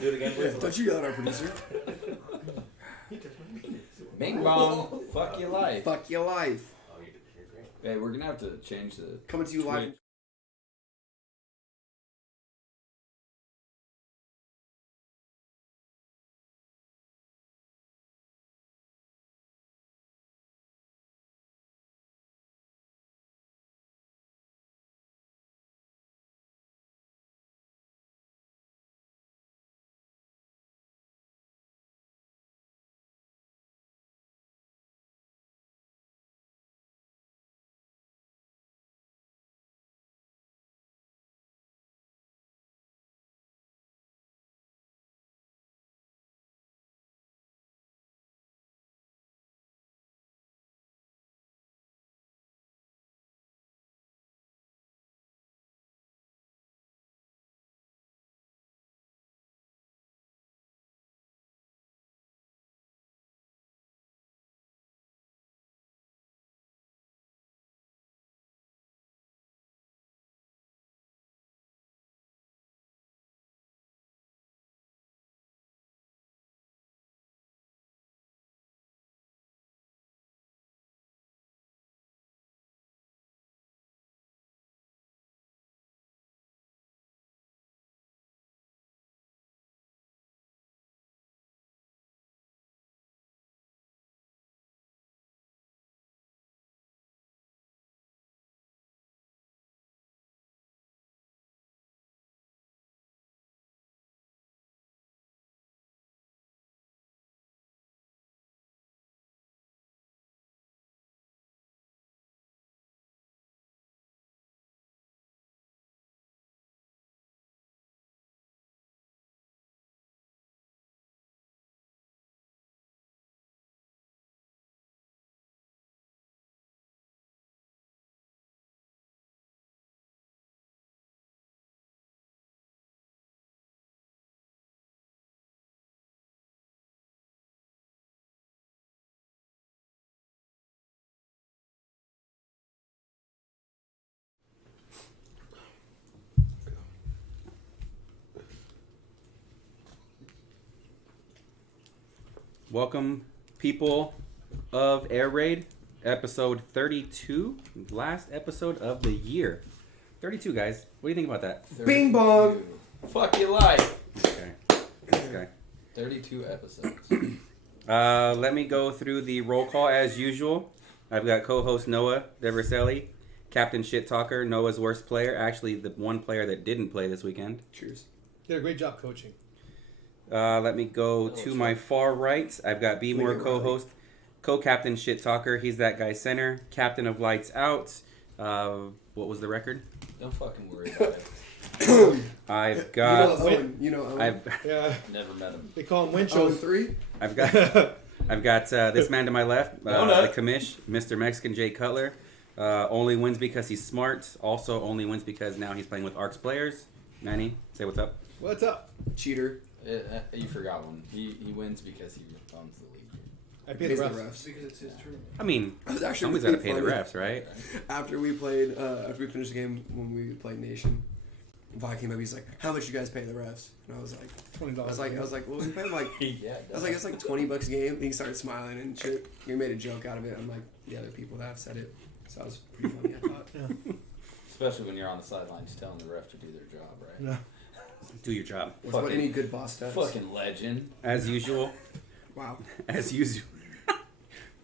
Do it again, please. Don't you yell at our producer. Bing bong. Fuck your life. Fuck your life. Oh, you're great. Hey, we're gonna have to change the. Coming to you live. Welcome, people of Air Raid, episode 32, last episode of the year. 32, guys. What do you think about that? Bing bong. Fuck your life. Okay. 32 episodes. Let me go through the roll call as usual. I've got co-host Noah Deverselli, Captain Shit Talker, Noah's worst player. Actually, the one player that didn't play this weekend. Cheers. Did a great job coaching. Let me go to my far right. I've got B More co-host, co-captain Shit Talker. He's that guy center, captain of Lights Out. What was the record? Don't fucking worry about it. I've got. You know Owen. Yeah, Never met him. they call him Owen Winchell. 3. I've got this man to my left, the commish, Mr. Mexican Jay Cutler. Only wins because he's smart. Also, only wins because now he's playing with Arcs players. Manny, say what's up. What's up? Cheater. You forgot one. He wins because he owns the league. I pay Pays the the refs. refs. Because it's his true. I mean, I was actually somebody's got to really pay the funny. refs, right? After we played, after we finished the game when we played Nation, Vi came up. He's like, "How much you guys pay the refs?" And I was like, $20. I was like, well, we paid like, Yeah. I was like, it's like $20 a game. And he started smiling and shit. We made a joke out of it. I'm like, the other people that have said it, so that was pretty funny. I thought. Yeah. Especially when you're on the sidelines telling the ref to do their job, right? No. Do your job. That's what any good boss does. Fucking legend. As usual. Wow. As usual.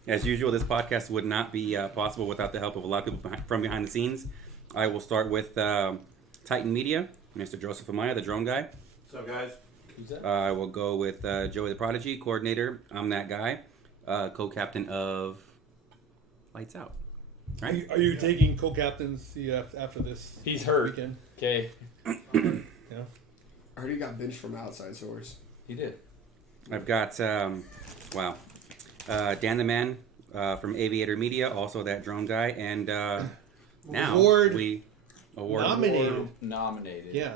As usual, this podcast would not be possible without the help of a lot of people from behind the scenes. I will start with Titan Media, Mr. Joseph Amaya, the drone guy. What's up, guys? Who's that? I will go with Joey the Prodigy, coordinator. I'm that guy. Co-captain of Lights Out. Right? Are you taking co-captaincy after this? He's hurt. Weekend? Okay. Yeah. I heard he got benched from outside source. He did. I've got, Dan the Man from Aviator Media, also that drone guy. And now Award we award nominated. Nominated. Yeah.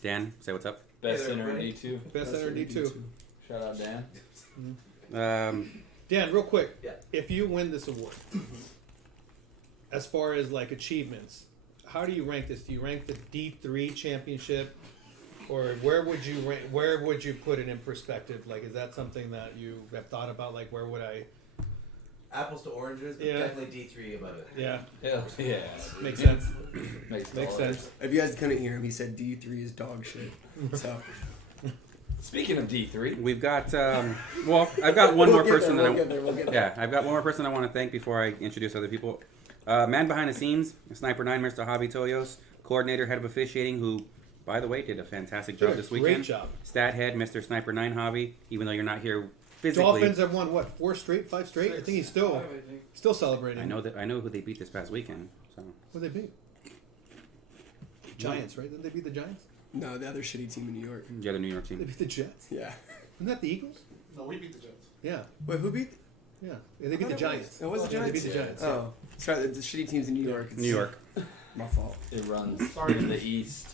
Dan, say what's up. Best Hey there, center in everybody. D2. Best center D2. Shout out Dan. Dan, real quick. Yeah. If you win this award, as far as like achievements, how do you rank this? Do you rank the D3 championship Or where would you where would you put it in perspective? Like, is that something that you have thought about? Like, where would I? Apples to oranges, but Yeah. definitely D3 above it. Yeah, Hell yeah. makes sense. Makes Makes sense. If you guys couldn't hear him, he said D3 is dog shit. So Speaking of D3, We've got well, I've got one more person that We'll get there. yeah, I've got one more person I want to thank before I introduce other people. Man behind the scenes, Sniper 9, Mr. Javi Toyos, coordinator, head of officiating, who, by the way, did a fantastic job this weekend. Great job. Stat head, Mr. Sniper 9 Javi, even though you're not here physically. Dolphins have won what 5 straight? I think he's still celebrating. I know who they beat this past weekend. So Who they beat? Giants, right? Didn't they beat the Giants? No, the other shitty team in New York. the other New York They team. beat the Jets. Yeah. Isn't that the Eagles? No, we beat the Jets. Yeah, Wait, who beat? yeah. They beat the Giants. It was the Yeah, Giants. They beat the Giants. Oh, sorry. The shitty teams in New York. It's New York. My fault. it runs sorry in the East.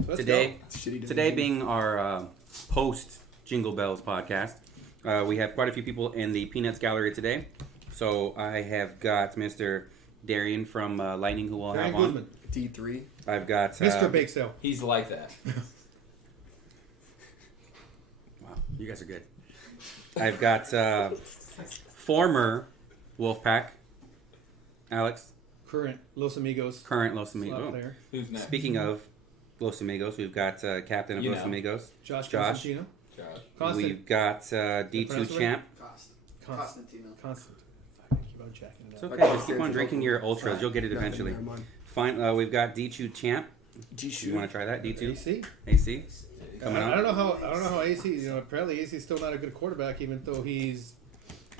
So let's Today, It's shitty. today division. being our post Jingle Bells podcast, we have quite a few people in the Peanuts Gallery today. So I have got Mr. Darian from Lightning, who we'll Ryan have on. Guzman, D3. I've got Mr. Bake Sale. He's like that. Wow, you guys are good. I've got former Wolfpack Alex, Current Los Amigos. current Los slot Amigos. player. Who's next? Speaking of Los Amigos, we've got captain of You Los know. Amigos. Josh Josh. Constantino. Josh. Constant. We've got D2 pronounce it champ. Constantino. Constant. I keep on checking it It's out. okay, just keep on drinking your ultras. You'll get it No, eventually. never mind. Fine. We've got D2 champ. G You want to try that? D2 AC. AC coming I up. don't know how AC. Apparently AC is still not a good quarterback, even though he's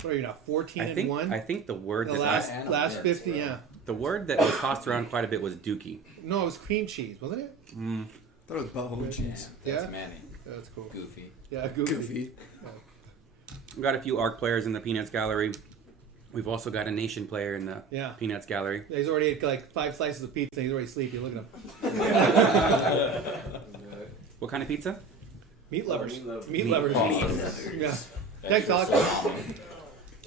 what are you now 14 I think and 1. I think the word The that last and last a 50, mix, yeah. the word that was tossed around quite a bit was dookie. No, it was cream cheese, wasn't it? I thought it was butthole and cheese. That's Yeah? Manny. That's cool. Goofy. Yeah, goofy. Goofy. We've got a few ARC players in the Peanuts Gallery. We've also got a Nation player in the Yeah. Peanuts Gallery. Yeah, he's already ate like 5 slices of pizza. He's already sleepy. Look at him. What kind of pizza? Meat lovers. Meat lovers. Meat Meat lovers. lovers. Yeah. Thanks, Alex.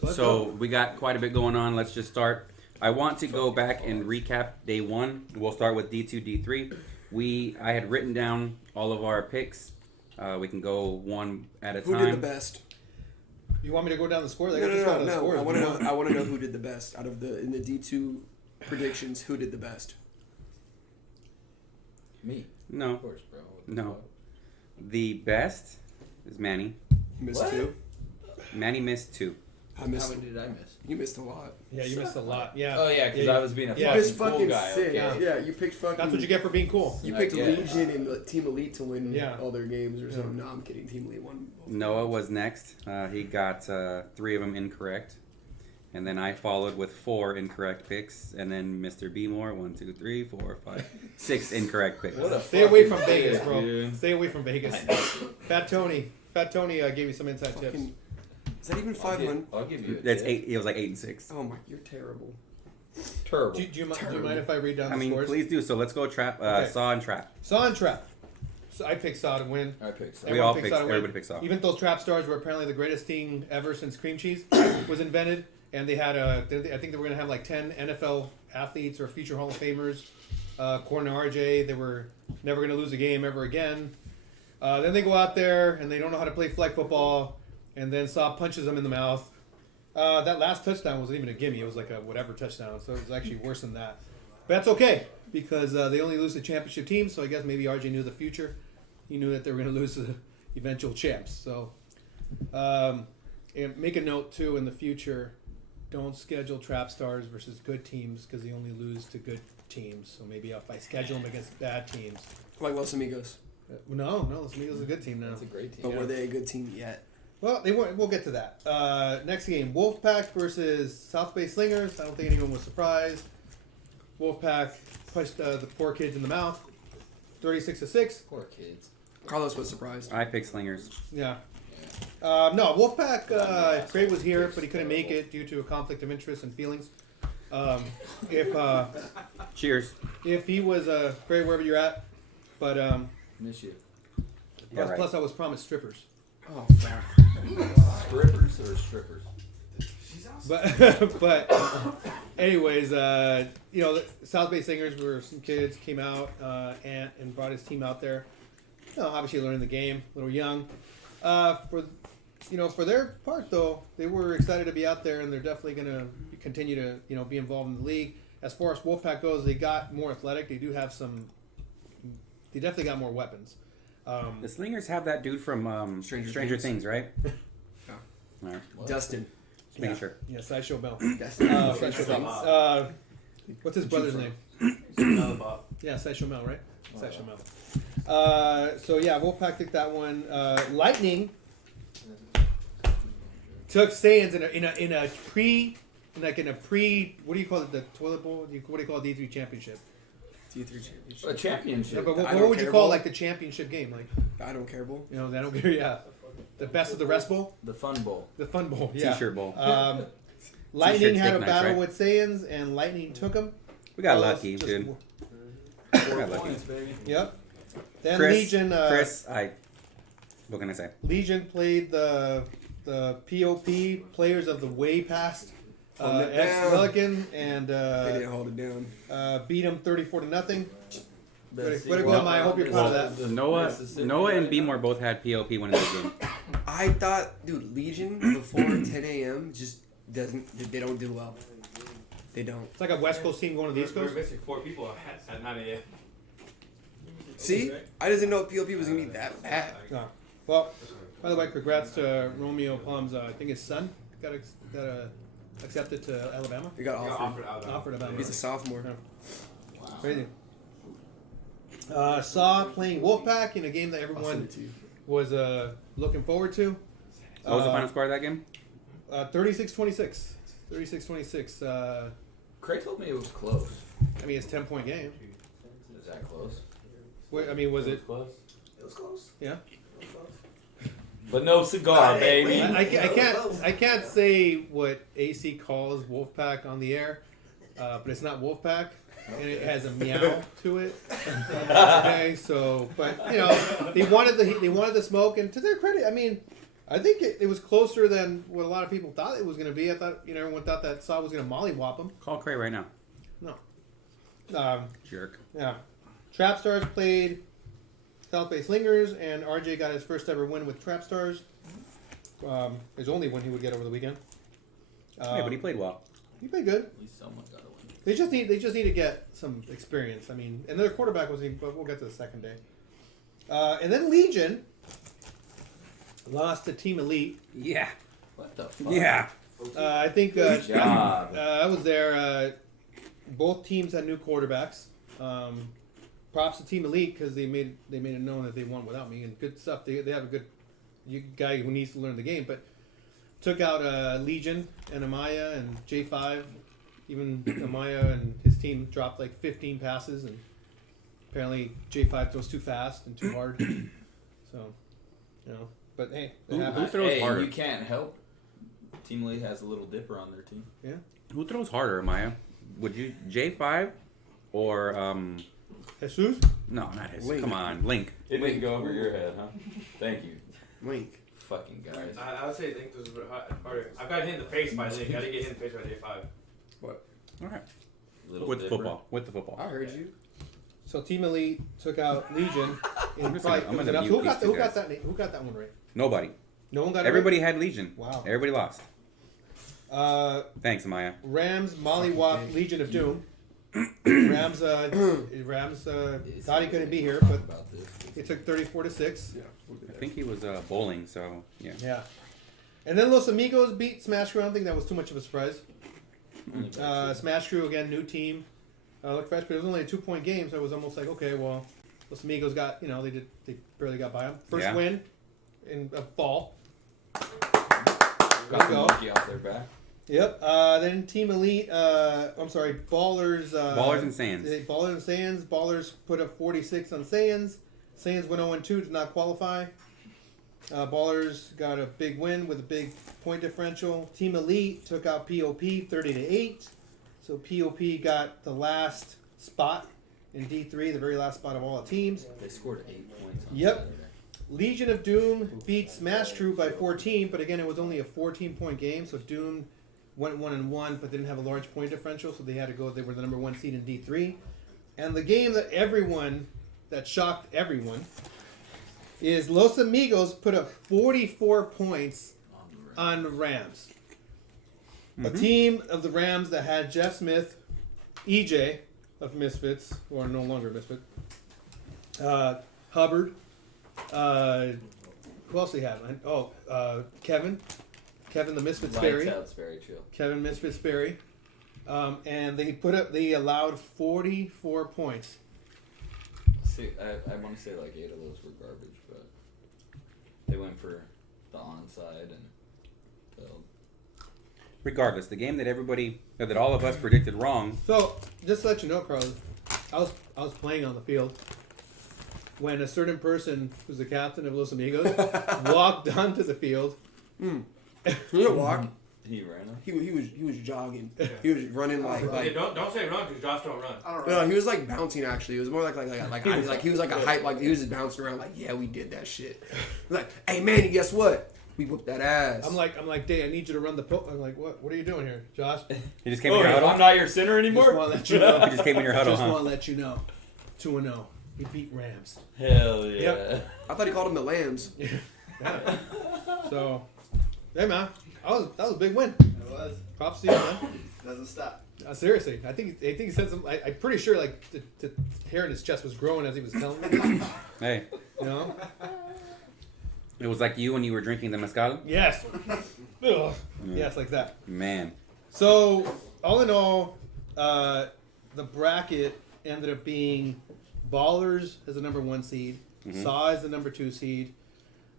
Let's So go. we got quite a bit going on. Let's just start. I want to go back and recap day one. We'll start with D2, D3. I had written down all of our picks. We can go one at a Who time. did the best? You want me to go down the score? No, They got this down the no. scores. I want to know. I want to know who did the best out of the in the D2 predictions. Who did the best? Me. No, Of course, bro. No. the best is Manny. You missed What? 2. Manny missed 2. I missed. How many did I miss? You missed a lot. Yeah, you missed a lot. Yeah. Oh yeah, because I was being a Yeah. You missed fucking fucking cool guy. sick. Okay. Yeah, you picked fucking. That's what you get for being cool. You I picked guess. Legion and Team Elite to win Yeah. all their games or Yeah. something. No, I'm kidding. Team Elite won. both. Noah was next. He got 3 of them incorrect. And then I followed with 4 incorrect picks. And then Mr. B Moore, 1, 2, 3, 4, 5, 6 incorrect picks. What a Stay away fucking from Vegas, dick, bro. dude. Stay away from Vegas. Fat Tony gave you some inside tips. Fucking, is that even I'll 500? give you. A That's tip. 8. It was like 8 and 6. Oh my, you're terrible. Terrible. Do you mind if I read down I the mean, scores? please do. So let's go trap. Okay. Saw and trap. Saw and Trap. So I picked Saw to win. I picked. some. We Everyone all picks picked. Saw to win. Everybody picks Saw. Even though Trap Stars were apparently the greatest thing ever since cream cheese was invented, and they had I think they were gonna have like 10 NFL athletes or future Hall of Famers. Corner RJ, they were never gonna lose a game ever again. Then they go out there and they don't know how to play flag football, and then Saw punches them in the mouth. That last touchdown wasn't even a gimme; it was like a whatever touchdown, so it was actually worse than that. But that's okay because they only lose to championship teams, so I guess maybe RJ knew the future. He knew that they were going to lose to the eventual champs. So, and make a note too in the future: don't schedule Trap Stars versus good teams because they only lose to good teams. So maybe if I schedule them against bad teams, Like Los Amigos. no, Los Amigos is a good team now. That's a great team. But were they a good team yet? Well, they weren't. We'll get to that. Next game: Wolfpack versus South Bay Slingers. I don't think anyone was surprised. Wolfpack punched the poor kids in the mouth, 36-6. Poor kids. Carlos was surprised. I picked Slingers. Yeah. No, Wolfpack. Craig was here, but he couldn't make it due to a conflict of interest and feelings. Cheers. If he was Craig, wherever you're at, but Miss you. Yeah, right. plus I was promised strippers. Oh, Strippers or strippers? But anyways, the South Bay Singers were some kids came out and brought his team out there. obviously learning the game, a little young. For their part though, they were excited to be out there, and they're definitely going to continue to be involved in the league. As far as Wolfpack goes, they got more athletic. They do have some. They definitely got more weapons. The Slingers have that dude from Stranger Things, right? Oh. All right. Dustin. Just making sure. Yeah, Sideshow Bell. Dustin. Sideshow Bell. What's his brother's name? Yeah, Sideshow Mel, right? Sideshow Mel. So yeah, Wolfpack took that one. Lightning took Saiyans in a pre. What do you call it? The toilet bowl? What do you call it? D3 championship? D3 championship. A championship. Yeah, but I what don't would you care call bowl? like the championship game? Like, I don't care, bowl. they don't care. Yeah, the best of the rest bowl, The fun bowl. the fun bowl. Yeah. T-shirt bowl. Lightning had a Steak Nights, battle right? with Saiyans, and Lightning took them. We got lucky, dude. We got lucky. Points, baby. Yep. Then Chris, Legion. what can I say? Legion played the POP players of the way past Holding it ex down. Pelican, and They didn't hold it down. beat them 34-0. Way to go, Well, Maya. I hope you're proud of that. Noah and Beemore both had POP winning this game. I thought, dude, Legion before 10 a.m. just doesn't. They don't do well. They don't. It's like a West Coast team going to the East Coast. Basically 4 people at 9 a.m. See, I didn't know POP was gonna be that bad. No. Well, by the way, congrats to Romeo Plum's. I think his son got accepted to Alabama. They got Yeah, offered. Offered Alabama. He's a sophomore. Crazy. Saw playing Wolfpack in a game that I'll send everyone it to you. was looking forward to. What was the final score of that game? 36-26. 36-26. Craig told me it was close. I mean, it's a 10-point game. Is that close? Wait, I mean, was it? close? It was close. Yeah. But no cigar, baby. I can't say what AC calls Wolfpack on the air, but it's not Wolfpack, and it has a meow to it. Okay, so but they wanted the smoke, and to their credit, I mean, I think it was closer than what a lot of people thought it was going to be. I thought everyone thought that Saw was going to mollywop them. Call Cray right now. No. Jerk. Yeah. Trap Stars played South Bay Slingers, and RJ got his first ever win with Trap Stars. His only win he would get over the weekend. Yeah, but he played well. He played good. At least someone got a win. They just need to get some experience. I mean, and their quarterback was, but we'll get to the second day. And then Legion lost to Team Elite. Yeah. What the fuck? Yeah. I think Good job. I was there. Both teams had new quarterbacks. Props to Team Elite because they made it known that they won without me, and good stuff. They have a good guy who needs to learn the game, but took out Legion and Amaya and J5. Even Amaya and his team dropped like 15 passes, and apparently J5 throws too fast and too hard. So, but hey, it Who happens. throws Hey, harder? you can't help. Team Lee has a little dipper on their team. Yeah. Who throws harder, Maya? Would you J5 or Jesus? No, not his. Link. Come on, Link. It didn't go over your head, huh? Thank you. Link. Fucking guys. I would say Link was a bit harder. I got hit in the face by Link. I didn't get hit in the face by J5. All right. Little With the dipper. football. With the football. I heard you. So Team Elite took out Legion. I'm gonna mute Who these two guys. Who got that one right? Nobody. No one got Everybody had Legion. Wow. Everybody lost. it right. Thanks, Maya. Rams mollywop Fucking Legion of Doom. Rams thought he couldn't be here, but about this. he took 34-6. Yeah. I think he was bowling, so yeah. Yeah. And then Los Amigos beat Smash Crew. I don't think that was too much of a surprise. Smash Crew again, new team. Looked fresh, but it was only a 2-point game, so it was almost like, okay, well, Los Amigos got, they barely got by them. First Yeah. win in a fall. Got the go. monkey off their back. Yep. Then Team Elite. Ballers. Ballers and Sands. Ballers and Sands. Ballers put up 46 on Sands. Sands went 0-2, did not qualify. Ballers got a big win with a big point differential. Team Elite took out POP 30-8. So POP got the last spot in D3, the very last spot of all the teams. They scored 8 points on Yep. Saturday. Legion of Doom beat Smash Crew by 14, but again, it was only a 14-point game, so Doom went 1-1, but didn't have a large point differential, so they had to go. They were the number 1 seed in D3, and the game that shocked everyone is Los Amigos put up 44 points on the Rams. A team of the Rams that had Jeff Smith, EJ of Misfits, or no longer Misfit, Hubbard, who else do they have? Kevin the Misfits Berry. That's very true. Kevin Misfits Berry. And they allowed 44 points. See, I want to say like 8 of those were garbage, but they went for the onside and the. Regardless, the game that all of us predicted wrong. So, just to let you know, Carlos, I was playing on the field when a certain person who's the captain of Los Amigos walked onto the field. He didn't walk. He ran up. He was jogging. He was running like Hey, don't say run because Josh don't run. I don't no, know. he was like bouncing actually. It was more like he was like a hype, like he was just bouncing around like, yeah, we did that shit. Like, hey Manny, guess what? We whooped that ass. I'm like, Dave, I need you to run the I'm like, what are you doing here, Josh? He just came in your huddle. I'm not your center Just anymore. want to let you know. He just came in your huddle, Just huh? want to let you know. 2-0. We beat Rams. Hell yeah. Yep. I thought he called them the Lambs. So, hey man, that was a big win. It was. Props to you, man. Doesn't stop. Seriously, I think he said something. I'm pretty sure like the hair in his chest was growing as he was telling me. Hey, You know? it was like you when you were drinking the mezcal. Yes. Ugh. Yes, like that. Man, So, all in all, the bracket ended up being Ballers as the number 1 seed, Saw as the number 2 seed,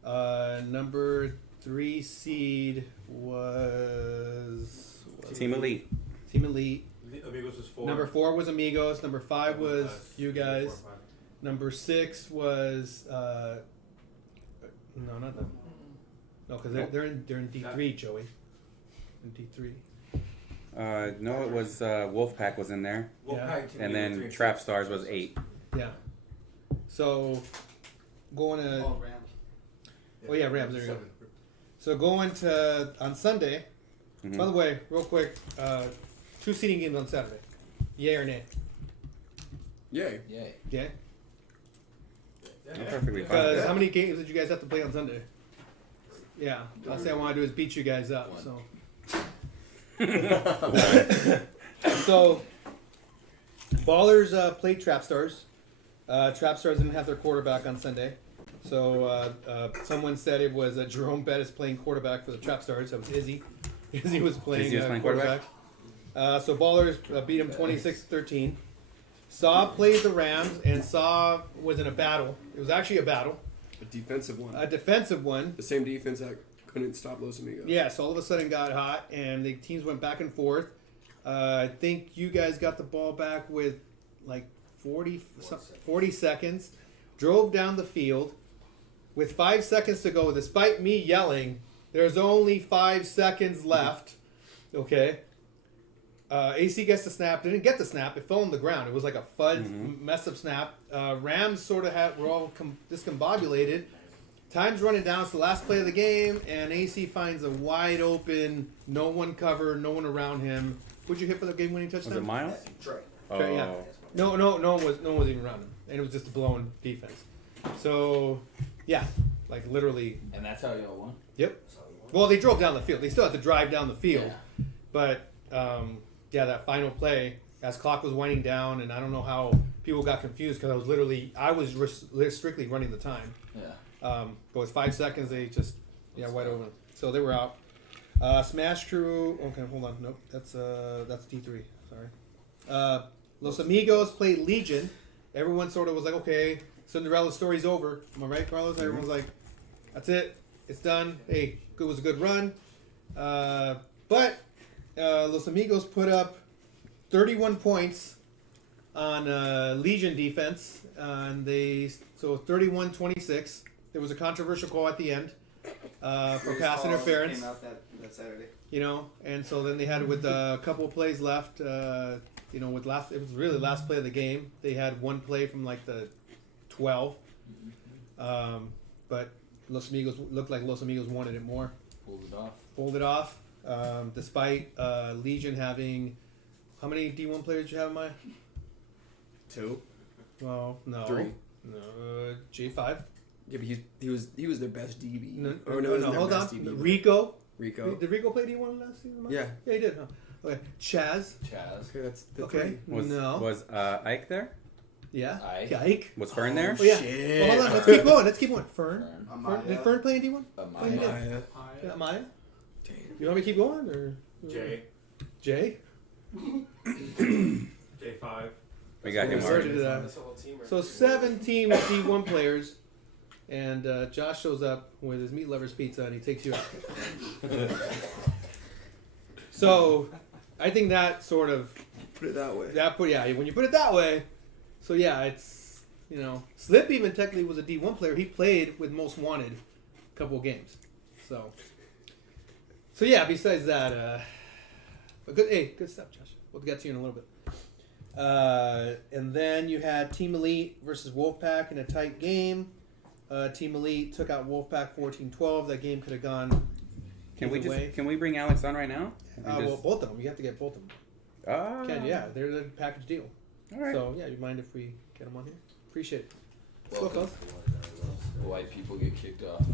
number 3 seed was Team Elite. Team Elite. Amigos was 4. Number 4 was Amigos. Number 5 was you guys. 4, 5. Number 6 was no, not them. No, because they're in D3, Joey. In D3. No, it was Wolfpack was in there, Wolfpack, Team and Elite, then 3 and Trap 6. Stars was 8. Yeah. So going to Oh, Rams. oh yeah, Rams. There you go. So going to on Sunday. Mhm. By the way, real quick, 2 seeding games on Saturday. Yay or nay? Yay. Yay. Yeah. I'm perfectly fine. Because how many games did you guys have to play on Sunday? Yeah. Last thing I want to do is beat you guys up. One. So. So. Ballers played Trap Stars. Trap Stars didn't have their quarterback on Sunday. So someone said it was Jerome Bettis playing quarterback for the Trap Stars. That was Izzy. Izzy was playing, Izzy was playing quarterback. So Ballers beat him 26-13. Saw played the Rams, and Saw was in a battle. It was actually a battle. A defensive one. A defensive one. The same defense that couldn't stop Los Amigos. Yes, all of a sudden got hot, and the teams went back and forth. I think you guys got the ball back with like 40 seconds. Drove down the field with 5 seconds to go. Despite me yelling, there's only 5 seconds left. Okay. AC gets the snap. Didn't get the snap. It fell on the ground. It was like a fud, mess up snap. Rams sort of were all discombobulated. Time's running down. It's the last play of the game, and AC finds a wide open, no one cover, no one around him. Who'd you hit for the game-winning touchdown? Was it Miles? Trey. Oh, Okay, yeah. No one was even around him, and it was just a blown defense. So, yeah, like literally. And that's how y'all won? Yep. Well, they drove down the field. They still had to drive down the field, Yeah. but yeah, that final play as clock was winding down, and I don't know how people got confused because I was strictly running the time. Yeah. But with 5 seconds, they just wide open. So they were out. Smash Crew. Okay, hold on. Nope, that's D3. Sorry. Los Amigos played Legion. Everyone sort of was like, okay, Cinderella's story's over. Am I right, Carlos? Everyone's like, that's it. It's done. Hey, it was a good run. But Los Amigos put up 31 points on Legion defense, and so 31-26. There was a controversial call at the end for pass interference. Came out that Saturday. You know, and so then they had with a couple of plays left. It was really the last play of the game. They had one play from like the 12, but Los Amigos looked like Los Amigos wanted it more. Pulled it off. Despite Legion having how many D1 players did you have in mind? 2. Well, no. 3. No, J5. Yeah, but he was their best DB. No, Or no, he wasn't their hold on. best DB, but Rico. Rico. Did Rico play D1 last season? Mike? Yeah. Yeah, he did, huh? Okay. Chaz. Chaz. Okay, that's Okay. No. Was Ike there? Yeah. Ike. Ike. Was Fern there? Oh, yeah. Shit. Well, hold on. Let's keep going. Let's keep going. Fern. Fern. Did Fern play in D1? Oh, he did. Maya. Yeah, Maya. Damn. You want me to keep going or Jay. Jay? J5. We got him Yeah, already. so did, That's a whole team right So there. 7 team D1 players, and Josh shows up with his meat lovers pizza, and he takes you out. So, I think that sort of Put it that way. when you put it that way, so yeah, it's Slip even technically was a D1 player. He played with Most Wanted a couple of games, so yeah. Besides that, but good stuff, Josh. We'll get to you in a little bit. And then you had Team Elite versus Wolfpack in a tight game. Team Elite took out Wolfpack 14-12. That game could have gone either way. Can we bring Alex on right now? Well, both of them. You have to get both of them. Yeah, they're the package deal. All right. So yeah, you mind if we get them on here? Appreciate it. Let's go, Welcome. fellas. White people get kicked off.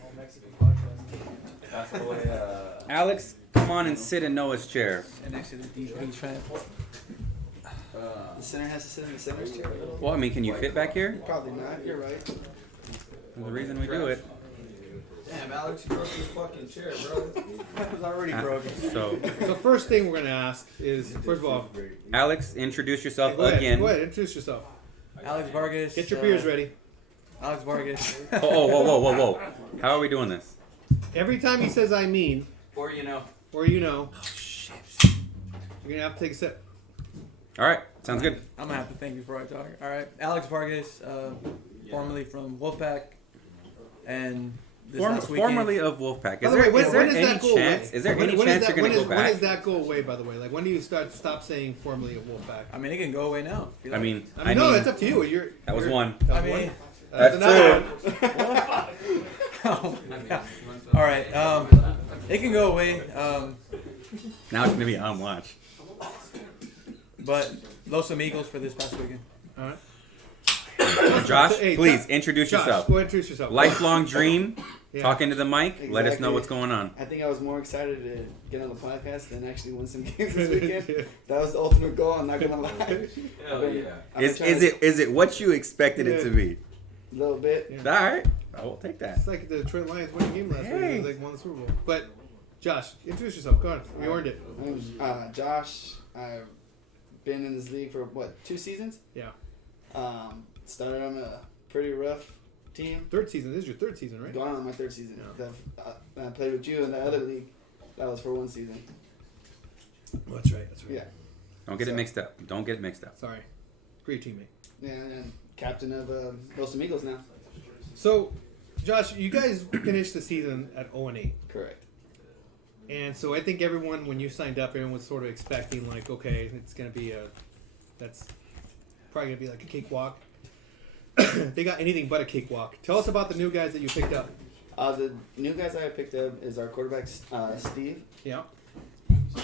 Whole Mexican podcast. That's the way. Alex, come on and sit in Noah's chair. And next to the DP fan. The center has to sit in the center's chair a little. Well, I mean, can you fit back here? Probably not. You're right. There's a reason we do it. Damn, Alex, you broke your fucking chair, bro. That was already broken. So, So first thing we're gonna ask is, first of all, Alex, introduce yourself go ahead, again. Go ahead, introduce yourself. Alex Vargas. Get your beers ready. Alex Vargas. Oh, whoa. How are we doing this? Every time he says "I mean," Or or you're gonna have to take a sip. All right, sounds good. I'm gonna have to think before I talk. All right, Alex Vargas, formerly from Wolfpack, and this last weekend. Formerly of Wolfpack. By Is the there, way, is there when does any that go chance? away? Is there any When chance does you're that- gonna go when back? does that go away? By the way, like when do you stop saying formerly of Wolfpack? I mean, it can go away now. if you I like. mean, No, it's up to you. that was one. I mean, That's another one. oh my God. All right, it can go away. Now it's gonna be on watch. But Los Amigos for this past weekend. All right. Josh, Hey, please introduce Josh, yourself. go ahead, introduce yourself. Lifelong dream. Yeah. Talking to the mic. Let us know Exactly. what's going on. I think I was more excited to get on the podcast than actually win some games this weekend. That was the ultimate goal. I'm not gonna lie. Hell yeah. Is it what you expected it to be? A little bit. Yeah. All right, I will take that. It's like the Detroit Lions won the game last week. Hey. They won the Super Bowl. But Josh, introduce yourself. Go on. You earned it. My name's Josh. I've been in this league for 2 seasons. Yeah. Started on a pretty rough team. Third season. This is your third season, right? Going on my 3rd season. Yeah. I played with you in the other league. That was for 1 season. Oh, that's right. That's right. Yeah. Don't get it mixed up. Don't get it mixed up. Sorry. Great teammate. Yeah, and captain of Los Amigos now. So, Josh, you guys finished the season at 0-8. Correct. And so I think everyone, when you signed up, everyone was sort of expecting, like, okay, it's going to be that's probably going to be like a cakewalk. They got anything but a cakewalk. Tell us about the new guys that you picked up. The new guys I picked up is our quarterback, Steve. Yeah.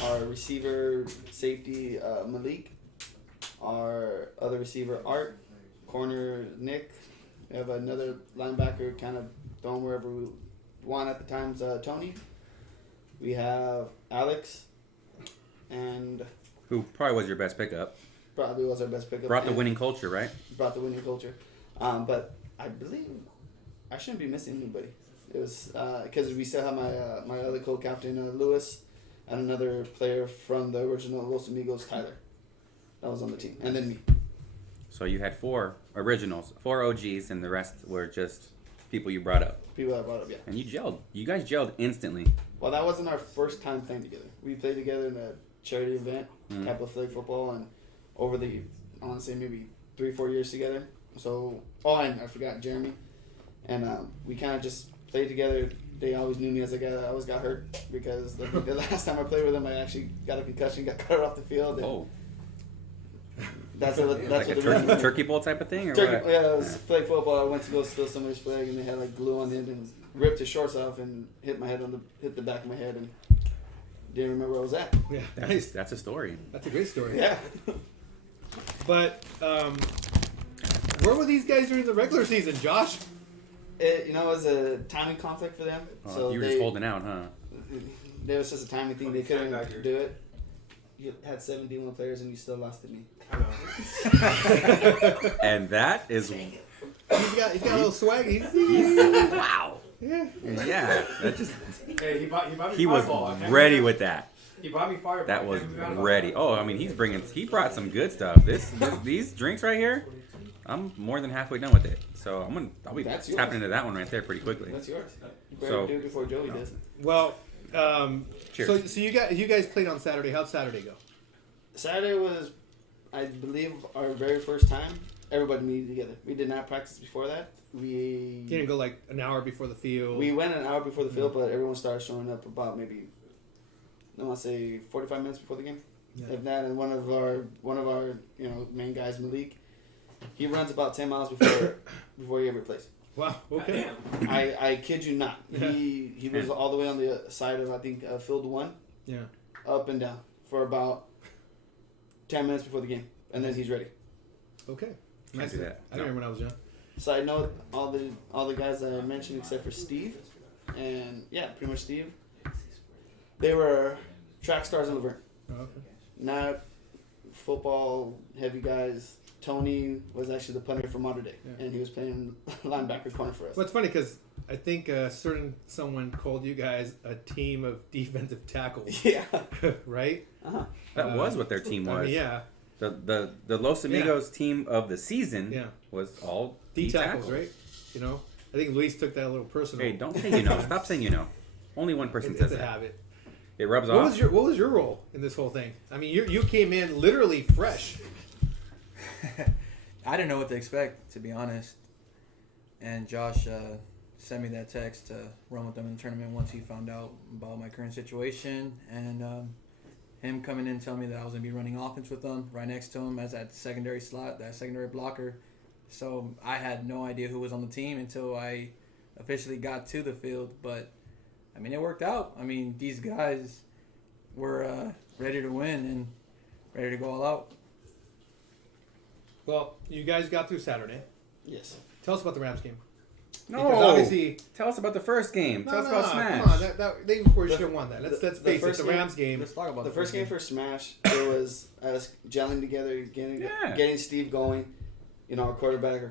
Our receiver, safety, Malik. Our other receiver, Art. Corner, Nick. We have another linebacker, kind of throwing wherever we want at the times, Tony. We have Alex. And Who probably was your best pickup? probably was our best pickup. Brought the and winning culture, right? Brought the winning culture. But I believe I shouldn't be missing anybody. It was because we still have my other co-captain, Lewis, and another player from the original Los Amigos, Tyler. That was on the team. And then me. So you had 4 originals, 4 OGs, and the rest were just people you brought up. People I brought up, yeah. And you gelled. You guys gelled instantly. Well, that wasn't our first time playing together. We played together in a charity event, Capital Flag Football, and over the, I want to say maybe 3-4 years together. So, and I forgot Jeremy. And we kind of just played together. They always knew me as a guy that always got hurt because the last time I played with them, I actually got a concussion, got cut off the field. And Oh, that's what like a the turkey bowl type of thing, or Turkey, what? yeah, it was flag football. I went to go steal somebody's flag, and they had like glue on the end, and ripped his shorts off and hit the back of my head, and didn't remember where I was at. Yeah. That's, Nice. that's a story. That's a great story. Yeah. But where were these guys during the regular season, Josh? It was a timing conflict for them. So you were just holding out, huh? There was just a timing thing. They couldn't do it. You had 7 D1 players and you still lost to me. I know. And that is He's got a little swag. wow. Yeah. Yeah, that just Hey, he bought me he was Fireball. I can't ready remember. with that. He bought me Fireball. That I was can't remember ready. about Oh, I mean, he brought some good stuff. These drinks right here, I'm more than halfway done with it. So I'll be That's tapping yours. into that one right there pretty quickly. That's yours. You better So- do it before Joey does. Well, Cheers. so you guys played on Saturday. How'd Saturday go? Saturday was, I believe, our very first time everybody meeting together. We did not practice before that. You didn't go like an hour before the field. We went an hour before the field, but everyone started showing up about maybe, I want to say 45 minutes before the game. Yeah. If that, and one of our main guys, Malik, he runs about 10 miles before he ever plays. Wow. Okay. I kid you not. Yeah. He was all the way on the side of, I think, field 1, Yeah. up and down for about 10 minutes before the game, and then he's ready. Okay. Can't Nice. do that. I remember when I was young. Side note, all the guys that I mentioned except for Steve, and yeah, pretty much Steve, they were track stars in Laverne. Oh, okay. Not football heavy guys. Tony was actually the punter for Modern Day, Yeah. and he was playing linebacker corner for us. Well, it's funny because I think someone called you guys a team of defensive tackles, Yeah. right? Uh-huh. That was what their team was. I mean, yeah, The Los Amigos team of the season yeah. was all D tackles, right? You know, I think Luis took that a little personal. Hey, don't say you know. Stop saying you know. Only one person It's says a that. habit. It rubs What off. was your role in this whole thing? I mean, you came in literally fresh. I didn't know what to expect, to be honest. And Josh sent me that text to run with them in the tournament once he found out about my current situation. And him coming in and telling me that I was going to be running offense with them right next to him as that secondary slot, that secondary blocker. So I had no idea who was on the team until I officially got to the field. But, I mean, it worked out. I mean, these guys were ready to win and ready to go all out. Well, you guys got through Saturday. Yes. Tell us about the Rams game. No. Because obviously, Tell us about the first game. Tell us about Smash. Come on, they of course should have won that. Let's the face it. first The game- Rams game. Let's talk about The first game for Smash, it was us gelling together, getting Steve going. You know, our quarterback,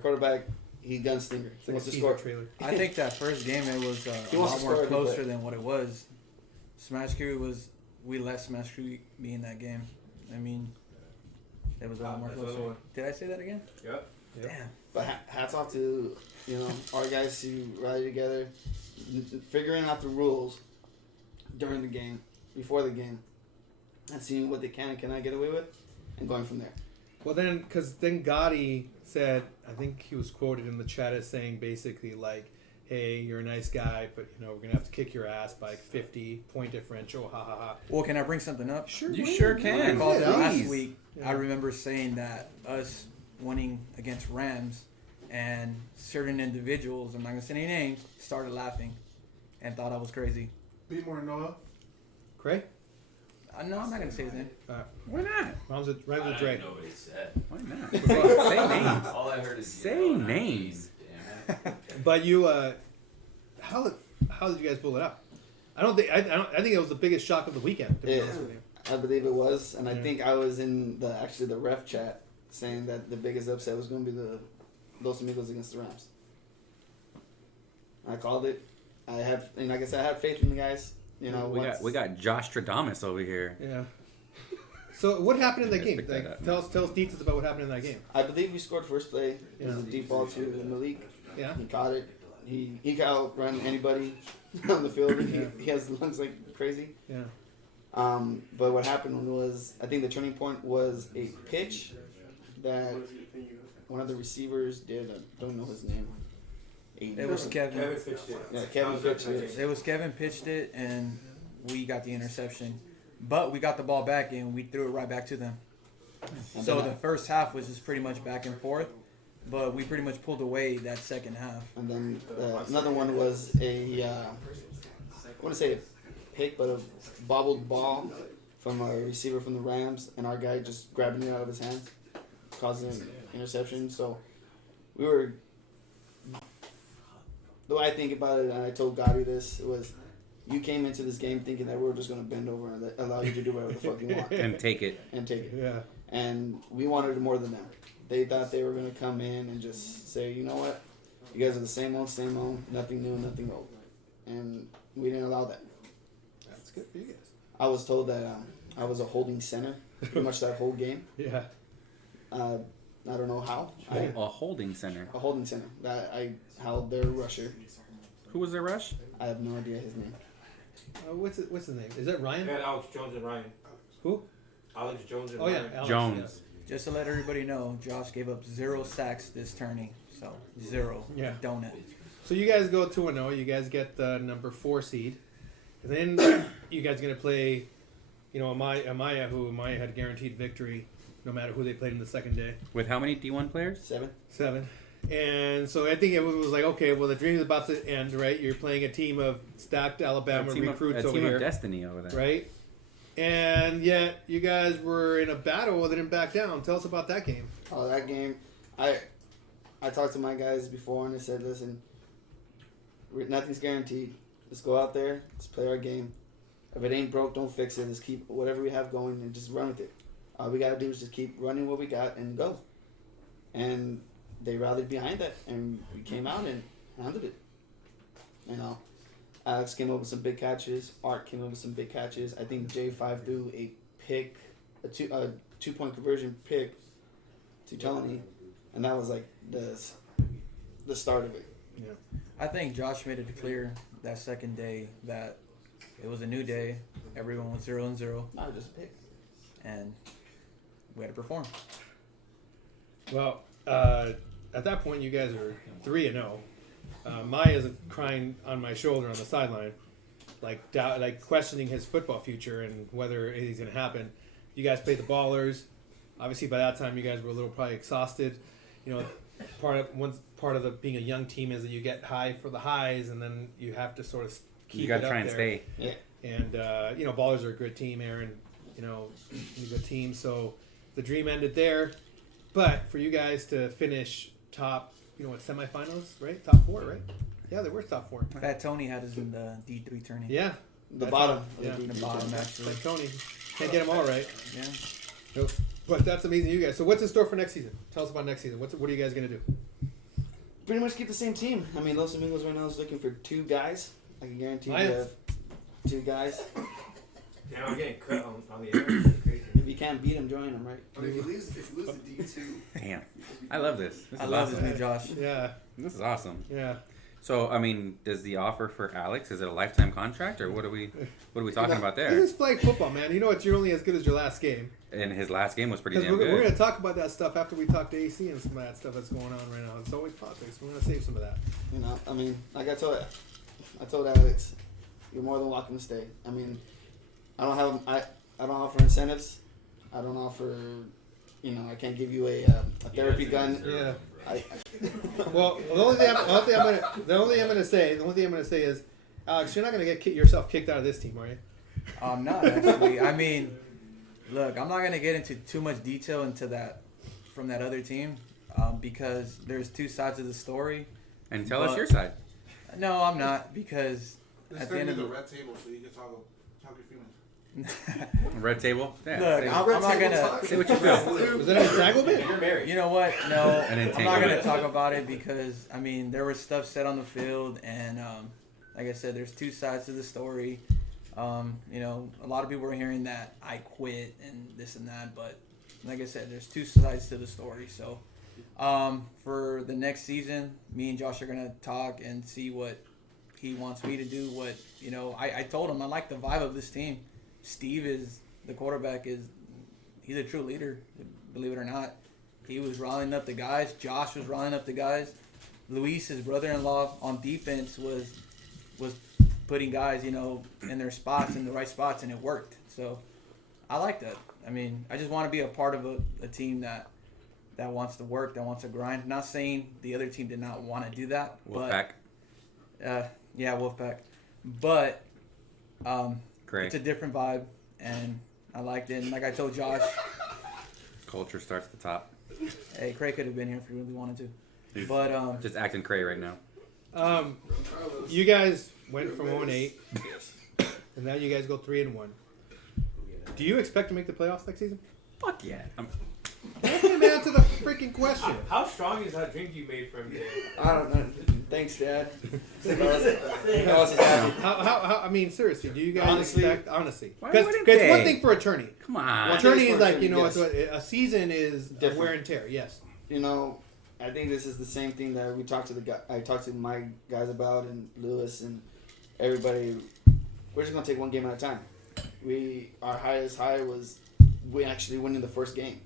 he gunslinger. It's He like a wants to teaser score. trailer. I think that first game it was He a wants lot to more score every closer play. than what it was. Smash Crew we let Smash Crew be in that game. I mean, it was a lot more that's closer. the one. Did I say that again? Yep. Yep. Damn. But hats off to our guys who rally together, figuring out the rules during the game, before the game, and seeing what they can and cannot get away with, and going from there. Well, then Gotti said, I think he was quoted in the chat as saying basically like, "Hey, you're a nice guy, but we're gonna have to kick your ass by 50-point differential." Ha ha ha. Well, can I bring something up? Sure. You sure I can. called it last Please. week. Yeah. I remember saying that us winning against Rams and certain individuals, I'm not gonna say any names, started laughing and thought I was crazy. Be more Noah. Craig? No, I'm not gonna say his name. Why not? Rhymes with Dre. Nobody said. Why not? Say names. All I heard is Say names. But you, how did you guys pull it out? I think it was the biggest shock of the weekend. To be Yeah. honest with you. I believe it was, and I Yeah. think I was in the ref chat saying that the biggest upset was going to be the Los Amigos against the Rams. I called it. Like I said, I had faith in the guys. We got Josh Stradamus over here. Yeah. So what happened in that Yeah, game? pick that Like, up. tell us details about what happened in that game. I believe we scored first play. It was Yeah. a deep ball to Malik. Yeah. He caught it. He can outrun anybody on the field. Yeah. He has lungs like crazy. Yeah. But what happened was, I think the turning point was a pitch that one of the receivers did. I don't know his name. It was Kevin. Kevin pitched it. Yeah, Kevin pitched it. It was Kevin pitched it, and we got the interception. But we got the ball back, and we threw it right back to them. And So then the first half was just pretty much back and forth, but we pretty much pulled away that second half. And then another one was I want to say a pick, but a bobbled ball from a receiver from the Rams, and our guy just grabbing it out of his hands. causing an interception. So we were. The way I think about it, and I told Gotti this, was you came into this game thinking that we were just going to bend over and allow you to do whatever the fuck you want. And take it. Yeah. And we wanted more than them. They thought they were going to come in and just say, you know what? You guys are the same old, nothing new, nothing old. And we didn't allow that. That's good for you guys. I was told that I was a holding center pretty much that whole game. Yeah. I don't know how. A holding center. A holding center. That I held their rusher. Who was their rush? I have no idea his name. What's his name? Is that Ryan? We had Alex Jones and Ryan. Who? Alex Jones and Oh, yeah. Ryan. Alex, Jones. Just to let everybody know, Josh gave up 0 sacks this tourney. So, 0. Yeah. Donut. So you guys go 2-0. You guys get the number 4 seed. And then you guys are going to play, Amaya, who Amaya had guaranteed victory no matter who they played in the second day. With how many D1 players? 7. And so I think it was like, okay, well, the dream is about to end, right? You're playing a team of stacked Alabama recruits a over team here. of destiny over there. Right? And yet you guys were in a battle that didn't back down. Tell us about that game. Oh, that game. I talked to my guys before and I said, listen, nothing's guaranteed. Let's go out there. Let's play our game. If it ain't broke, don't fix it. Let's keep whatever we have going and just run with it. All we got to do is just keep running what we got and go. And they rallied behind that, and we came out and handled it. Alex came up with some big catches. Art came up with some big catches. I think J5 threw a pick, a 2-point conversion pick to Tony, and that was like the start of it. Yeah. I think Josh made it clear that second day that it was a new day. Everyone was 0-0, Not just a pick. and we had to perform. Well, at that point, you guys are 3-0. Maya's crying on my shoulder on the sideline, like questioning his football future and whether anything's going to happen. You guys played the Ballers. Obviously, by that time, you guys were a little probably exhausted. Part of the being a young team is that you get high for the highs, and then you have to sort of keep You got it to up try and there. stay. Yeah. And Ballers are a good team, Aaron. A good team. So the dream ended there. But for you guys to finish top, semifinals, right? Top 4, right? Yeah, they were top 4. Fat Tony had us in the D3 tourney. Yeah. The That's bottom. Yeah. Of the The bottom, actually. Like Tony. Can't get them all right. Yeah. Nope. But that's amazing, you guys. So what's in store for next season? Tell us about next season. What are you guys going to do? Pretty much keep the same team. I mean, Los Amigos right now is looking for 2 guys. I can guarantee I you have- have 2 guys. Damn, I'm getting cut on the air. It's crazy. If you can't beat them, join them, right? But if you lose to D2, Damn. I love this. This I is love awesome. this new Josh. Yeah. This is awesome. Yeah. So, I mean, does the offer for Alex, is it a lifetime contract, or what are we talking about there? This is flag football, man. You know what? You're only as good as your last game. And his last game was pretty Because damn we're good. going to talk about that stuff after we talk to AC and some of that stuff that's going on right now. It's always politics. We're going to save some of that. I mean, like I told Alex, you're more than welcome to stay. I mean, I don't offer incentives. I don't offer, I can't give you a therapy gun. Yeah. I Well, the only thing I'm gonna say is, Alex, you're not gonna get yourself kicked out of this team, are you? I'm not, actually. I mean, look, I'm not going to get into too much detail into that from that other team because there's 2 sides of the story. And tell us But- your side. No, I'm not because just at the send end me of the the... red table so you can talk your feelings. Red table? Yeah. Look, say, I'm not going to... say what you feel. Was that an entanglement? You're married. You know what? No, An I'm not entanglement. going to talk about it because, I mean, there was stuff said on the field, and like I said, there's 2 sides to the story. A lot of people were hearing that I quit and this and that, but like I said, there's 2 sides to the story. So for the next season, me and Josh are going to talk and see what he wants me to do. I told him I like the vibe of this team. Steve is the quarterback. He's a true leader, believe it or not. He was riling up the guys. Josh was riling up the guys. Luis, his brother-in-law, on defense was putting guys, in their spots, in the right spots, and it worked. So I like that. I mean, I just want to be a part of a team that wants to work, that wants to grind. Not saying the other team did not want to do that. Wolfpack. Yeah, Wolfpack. But Great. it's a different vibe, and I liked it. And like I told Josh, Culture starts at the top. Hey, Craig could have been here if he really wanted to. But Just acting cray right now. You guys went from 0-8, and now you guys go 3-1. Do you expect to make the playoffs next season? Fuck yeah. Let him answer the freaking question. How strong is that drink you made from today? I don't know. Thanks, Dad. How? I mean, seriously, do you guys Honestly- expect honestly? Why Because wouldn't it's one they? thing for attorney. Come on. Attorney It is is for like attorney, it's what, a season is Different. wear and tear. Yes. You know, I think this is the same thing that we talked to I talked to my guys about, and Lewis and everybody. We're just gonna take one game at a time. Our highest high was we actually winning the first game,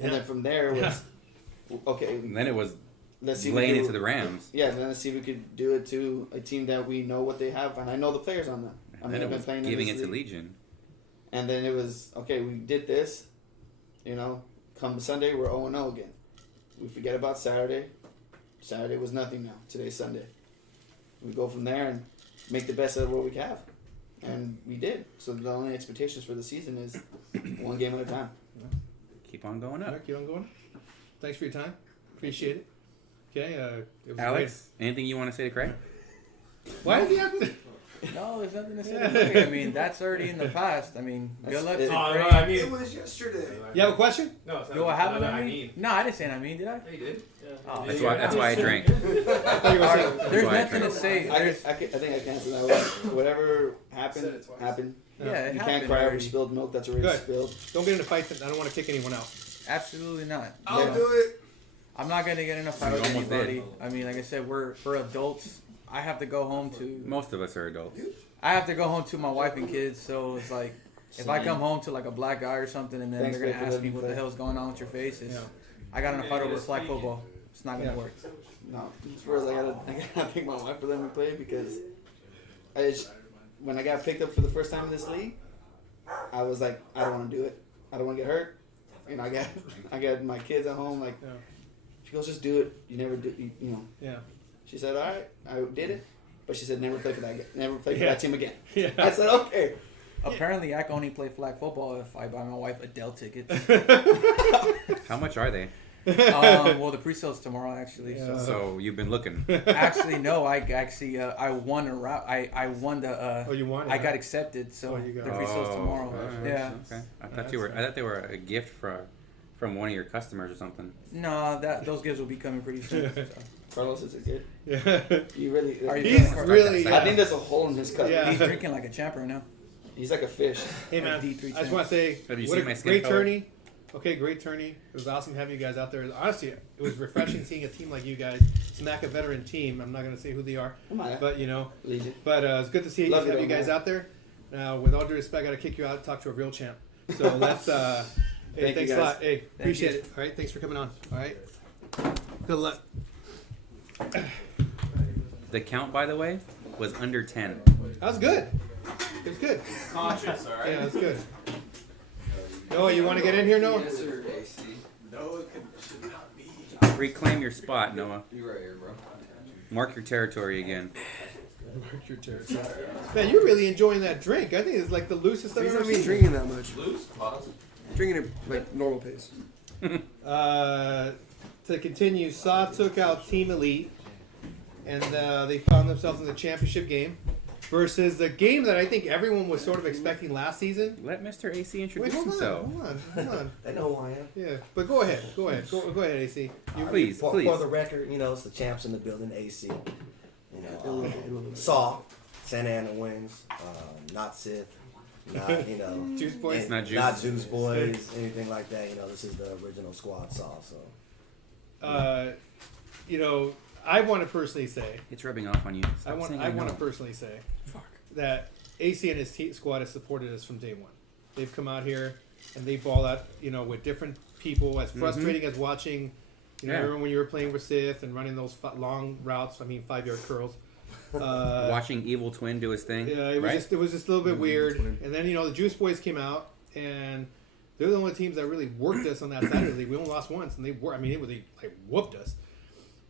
and then from there was okay. And then it was Let's see. laying into the Rams. Yeah, then let's see if we could do it to a team that we know what they have, and I know the players on them. And then it I've been was playing in giving this it to league. Legion. And then it was, okay, we did this, you know, come Sunday, we're 0-0 again. We forget about Saturday. Saturday was nothing now. Today's Sunday. We go from there and make the best of what we have. And we did. So the only expectations for the season is one game at a time. Keep on going All up. right, keep on going. Thanks for your time. Appreciate it. Okay. It was Alex, anything you want to say to Craig? great. Why did he have to? no, there's nothing to say. To Craig. I mean, that's already in the past. I mean, good luck to it. Oh, Craig. no, I It mean. was yesterday. You have a question? No, it's not. Do I have no, an no, I I mean? mean. No, I didn't say I mean, did I? Yeah, you did. Oh, That's why I drank. I thought you were saying. There's why I nothing to say. I There's, think I can answer that one. Whatever happened, happened. yeah, it You happened can't cry over already. spilled milk that's already Good. spilled. Don't get into fights. I don't want to kick anyone out. Absolutely not. I'll No. do it. I'm not gonna get in a fight You with almost anybody. did. I mean, like I said, we're adults. I have to go home to. Most of us are adults. I have to go home to my wife and kids. So it's like, if I come home to like a black guy or something, and then Thanks, they're Dave, gonna for ask me letting me what the play. hell's going on with your face, it's, Yeah. I got in a fight over flag football. It's not gonna Yeah. work. No, first I gotta thank my wife for letting me play because when I got picked up for the first time in this league, I was like, I don't want to do it. I don't want to get hurt. You know, I got my kids at home. Like, Yeah. she goes, just do it. You never do. You know. Yeah. She said, all right, I did it, but she said never play for that. Never play for Yeah. that team again. Yeah. I said, okay. Apparently, I can only play flag football if I buy my wife Adele tickets. How much are they? Well, the pre-sale's tomorrow, actually. Yeah. So. So you've been looking. Actually, no. I won a route. I won the. Oh, you won it, I huh? got accepted. So Oh, you got the it. pre-sale's tomorrow. alright. Yeah. Okay. I thought they were a gift from one of your customers or something. No, those gifts will be coming pretty soon. So. Carlos is a kid. Yeah. You really. Are you He's Start really. I think there's a hole in his cup. Yeah. He's drinking like a champ right now. He's like a fish. Hey man, D3 I just want to say, Have you what seen a my skin great color? tourney. Okay, great tourney. It was awesome having you guys out there. Honestly, it was refreshing seeing a team like you guys smack a veteran team. I'm not going to say who they are, Come on. but you know. Legion. But it's good to see Love have you you though, guys man. out there. Now, with all due respect, I got to kick you out and talk to a real champ. So let's. Hey, Thank you, thanks a guys. lot. Hey, appreciate you. it. All right, thanks for coming on. All right. Good luck. The count, by the way, was under 10. That was good. It was good. Conscious, alright? Yeah, that's good. Noah, you want to get in here, Noah? No, it should not be. Reclaim your spot, Noah. You right here, bro. Mark your territory again. Mark your territory. Man, you're really enjoying that drink. I think it's like the loosest I've He's ever not even seen. drinking that much. Loose? Pause. Drinking it like normal pace. To continue, Saw took out Team Elite, and they found themselves in the championship game versus the game that I think everyone was sort of expecting last season. Let Mr. AC Wait, introduce hold himself. on. They know who I am. Yeah, but go ahead, go ahead, AC. Please, For please. the record, you know, it's the champs in the building, AC. You know, Saw, Santa Ana wins, not Sith, not, you know, Juice Boys? and Not Juice. not Juice Boys, anything like that. You know, this is the original squad Saw. So You know, I want to personally say, It's rubbing off on you. Stop I saying want know. to personally say, that AC and his squad has supported us from day one. They've come out here and they ball out, you know, with different people. As frustrating as watching, you know, Yeah. remember when you were playing with Sith and running those long routes. I mean, 5-yard curls. Watching Evil Twin do his thing. Yeah, it was right? just a little bit weird. And then, you know, the Juice Boys came out and they're the only teams that really worked us on that side of the league. We only lost once, and they like whooped us.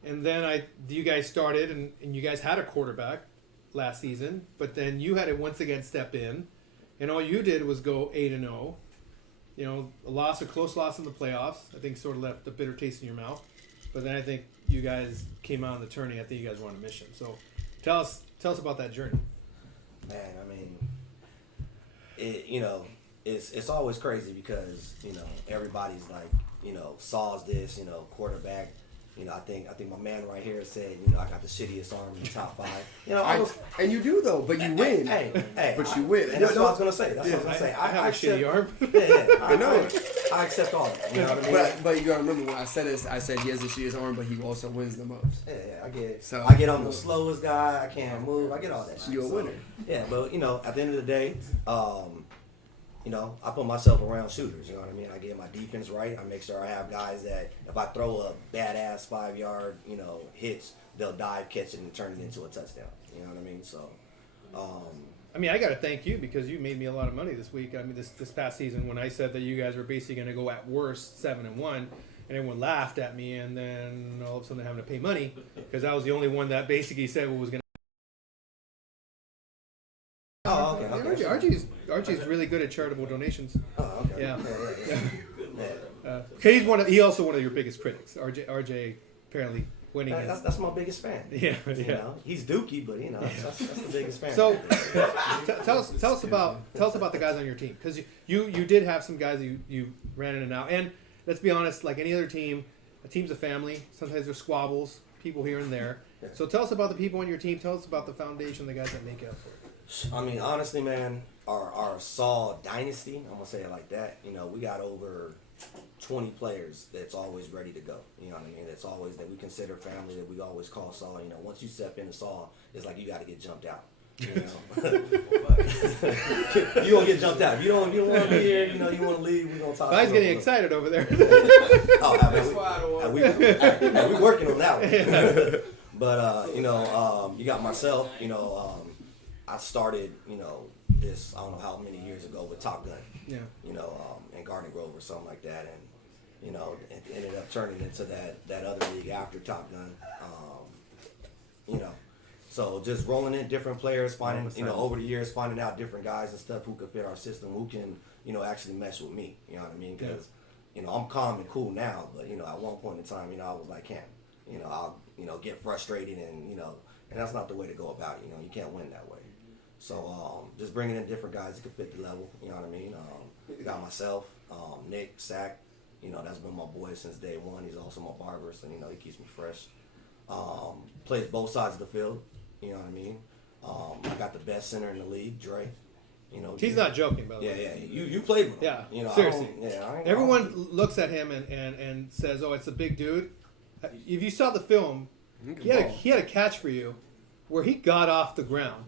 And then you guys started, and you guys had a quarterback last season, but then you had to once again step in, and all you did was go 8-0, a close loss in the playoffs. I think sort of left a bitter taste in your mouth. But then I think you guys came out on the tourney. I think you guys were on a mission. So tell us about that journey. Man, I mean, it's always crazy because everybody's like Saul's this quarterback. I think my man right here said I got the shittiest arm in the top 5. And you do though, but you win. Hey, but you win. And that's what I was gonna say. I have a shitty arm. I know. I accept all that. You know what I mean? But you gotta remember when I said this, I said he has the shittiest arm, but he also wins the most. Yeah, I get it. So I get I'm the slowest guy. I can't move. I get all that. You're a winner. Yeah, but at the end of the day, I put myself around shooters. You know what I mean? I get my defense right. I make sure I have guys that if I throw a badass 5-yard, hits, they'll dive, catch it, and turn it into a touchdown. You know what I mean? So, I got to thank you because you made me a lot of money this week. This past season when I said that you guys were basically going to go at worst 7-1, and everyone laughed at me, and then all of a sudden having to pay money because I was the only one that basically said what was going to. Oh, okay. RG's really good at charitable donations. Oh, okay. Yeah. He's also one of your biggest critics. RJ apparently winning. That's my biggest fan. Yeah. He's dookie, but that's the biggest fan. So tell us about the guys on your team because you did have some guys you ran in and out. And let's be honest, like any other team, a team's a family. Sometimes there's squabbles, people here and there. Yeah. So tell us about the people on your team. Tell us about the foundation, the guys that make it up for it. I mean, honestly, man, our Saul dynasty, I'm going to say it like that, we got over 20 players that's always ready to go. You know what I mean? That's always that we consider family, that we always call Saul. Once you step into Saul, it's like you got to get jumped out. You don't get jumped out. You don't want to be here. You want to leave. We're going to talk. Guy's getting excited over there. That's why I don't want we working on that one. But, you got myself, I started, this, I don't know how many years ago with Top Gun, in Garden Grove or something like that. And, it ended up turning into that other league after Top Gun. So just rolling in different players, finding, over the years, finding out different guys and stuff who could fit our system, who can, actually mesh with me. You know what I mean? Because, I'm calm and cool now, but, at one point in time, I was like him. I'll, get frustrated and that's not the way to go about it. You can't win that way. So just bringing in different guys that can fit the level, you know what I mean? Got myself, Nick, Sack, that's been my boy since day one. He's also my barber, so he keeps me fresh. Plays both sides of the field, you know what I mean? I got the best center in the league, Dre. He's not joking, by the way. Yeah. You played with him. Yeah, seriously. Everyone don't. looks at him and says, "Oh, it's a big dude." If you saw the film, he had a catch for you where he got off the ground.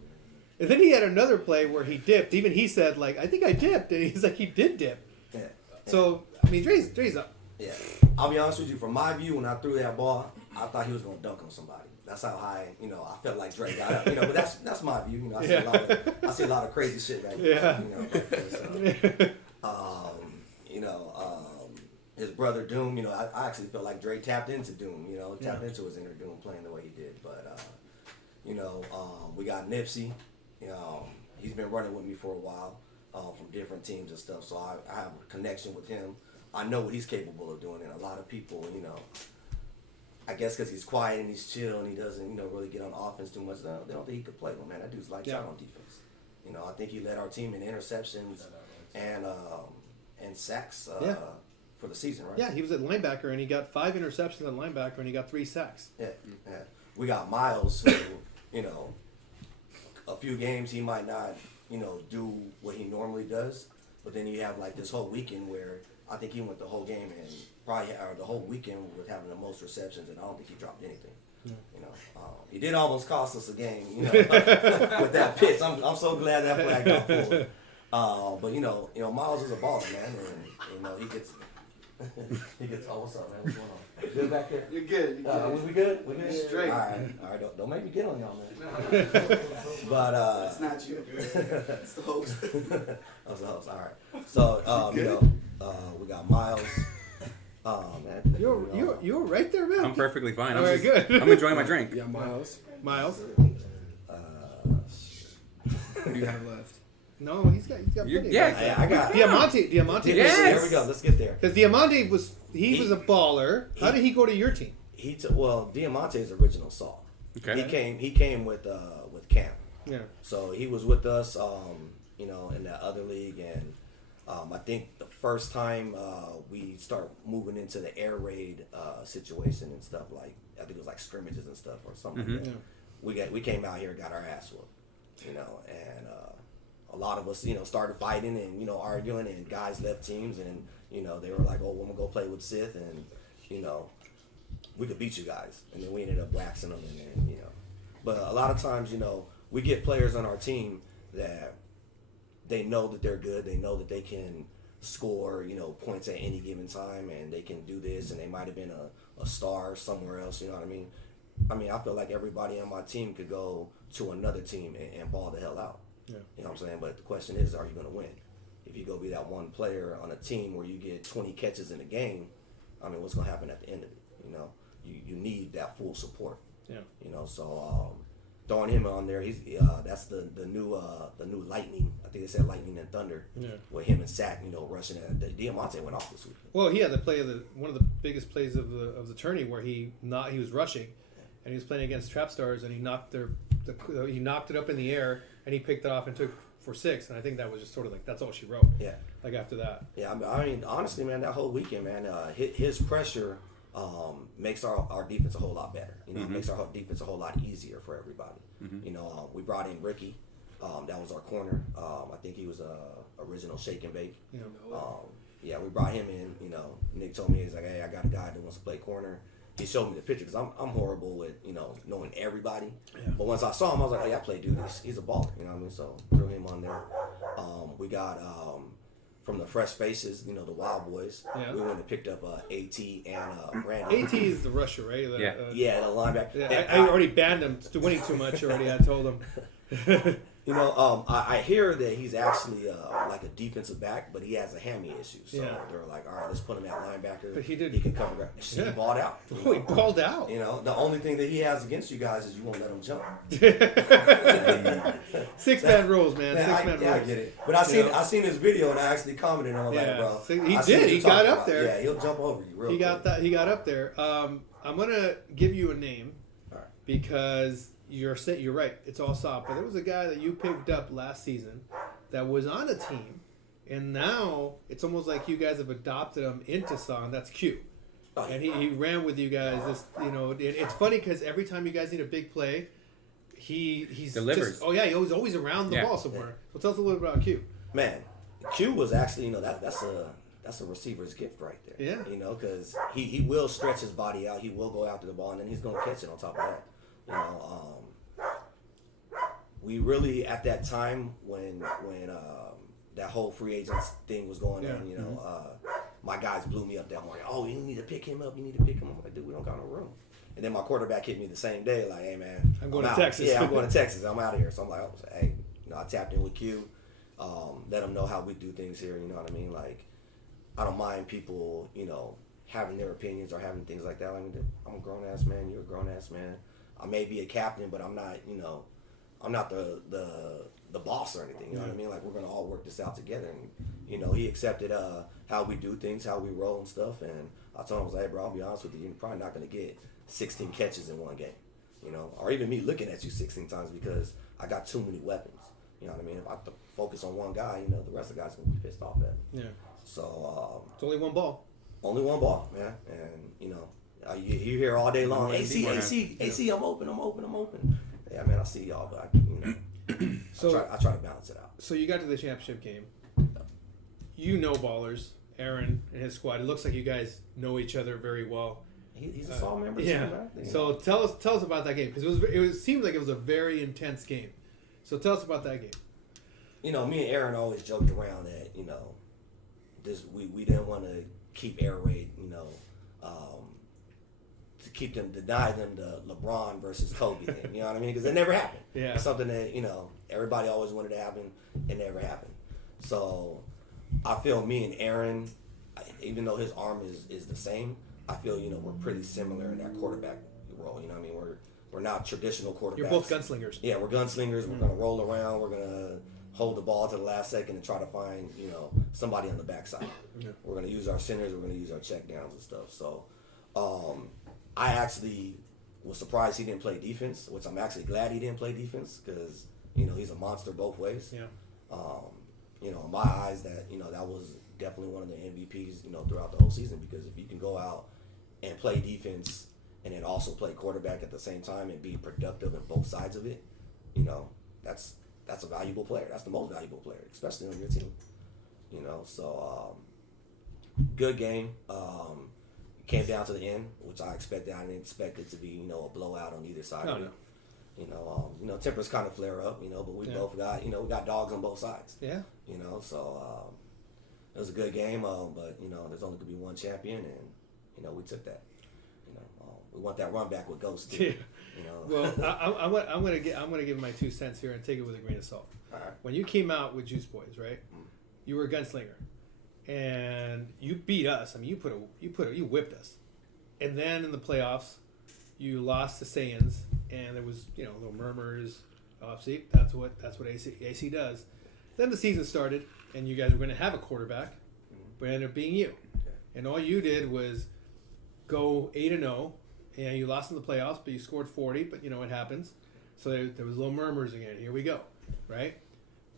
And then he had another play where he dipped. Even he said, like, I think I dipped. And he's like, he did dip. Yeah. So, Dre's up. Yeah. I'll be honest with you. From my view, when I threw that ball, I thought he was going to dunk on somebody. That's how high, I felt like Dre got up. But that's my view. I see a lot of crazy shit right now. His brother Doom, I actually felt like Dre tapped into Doom, tapped into his inner Doom playing the way he did. But, we got Nipsey. He's been running with me for a while from different teams and stuff, so I have a connection with him. I know what he's capable of doing, and a lot of people, I guess because he's quiet and he's chill and he doesn't, really get on offense too much, they don't think he could play. But man, that dude's lights out on defense. I think he led our team in interceptions and sacks for the season, right? Yeah, he was at linebacker and he got 5 interceptions at linebacker and he got 3 sacks. Yeah. We got Miles, who, a few games he might not, do what he normally does, but then you have like this whole weekend where I think he went the whole game and probably or the whole weekend with having the most receptions, and I don't think he dropped anything. He did almost cost us a game, with that pitch. I'm so glad that flag got pulled. But Miles is a baller, man, and he gets. Oh, what's up, man? What's going on? Good back there? You're good. We good? We good? Straight. All right. Don't make me get on y'all, man. But it's not you. It's the host. That's the host. All right. So we got Miles. Man. You're right there, man. I'm perfectly fine. All right, good. I'm enjoying my drink. Yeah, Miles. Miles. What do you have left? No, he's got plenty. Yeah, I got Diamante. Yes. There we go. Let's get there. Because Diamante was a baller. How did he go to your team? Diamante's original Saul. Okay. He came with Cam. Yeah. So he was with us, in that other league, and I think the first time we start moving into the air raid situation and stuff, like I think it was like scrimmages and stuff or something. Like that. We came out here and got our ass whooped, and a lot of us, started fighting and arguing, and guys left teams, and they were like, "Oh, I'm gonna go play with Sith," and we could beat you guys, and then we ended up waxing them, and then, But a lot of times, we get players on our team that they know that they're good, they know that they can score, points at any given time, and they can do this, and they might have been a star somewhere else. You know what I mean? I feel like everybody on my team could go to another team and ball the hell out. Yeah. You know what I'm saying? But the question is, are you going to win? If you go be that one player on a team where you get 20 catches in a game, what's going to happen at the end of it? You need that full support. Yeah. So throwing him on there, he's that's the new Lightning. I think they said Lightning and Thunder. Yeah. With him and Sack, rushing it. Diamante went off this week. Well, he had the play of one of the biggest plays of the tourney where he was rushing, and he was playing against Trap Stars, and he knocked he knocked it up in the air, and he picked it off and took for 6, and I think that was just sort of like that's all she wrote. Yeah. Like after that. Yeah, honestly, man, that whole weekend, man, his pressure makes our defense a whole lot better. Makes our defense a whole lot easier for everybody. We brought in Ricky. That was our corner. I think he was original shake and bake. Yeah, we brought him in. Nick told me, he's like, "Hey, I got a guy that wants to play corner." He showed me the picture because I'm horrible with knowing everybody. Yeah. But once I saw him, I was like, "Oh yeah, I play dude. He's a baller." You know what I mean? So threw him on there. We got from the Fresh Faces, the Wild Boys. Yeah. We went and picked up AT and Brandon. AT is the rusher, right? The linebacker. Yeah, I already banned him. Winning too much already. I told him. I hear that he's actually like a defensive back, but he has a hammy issue. So they're like, all right, let's put him at linebacker. But he can cover ground. He balled out. Oh, he balled out. The only thing that he has against you guys is you won't let him jump. 6-man rules, man. 6-man rules. Yeah, I get it. But I seen his video and I actually commented on it, bro. He did. He got up there. Yeah, he'll jump over you. Real he got that. He got up there. I'm gonna give you a name because. You're right. It's all soft. But there was a guy that you picked up last season that was on a team, and now it's almost like you guys have adopted him into song. That's Q, and he ran with you guys. It's funny because every time you guys need a big play, he's delivers. He's always around the ball somewhere. Well, tell us a little bit about Q. Man, Q was actually that's a receiver's gift right there. Yeah. Because he will stretch his body out. He will go after the ball, and then he's gonna catch it on top of that. We really at that time when that whole free agents thing was going on, my guys blew me up that morning. Oh, you need to pick him up. You need to pick him up. I'm like, dude, we don't got no room. And then my quarterback hit me the same day, like, hey man, I'm going to Texas. Yeah, I'm going to Texas. I'm out of here. So I'm like, hey, I tapped in with Q, let him know how we do things here. You know what I mean? Like, I don't mind people, having their opinions or having things like that. I mean, I'm a grown ass man. You're a grown ass man. I may be a captain, but I'm not, I'm not the boss or anything. You know what I mean? Like, we're gonna all work this out together. And he accepted how we do things, how we roll and stuff. And I told him, I was like, hey, bro, I'll be honest with you, you're probably not gonna get 16 catches in one game, or even me looking at you 16 times because I got too many weapons. You know what I mean? If I focus on one guy, the rest of the guys gonna be pissed off at me. Yeah. So it's only one ball. Only one ball, man, and you hear all day long, AC, I'm open. Yeah, man, I see y'all, but I try to balance it out. So you got to the championship game. Ballers, Aaron and his squad. It looks like you guys know each other very well. He's a Saul member. Yeah. Too, man. So tell us about that game because it seemed like it was a very intense game. So tell us about that game. Me and Aaron always joked around that we didn't want to keep air raid, to keep them, deny them the LeBron versus Kobe thing. You know what I mean? Because it never happened. Yeah. It's something that everybody always wanted to happen. It never happened. So I feel me and Aaron, even though his arm is the same, I feel we're pretty similar in that quarterback role. You know what I mean? We're not traditional quarterbacks. You're both gunslingers. Yeah, we're gunslingers. We're gonna roll around. We're gonna hold the ball to the last second and try to find, somebody on the backside. Yeah. We're going to use our centers. We're going to use our check downs and stuff. So I actually was surprised he didn't play defense, which I'm actually glad he didn't play defense because, he's a monster both ways. Yeah. In my eyes, that was definitely one of the MVPs, throughout the whole season, because if you can go out and play defense and then also play quarterback at the same time and be productive in both sides of it, that's a valuable player. That's the most valuable player, especially on your team. So good game. Came down to the end, which I expected. I didn't expect it to be, a blowout on either side of it. Tempers kind of flare up, but we both got, we got dogs on both sides. Yeah. So it was a good game, but there's only gonna be one champion, and we took that. We want that run back with Ghost too. Well, I'm gonna give my 2 cents here and take it with a grain of salt. All right. When you came out with Juice Boys, right? You were a gunslinger, and you beat us. I mean, you whipped us, and then in the playoffs, you lost to Saiyans, and there was little murmurs. Oh, see, that's what AC does. Then the season started, and you guys were going to have a quarterback, but it ended up being you, and all you did was go 8-0, and you lost in the playoffs, but you scored 40. But it happens. So there was little murmurs again. Here we go, right?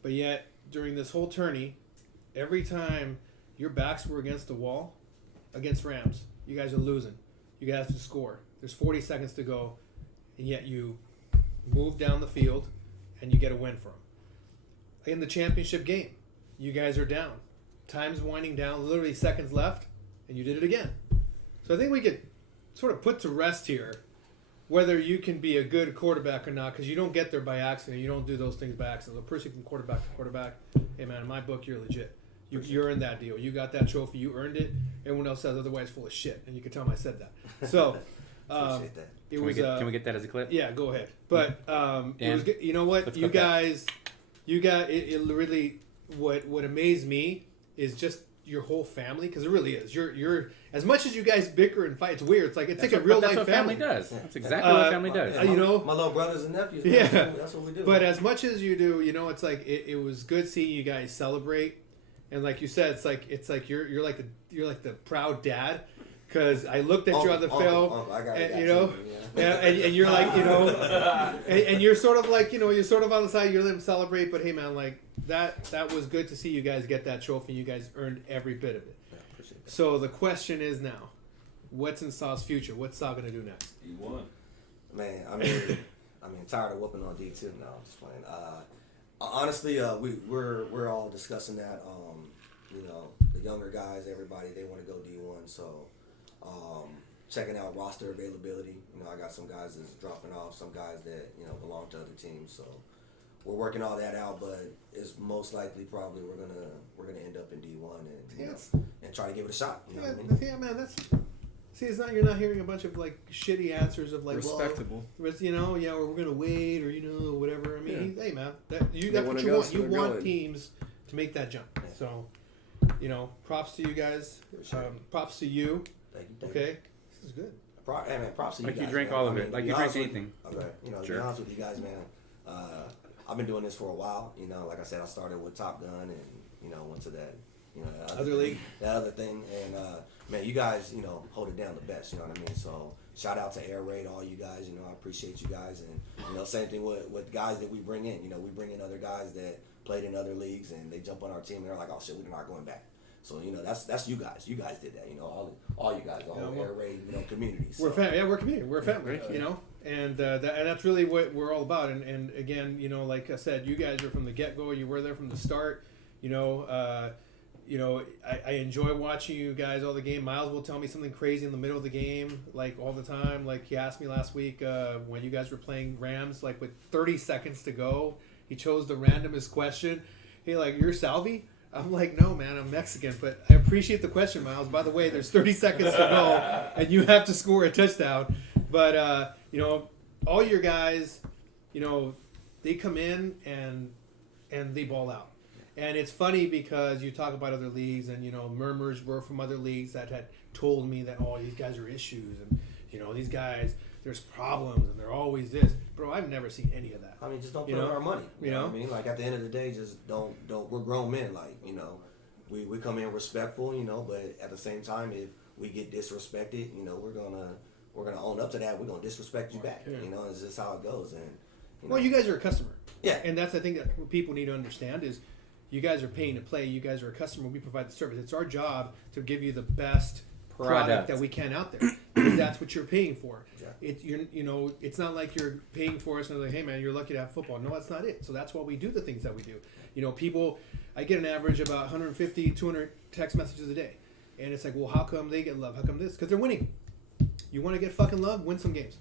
But yet during this whole tourney, every time your backs were against the wall, against Rams, you guys are losing. You guys have to score. There's 40 seconds to go, and yet you move down the field, and you get a win for them. In the championship game, you guys are down. Time's winding down, literally seconds left, and you did it again. So I think we could sort of put to rest here whether you can be a good quarterback or not, because you don't get there by accident. You don't do those things by accident. The person from quarterback to quarterback, hey man, in my book, you're legit. You earned that deal. You got that trophy. You earned it. Everyone else says otherwise full of shit, and you can tell them I said that. So Appreciate that. Can we get that as a clip? Yeah, go ahead. But it was, you know what? Let's You clip that. guys, it really, what amazed me is just your whole family, because it really is. You're as much as you guys bicker and fight. It's weird. It's like a real life That's what family does. That's exactly what family does. Yeah, my little brothers and nephews. Yeah. That's what we do. But as much as you do, it's like it was good seeing you guys celebrate, and like you said, it's like you're like the proud dad, because I looked at you on the film, and you're like and you're sort of like you're sort of on the side, you're letting them celebrate, but hey man, like that was good to see you guys get that trophy. You guys earned every bit of it. Yeah, appreciate that. So the question is now, what's in Saw's future? What's Saw gonna do next? You won. Man, I mean, tired of whooping on D2 now. I'm just playing. Honestly, we're all discussing that. The younger guys, everybody, they want to go D1. So, checking out roster availability. I got some guys that's dropping off, some guys that belong to other teams. So, we're working all that out. But it's most likely probably we're gonna end up in D1 and try to give it a shot. You know what I mean? Yeah, man, that's. See, it's not, you're not hearing a bunch of like shitty answers of like Respectable. Well, or we're gonna wait, or whatever. I mean, hey man, that's what wanna you go, want. so You they're want going. teams to make that jump. So, props to you guys. Props to you. Thank you. Okay, this is good. Hey man, props to you Like guys. you drink man. all of I it. mean, Like to you be drink honest with anything. Okay, to Sure. be honest with you guys, man, I've been doing this for a while. Like I said, I started with Top Gun, and went to that, the Other league. that other thing, and man, you guys, hold it down the best. You know what I mean? So shout out to Air Raid, all you guys. I appreciate you guys, and same thing with guys that we bring in. We bring in other guys that played in other leagues, and they jump on our team, and they're like, oh shit, we're not going back. So that's you guys. You guys did that. All you guys, all Air Raid, community. So. We're a family. Yeah, we're a community. We're a family. Great. And that's really what we're all about. And again, like I said, you guys are from the get go. You were there from the start. I enjoy watching you guys all the game. Miles will tell me something crazy in the middle of the game, like all the time. Like he asked me last week when you guys were playing Rams, like with 30 seconds to go, he chose the randomest question. He like, you're Salvi? I'm like, no, man, I'm Mexican, but I appreciate the question, Miles. By the way, there's 30 seconds to go, and you have to score a touchdown. But, all your guys, they come in and they ball out. And it's funny because you talk about other leagues, and, murmurs were from other leagues that had told me that, oh, these guys are issues, and, these guys, there's problems and they're always this. Bro, I've never seen any of that. I mean, just don't put You know? our money. You know You what I mean? Like, at the end of the day, just don't. We're grown men. Like, you know, we come in respectful, you know, but at the same time, if we get disrespected, you know, we're gonna own up to that. We're gonna disrespect you back. Yeah. You know, it's just how it goes. And Well, you guys are a customer. Yeah. And that's, I think, that what people need to understand is you guys are paying to play. You guys are a customer. We provide the service. It's our job to give you the best product that we can out there. Because that's what you're paying for. It's not like you're paying for us and they're like, hey, man, you're lucky to have football. No, that's not it. So that's why we do the things that we do. You know, people, I get an average about 150, 200 text messages a day. And it's like, well, how come they get love? How come this? Because they're winning. You want to get fucking love? Win some games.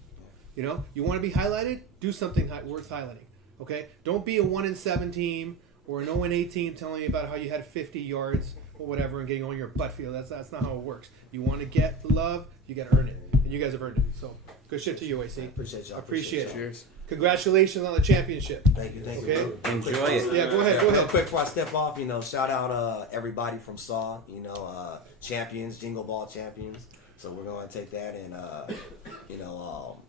You know, you want to be highlighted? Do something worth highlighting. Okay? Don't be a 1-7 team or an 0-8 team telling you about how you had 50 yards or whatever and getting on your butt field. That's not how it works. You want to get the love, you got to earn it. And you guys have earned it. So, good shit to you, AC. Appreciate y'all. Appreciate it. Cheers. Congratulations on the championship. Thank you. Okay. Enjoy it. Yeah, go ahead. Real quick before I step off, you know, shout out everybody from SAW, you know, champions, Jingle Ball champions. So we're going to take that and,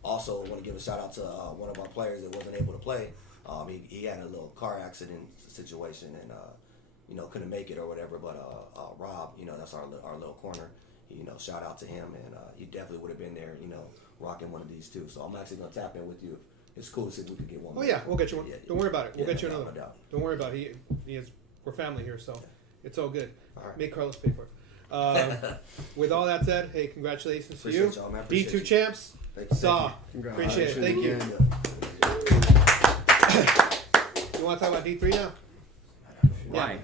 also want to give a shout out to one of our players that wasn't able to play. He had a little car accident situation and, couldn't make it or whatever. But Rob, you know, that's our little corner. You know, shout out to him. And he definitely would have been there, you know, rocking one of these too. So I'm actually going to tap in with you. It's cool to see if we could get one. Oh, yeah, we'll get you one. Yeah, Don't worry about it. We'll yeah, get you no another one. doubt. Don't worry about it. We're family here, so it's all good. All right. Make Carlos pay for it. With all that said, hey, congratulations to Appreciate you. y'all, man. Appreciate D2 you. champs. Thank you. SAW. Appreciate it. Thank you. You want to talk about D3 now? Why?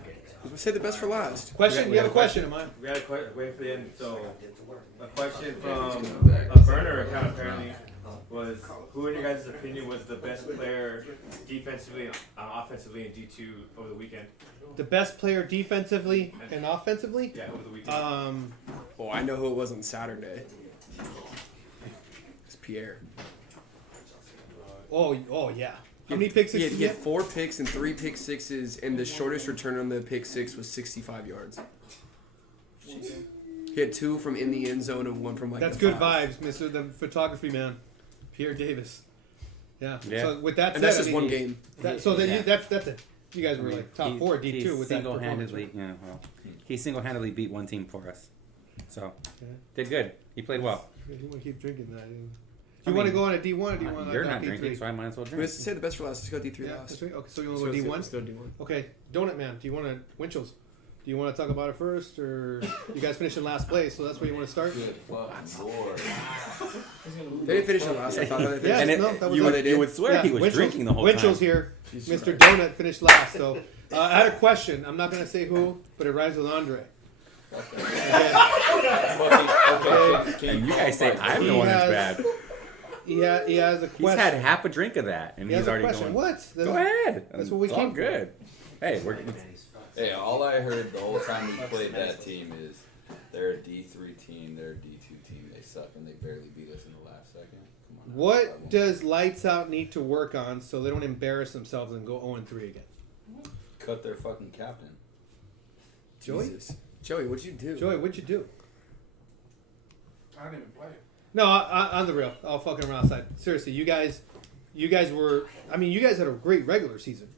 Say the best for last. Question? You have a question, am I? We had a question. Wait for the end. So, a question from a burner account apparently was, who in your guys' opinion was the best player defensively and offensively in D2 over the weekend? The best player defensively and offensively? Yeah, over the weekend. Oh, I know who it was on Saturday. It's Pierre. Oh yeah. How many pick He sixes? had 4 picks and 3 pick sixes, and the shortest return on the pick 6 was 65 yards. He had 2 from in the end zone and 1 from That's the good 5. vibes, Mr. The photography man, Pierre Davis. Yeah. Yeah. So with that And said, that's just I mean, one game. That's it. You guys were like top 4 D2 he with that performance. single-handedly, he single-handedly beat one team for us. So, Yeah. did good. He played well. You want to keep drinking that? Do you want to go on a D1 or do you want to You're go not on drinking, D3? so I might as well drink. Let's say the best for last. Let's go D3 Yeah, last. that's right. Okay, so you want to go Let's D1? go D1. Okay, Donut Man, do you want to Winchell's? Do you want to talk about it first, or you guys finished in last place, so that's where you want to start? They didn't finish the last. I thought they Yeah, finished. no, that was you, it. would, you would swear he was Winchell's- drinking the whole Winchell's time. here. Mr. Donut finished last, so I had a question. I'm not going to say who, but it rhymes with Andre. And you guys say I'm the He one that's has- bad. He has a He's question. had half a drink of that, and He he's has a already question. going. What? Go ahead. That's what we It's all came for. good. Hey, we're Hey, all I heard the whole time we played that team is they're a D3 team, they're a D2 team, they suck, and they barely beat us in the last second. Come on now. What does Lights Out need to work on so they don't embarrass themselves and go 0-3 again? Cut their fucking captain. Joey? Jesus. Joey, what'd you do? Joey, what'd you do? I didn't even play. No, on the real. All fucking around outside. Seriously, you guys were. I mean, you guys had a great regular season.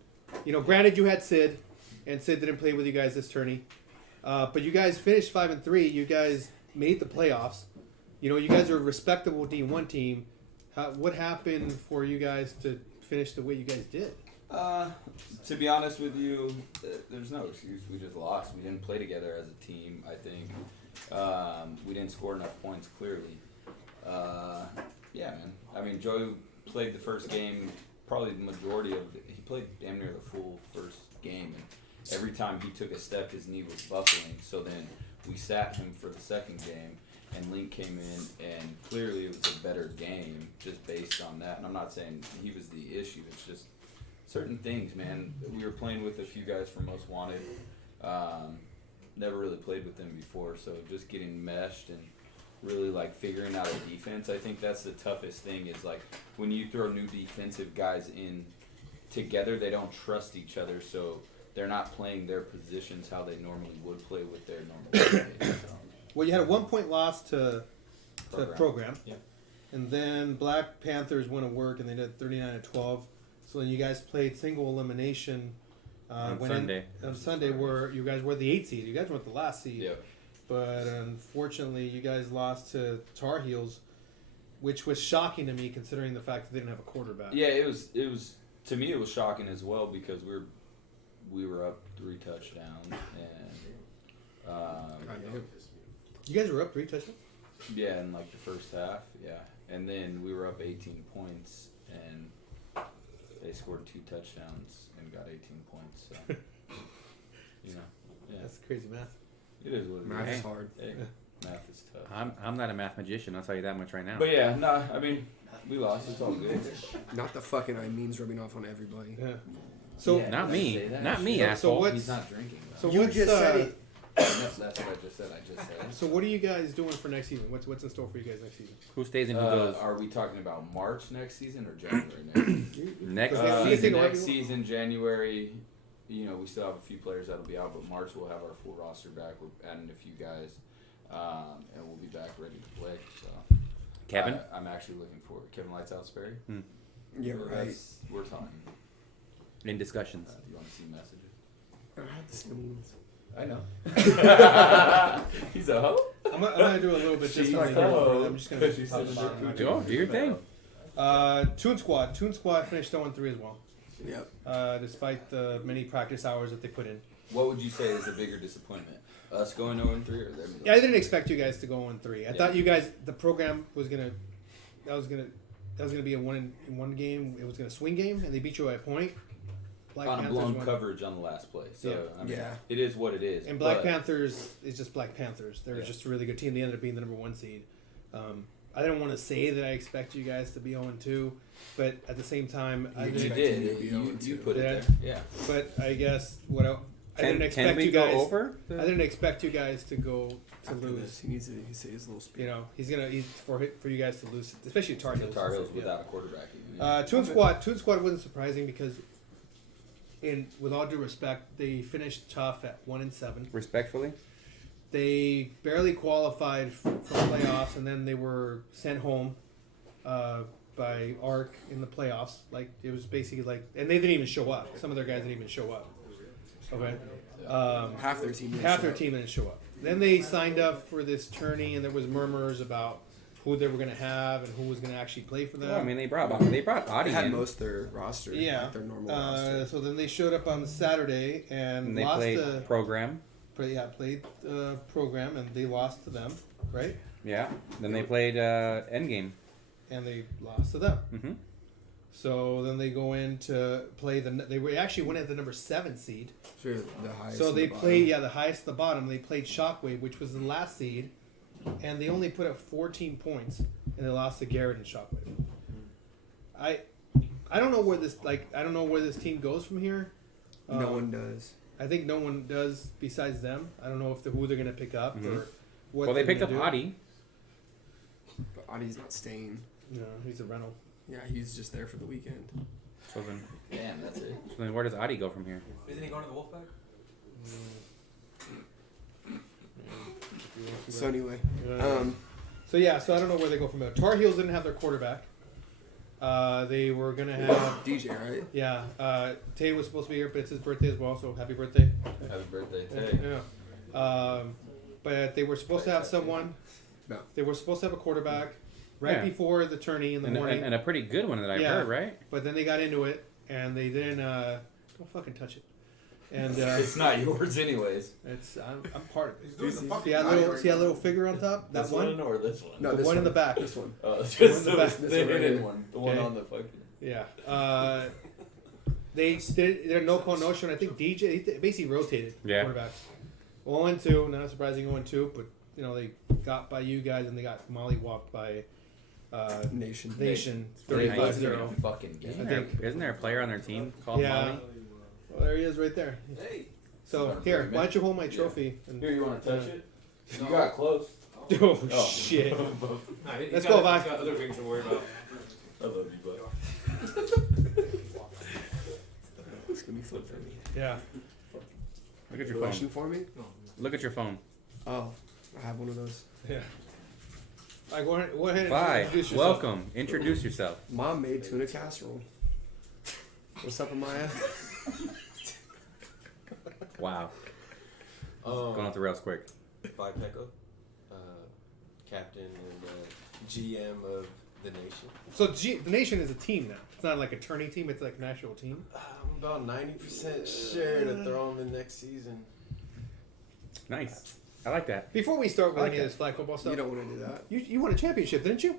You know, granted, you had Sid, and Sid didn't play with you guys this tourney, but you guys finished 5-3. You guys made the playoffs. You know, you guys are a respectable D1 team. What happened for you guys to finish the way you guys did? To be honest with you, there's no excuse. We just lost. We didn't play together as a team, I think. We didn't score enough points, clearly. Yeah, man. I mean, Joey played the first game, probably the majority of it. He played damn near the full first game. And every time he took a step, his knee was buckling. So then we sat him for the second game, and Link came in, and clearly it was a better game just based on that. And I'm not saying he was the issue. It's just certain things, man. We were playing with a few guys from Most Wanted. Never really played with them before, so just getting meshed and really like figuring out a defense. I think that's the toughest thing is like when you throw new defensive guys in together, they don't trust each other, so they're not playing their positions how they normally would play with their normal teammates. So, Well, you had a 1-point loss to program. Yeah. and then Black Panthers went to work and they did 39-12. So then you guys played single elimination On went Sunday. On Sunday, where you guys were the 8th seed. You guys weren't the last seed. Yeah. But unfortunately, you guys lost to Tar Heels, which was shocking to me considering the fact that they didn't have a quarterback. Yeah, it was to me it was shocking as well because we were up 3 touchdowns and You guys were up 3 touchdowns? yeah, in like the first half, yeah. And then we were up 18 points and they scored 2 touchdowns and got 18 points. So you know, yeah. That's crazy math. It is what it is. Math is hard. Hey, math is tough. I'm not a math magician. I'll tell you that much right now. But yeah, no, I mean, we lost. It's all good. Not the fucking I means rubbing off on everybody. Yeah. So Yeah. Not me. Say that. Not me, So asshole. what's He's not drinking. Though. so what's just said it. That's what I just said. I just said it. So what are you guys doing for next season? What's in store for you guys next season? Who stays and who goes? Are we talking about March next season or January next season? Next You think Next or- season, January, you know, we still have a few players that'll be out, but March we'll have our full roster back. We're adding a few guys, and we'll be back ready to play. So, Kevin? I'm actually looking forward. Kevin Lights Out Sperry. Yeah, right. We're talking. In discussions. Do you want to see messages? I don't have the same ones. I know. He's a hoe. I'm gonna do a little bit She's differently. like, here. "Oh." I'm just gonna She top says the bottom. you're Go, do your thing. Toon Squad finished 0-3 as well, Yep. despite the many practice hours that they put in. What would you say is the bigger disappointment? Us going 0-3 or them? Yeah, I didn't expect you guys to go 0-3. I Yeah. thought you guys, the program was gonna, that was gonna be a one game. It was gonna swing game, and they beat you by a point. Black On a Panthers blown won. coverage on the last play. So, Yeah. I mean, Yeah. it is what it is. And Black but- Panthers is just Black Panthers. They're Yeah. just a really good team. They ended up being the number 1 seed. I didn't want to say that I expect you guys to be 0-2, but at the same time, I You didn't. did. to be You 0-2. put it Yeah. there. Yeah. But I guess what I didn't Can expect we you go guys. over? I didn't expect you guys to go to After lose. this, he needs to say his little speech. You know, he's for you guys to lose, especially Tar The Heels. Tar Heels Yeah. without a quarterback. Even. Toon Squad wasn't surprising because, with all due respect, they finished tough at 1-7. Respectfully? They barely qualified for playoffs, and then they were sent home by ARC in the playoffs. Like it was basically like, and they didn't even show up. Some of their guys didn't even show up. Okay, Half their team. half their team didn't show up. Then they signed up for this tourney, and there was murmurs about who they were going to have and who was going to actually play for them. Well, I mean, they brought Audie They had in. most of their roster. Yeah. Like their normal roster. So then they showed up on Saturday and And they lost played the program. played program, and they lost to them, right? Yeah. Then they played Endgame. And they lost to them. Mm-hmm. So then they go in to play they were actually went at the number 7 seed. Sure, the highest. So and they the played bottom. the highest at the bottom. They played Shockwave, which was the last seed, and they only put up 14 points, and they lost to Garrett and Shockwave. I don't know where this team goes from here. No one does. I think no one does besides them. I don't know who they're gonna pick up or what. Well, they they're picked up gonna do. Audie. But Audie's not staying. No, he's a rental. Yeah, he's just there for the weekend. So then, Damn, that's it. where does Audie go from here? Isn't he going to the Wolfpack? So anyway, So I don't know where they go from there. Tar Heels didn't have their quarterback. They were gonna have DJ, right? Tay was supposed to be here, but it's his birthday as well. So happy birthday! Happy birthday, Tay. Yeah. But they were supposed to have someone. No. They were supposed to have a quarterback right Yeah. before the tourney in the morning. And a pretty good one that I've Yeah. heard, right? But then they got into it, and they didn't. Don't fucking touch it. And It's not yours, anyways. I'm part of it. He's doing the fucking See that little figure on top? That This one? or this one? No, The this one in the back. This one. Just the back. the This one right hidden here. one. The one Okay. on the fucking. Yeah. They did their no call no show, and I think DJ they basically rotated Yeah. quarterbacks. 0-2, not surprising 0-2, but they got by you guys and they got mollywopped by Nation. Nation They 35-0. fucking game. Isn't there a player on their team called Yeah. Molly? Well, there he is right there. Hey. So here, why don't you hold my trophy? And, Here, you want to touch it? You got close. Oh, shit! Nah, Let's go, Vi. He's got other things to worry about. I love you, bud. It's gonna be fun for me. Yeah. Look at your Question phone. for me? Look at your phone. Oh, I have one of those. Yeah. All right, go ahead and Vi, introduce yourself. welcome. Introduce yourself. Mom made tuna casserole. What's up, Amaya? Wow. Going off the rails quick. Vi Pecco, captain and GM of the nation. So the Nation is a team now. It's not like a tourney team. It's like a national team. I'm about 90% sure to throw him in next season. Nice. I like that. Before we start with I like any of that. this flag football stuff, You don't want to do that. you won a championship, didn't you?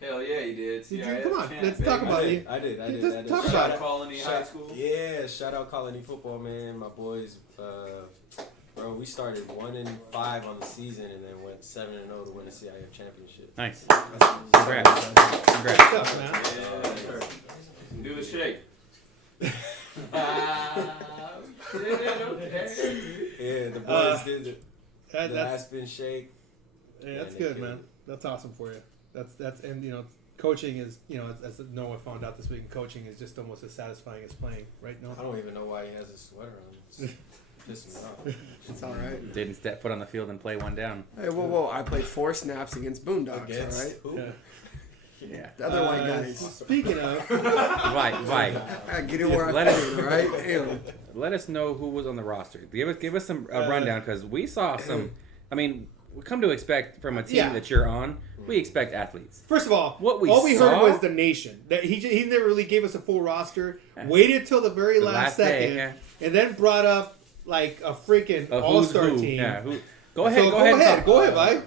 Hell yeah, he did. Did you? CIF Come on, champ, let's baby. talk about I you. did. I did. Let's talk Shout about out it. Colony High School. Yeah, shout out Colony football, man. My boys, bro, we started 1-5 on the season and then went 7-0 to win the CIF championship. Nice. Congrats. Congrats. Good stuff, man. Yeah. Do the shake. Yeah, the boys did the That's Aspen shake. yeah, that's they good, killed man. it. That's awesome for you. That's and coaching is as Noah found out this week, coaching is just almost as satisfying as playing, right? No. I don't even know why he has a sweater on. It's pissing me off. It's all right. Didn't step foot on the field and play one down. Hey, whoa! I played 4 snaps against Boondocks. Against All right. who? Yeah. Yeah. The other white guys. Speaking of, Vi, I get it where I Let fit, all right? Damn. let us know who was on the roster. Give us some rundown because we saw some. I mean, we come to expect from a team Yeah. that you're on. We expect athletes. first of all, What we all we saw- heard was the Nation. That he never really gave us a full roster. Waited till the very The last second, day, yeah. and then brought up like a freaking A who's all-star who. team. Yeah. Who? So Go ahead. Go ahead, Vi.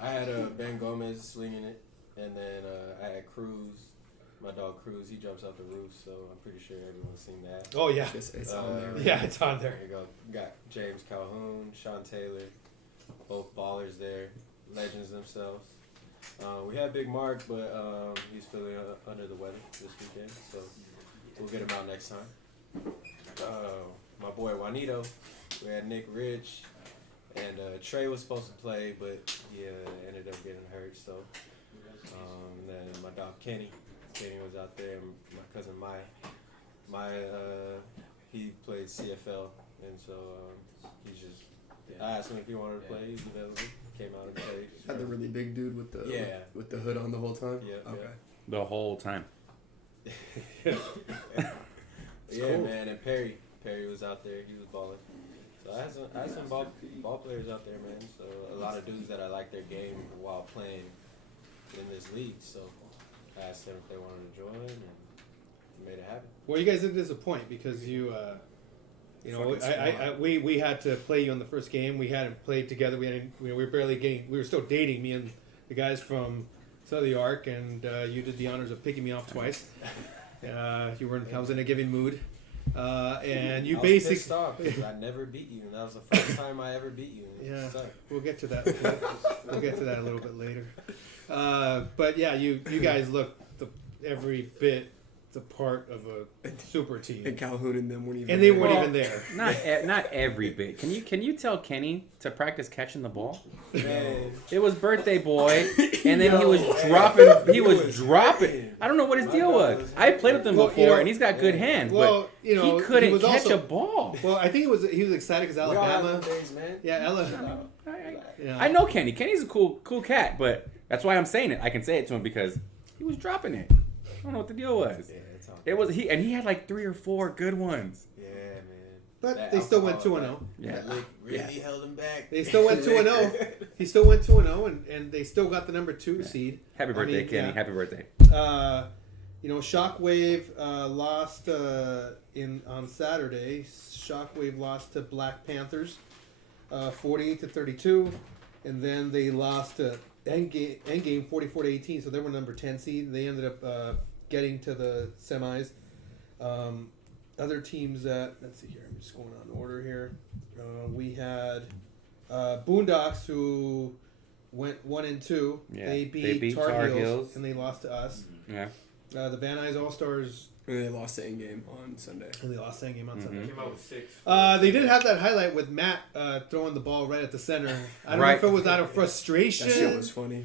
I had Ben Gomez slinging it, and then I had Cruz, my dog Cruz. He jumps out the roof, so I'm pretty sure everyone's seen that. Oh yeah, It's on there. yeah, it's on there. There you go. Got James Calhoun, Sean Taylor, both ballers there, legends themselves. We had Big Mark, but he's feeling under the weather this weekend, so we'll get him out next time. My boy Juanito, we had Nick Rich, and Trey was supposed to play, but he ended up getting hurt. So, and then my dog Kenny was out there, and my cousin Maya, he played CFL, and so he's just. I asked him if he wanted to play. He's available. Came out and played. Had the really big dude with the Yeah. with the hood on the whole time. Yeah, Okay. The whole time. Yeah, cool. man, and Perry was out there. He was balling. So I had some ball players out there, man. So a lot of dudes that I like their game while playing in this league. So I asked them if they wanted to join, and made it happen. Well, you guys didn't disappoint because we had to play you on the first game. We hadn't played together. We were barely getting. We were still dating. Me and the guys from Son of the Ark, and you did the honors of picking me off twice. You weren't. I was in a giving mood, and you I was basically. pissed off because I never beat you, and that was the first time I ever beat you. And it Yeah, sucked. we'll get to that. We'll get to that a little bit later. But yeah, you guys look every bit the part of a super team, And Calhoun and them weren't even. and they there. weren't Well, even there. Not every bit. Can you tell Kenny to practice catching the ball? Man, It was birthday boy, and then he was dropping. He was dropping. I don't know what his deal was. I played with him Well, before, and he's got good hands, Well, but he he couldn't was catch also, a ball. Well, I think he was excited because we all have Alabama. them days, man. Yeah, Alabama. Yeah. I know Kenny. Kenny's a cool cat, but that's why I'm saying it. I can say it to him because he was dropping it. I don't know what the deal was. Yeah, it's all It was he had like 3 or 4 good ones. Yeah, man. But That they still went alcohol, 2-0. Yeah. That lick really held him back. They still went 2-0. He still went 2-0, and they still got the number 2 seed. Happy birthday, mean, Kenny. yeah. Happy birthday. Shockwave lost on Saturday. Shockwave lost to Black Panthers, 48-32, and then they lost to Endgame 44-18. So they were number 10 seed. They ended up getting to the semis. Other teams that let's see here. I'm just going on order here. We had Boondocks who went 1-2. Yeah, They they beat beat Tar Tar Heels, Heels. and they lost to us. Yeah. The Van Nuys All Stars, And they lost the end game on Sunday. and they lost that game on Sunday. Came out with 6. They did have that highlight with Matt throwing the ball right at the center. I don't know if it was out of frustration. That shit was funny.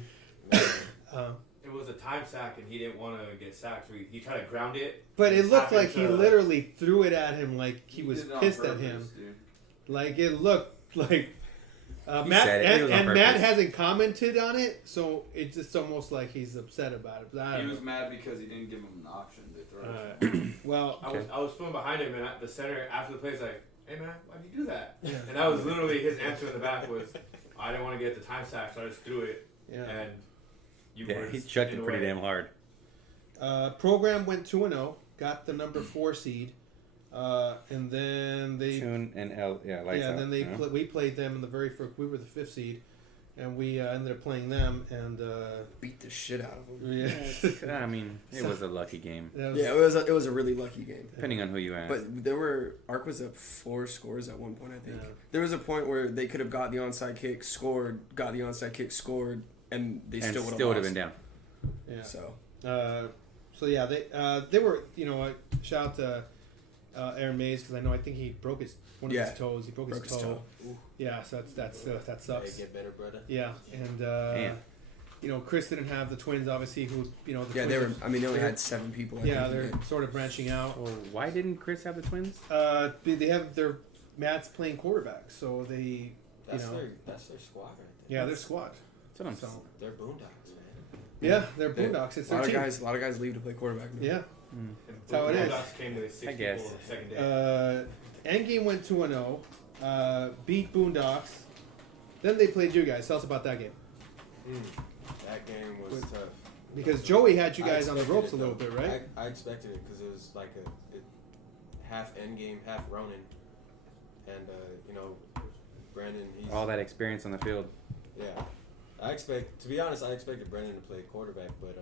It was a time sack, and he didn't want to get sacked, so he tried to ground it. But it looked Happened like he to- literally threw it at him like he was did it on pissed at purpose, him. dude. Like it looked like He Matt said it. It was on and Matt purpose. hasn't commented on it, so it's just almost like he's upset about it. But I He don't was know. mad because he didn't give him an option to throw. Well, I was filming behind him, and the center after the play is like, "Hey man, why'd you do that?" And that was literally his answer in the back was, "I didn't want to get the time sack, so I just threw it." yeah. And you Yeah, were he just chucked in it the pretty way. damn hard. Program went 2-0, got the number 4 seed, and then they Tune and L. Yeah, lights out. then we played them in the very first. We were the 5th seed, and we ended up playing them, and Beat the shit out of them. yeah, I mean, it was a lucky game, that was- Yeah, it was a really lucky game. depending on who you ask. But Ark was up 4 scores at one point, I think. Yeah. There was a point where they could have got the onside kick, scored, and they and still would still would have have lost. been down. yeah. So So yeah, they were, shout out to Aaron Mays, because I think he broke one of Yeah. his toes. He broke his toe. Yeah, so that Hey, sucks. get better, brother. Yeah, and Damn. Chris didn't have the twins, obviously. Who the yeah, twins they were. are- I mean, they only had 7 people. I Yeah, think, they're in it. sort of branching out. So why didn't Chris have the twins? They have their Matt's playing quarterback, so they, That's know, their squad right there. yeah, their squad. That's what I'm So They're boondocks, man. yeah, they're They- Boondocks. It's A lot their of team. guys leave to play quarterback now. Yeah. And That's how it is. Bulldogs came to 6 I guess. people the second day. Endgame went 2-0, beat Boondocks. Then they played you guys. Tell us about that game, That game was tough. because Joey had you I guys on the expected ropes it, a little though. bit, right? I expected it because it was like half Endgame, half Ronin, and Brandon. He's, All that experience on the field. Yeah, to be honest, I expected Brendan to play quarterback, but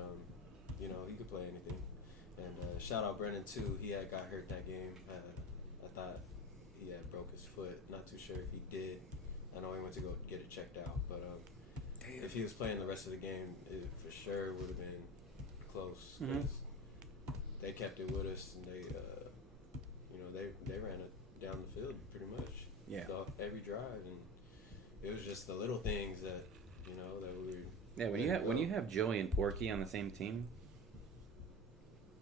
he could play anything. And shout out Brendan too. He had got hurt that game. I thought he had broke his foot. Not too sure if he did. I know he went to go get it checked out, but if he was playing the rest of the game, it for sure would have been close. 'Cause they kept it with us, and they ran it down the field pretty much. Yeah. Every drive, and it was just the little things that that we were. Yeah, when you have Joey and Porky on the same team,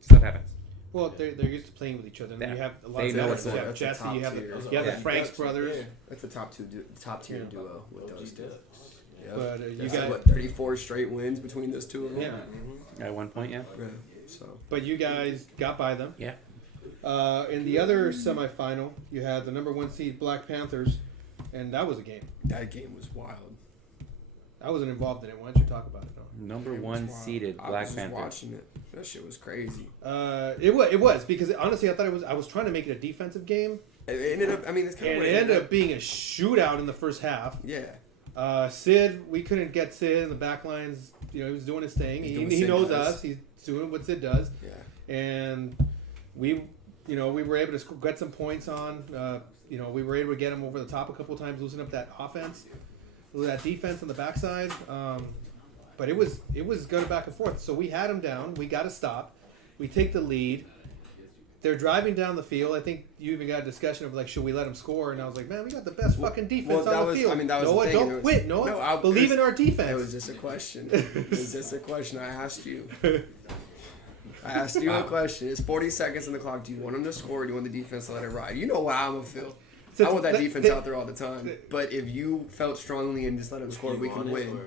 stuff happens. Well, they're used to playing with each other. And then Yeah. you have a lot They of know veterans. it's You have that's a Jesse. top You have tier. the Franks brothers. Yeah. That's a top tier Yeah. duo with those two. Yep. But you That's guys, like, 34 straight wins between those two of them. yeah. At one point, yeah. Yeah, so But you guys got by them. Yeah. In the other semifinal, you had the number 1 seed Black Panthers, and that was a game. that game was wild. I wasn't involved in it. Why don't you talk about it? No. Number It was one wild. seeded I Black was just Panthers. watching it. That shit was crazy. It was because honestly, I thought I was trying to make it a defensive game, It ended up. I mean, it's kind and of it ended up being a shootout in the first half. Yeah. Sid, we couldn't get Sid in the back lines. He was doing his thing. He's doing He Sid knows does. us. He's doing what Sid does, Yeah. and we were able to get some points on. We were able to get him over the top a couple of times, loosening up that offense, that defense on the backside. But it was going back and forth. So we had him down. We got a stop. We take the lead. They're driving down the field. I think you even got a discussion of like, should we let them score? And I was like, man, we got the best fucking defense that on the was- field. I mean, that was Noah, the thing. don't It was- quit. Noah, No, I- believe in our It defense. was just a question. It was just a question I asked you. I asked you a question. It's 40 seconds on the clock. Do you want them to score or do you want the defense to let it ride? You know how I'm going to feel. So I want that that- defense out there all the time. But if you felt strongly and just let them score, we can win.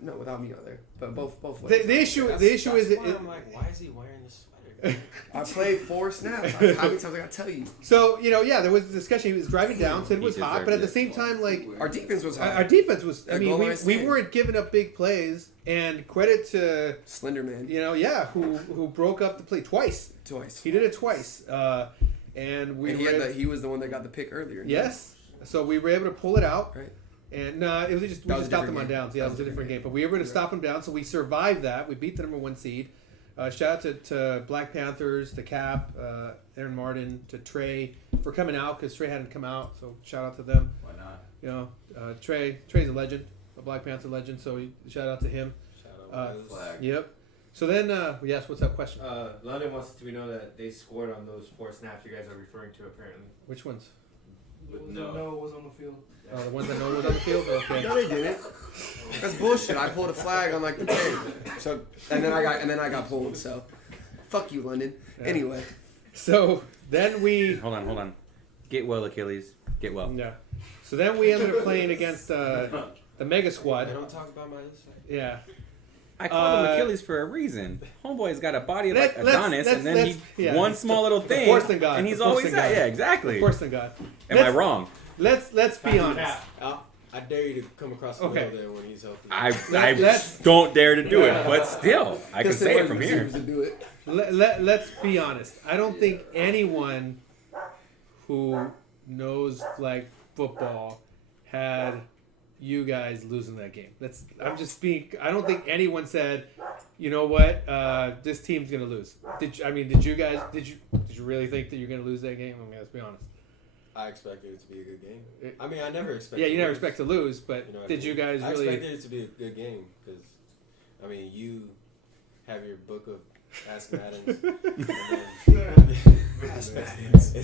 No, without me out there. But both ways. The issue is I'm like, why is he wearing this sweater? I played 4 snaps. How many times I got to tell you? so there was a discussion. He was driving down. Sid was He hot, deserved but at the it. same time, like Our defense was our high. defense was. I That mean, goal line we stand. weren't giving up big plays. And credit to Slender man. who broke up the play twice. Twice. He did it twice. And we And were he was the one that got the pick earlier. yes. So we were able to pull it out. Right. And it was just we That just was a stopped them different on game. downs. Yeah, That it was a different game. But we were able to stop them down. So we survived that. We beat the number 1 seed. Shout out to Black Panthers, to Cap, Aaron Martin, to Trey for coming out because Trey hadn't come out. So shout out to them. Why not? Trey's a legend, a Black Panther legend. So shout out to him. Shout out Flag. Yep. So then, yes, what's that question? London wants to know that they scored on those 4 snaps you guys are referring to apparently. Which ones? No. was on the field. Oh, the ones that know was on the field? Okay. No, they didn't. That's bullshit. I pulled a flag on like the 10. So and then I got pulled. So fuck you, London. Yeah. Anyway, So then we. Hold on. Get well, Achilles. Get well. Yeah. So then we ended up playing against the Mega Squad. They don't talk about my list. Yeah. I called him Achilles for a reason. Homeboy's got a body like Adonis, and then one small little thing, and he's always that. Yeah, exactly. Of course, than God. Am I wrong? Let's be honest. I dare you to come across the middle there when he's healthy. I don't dare to do it, but still, I can say it from here. Let's be honest. I don't think anyone who knows like football had you guys losing that game. I don't think anyone said, you know what, this team's gonna lose. Did you really think that you're gonna lose that game? I mean, let's be honest. I expected it to be a good game. I mean, I never expected. Yeah, you never expect to lose, but did you guys really? I expected it to be a good game because, I mean, you have your book of Ask Maddens. Ask Maddens.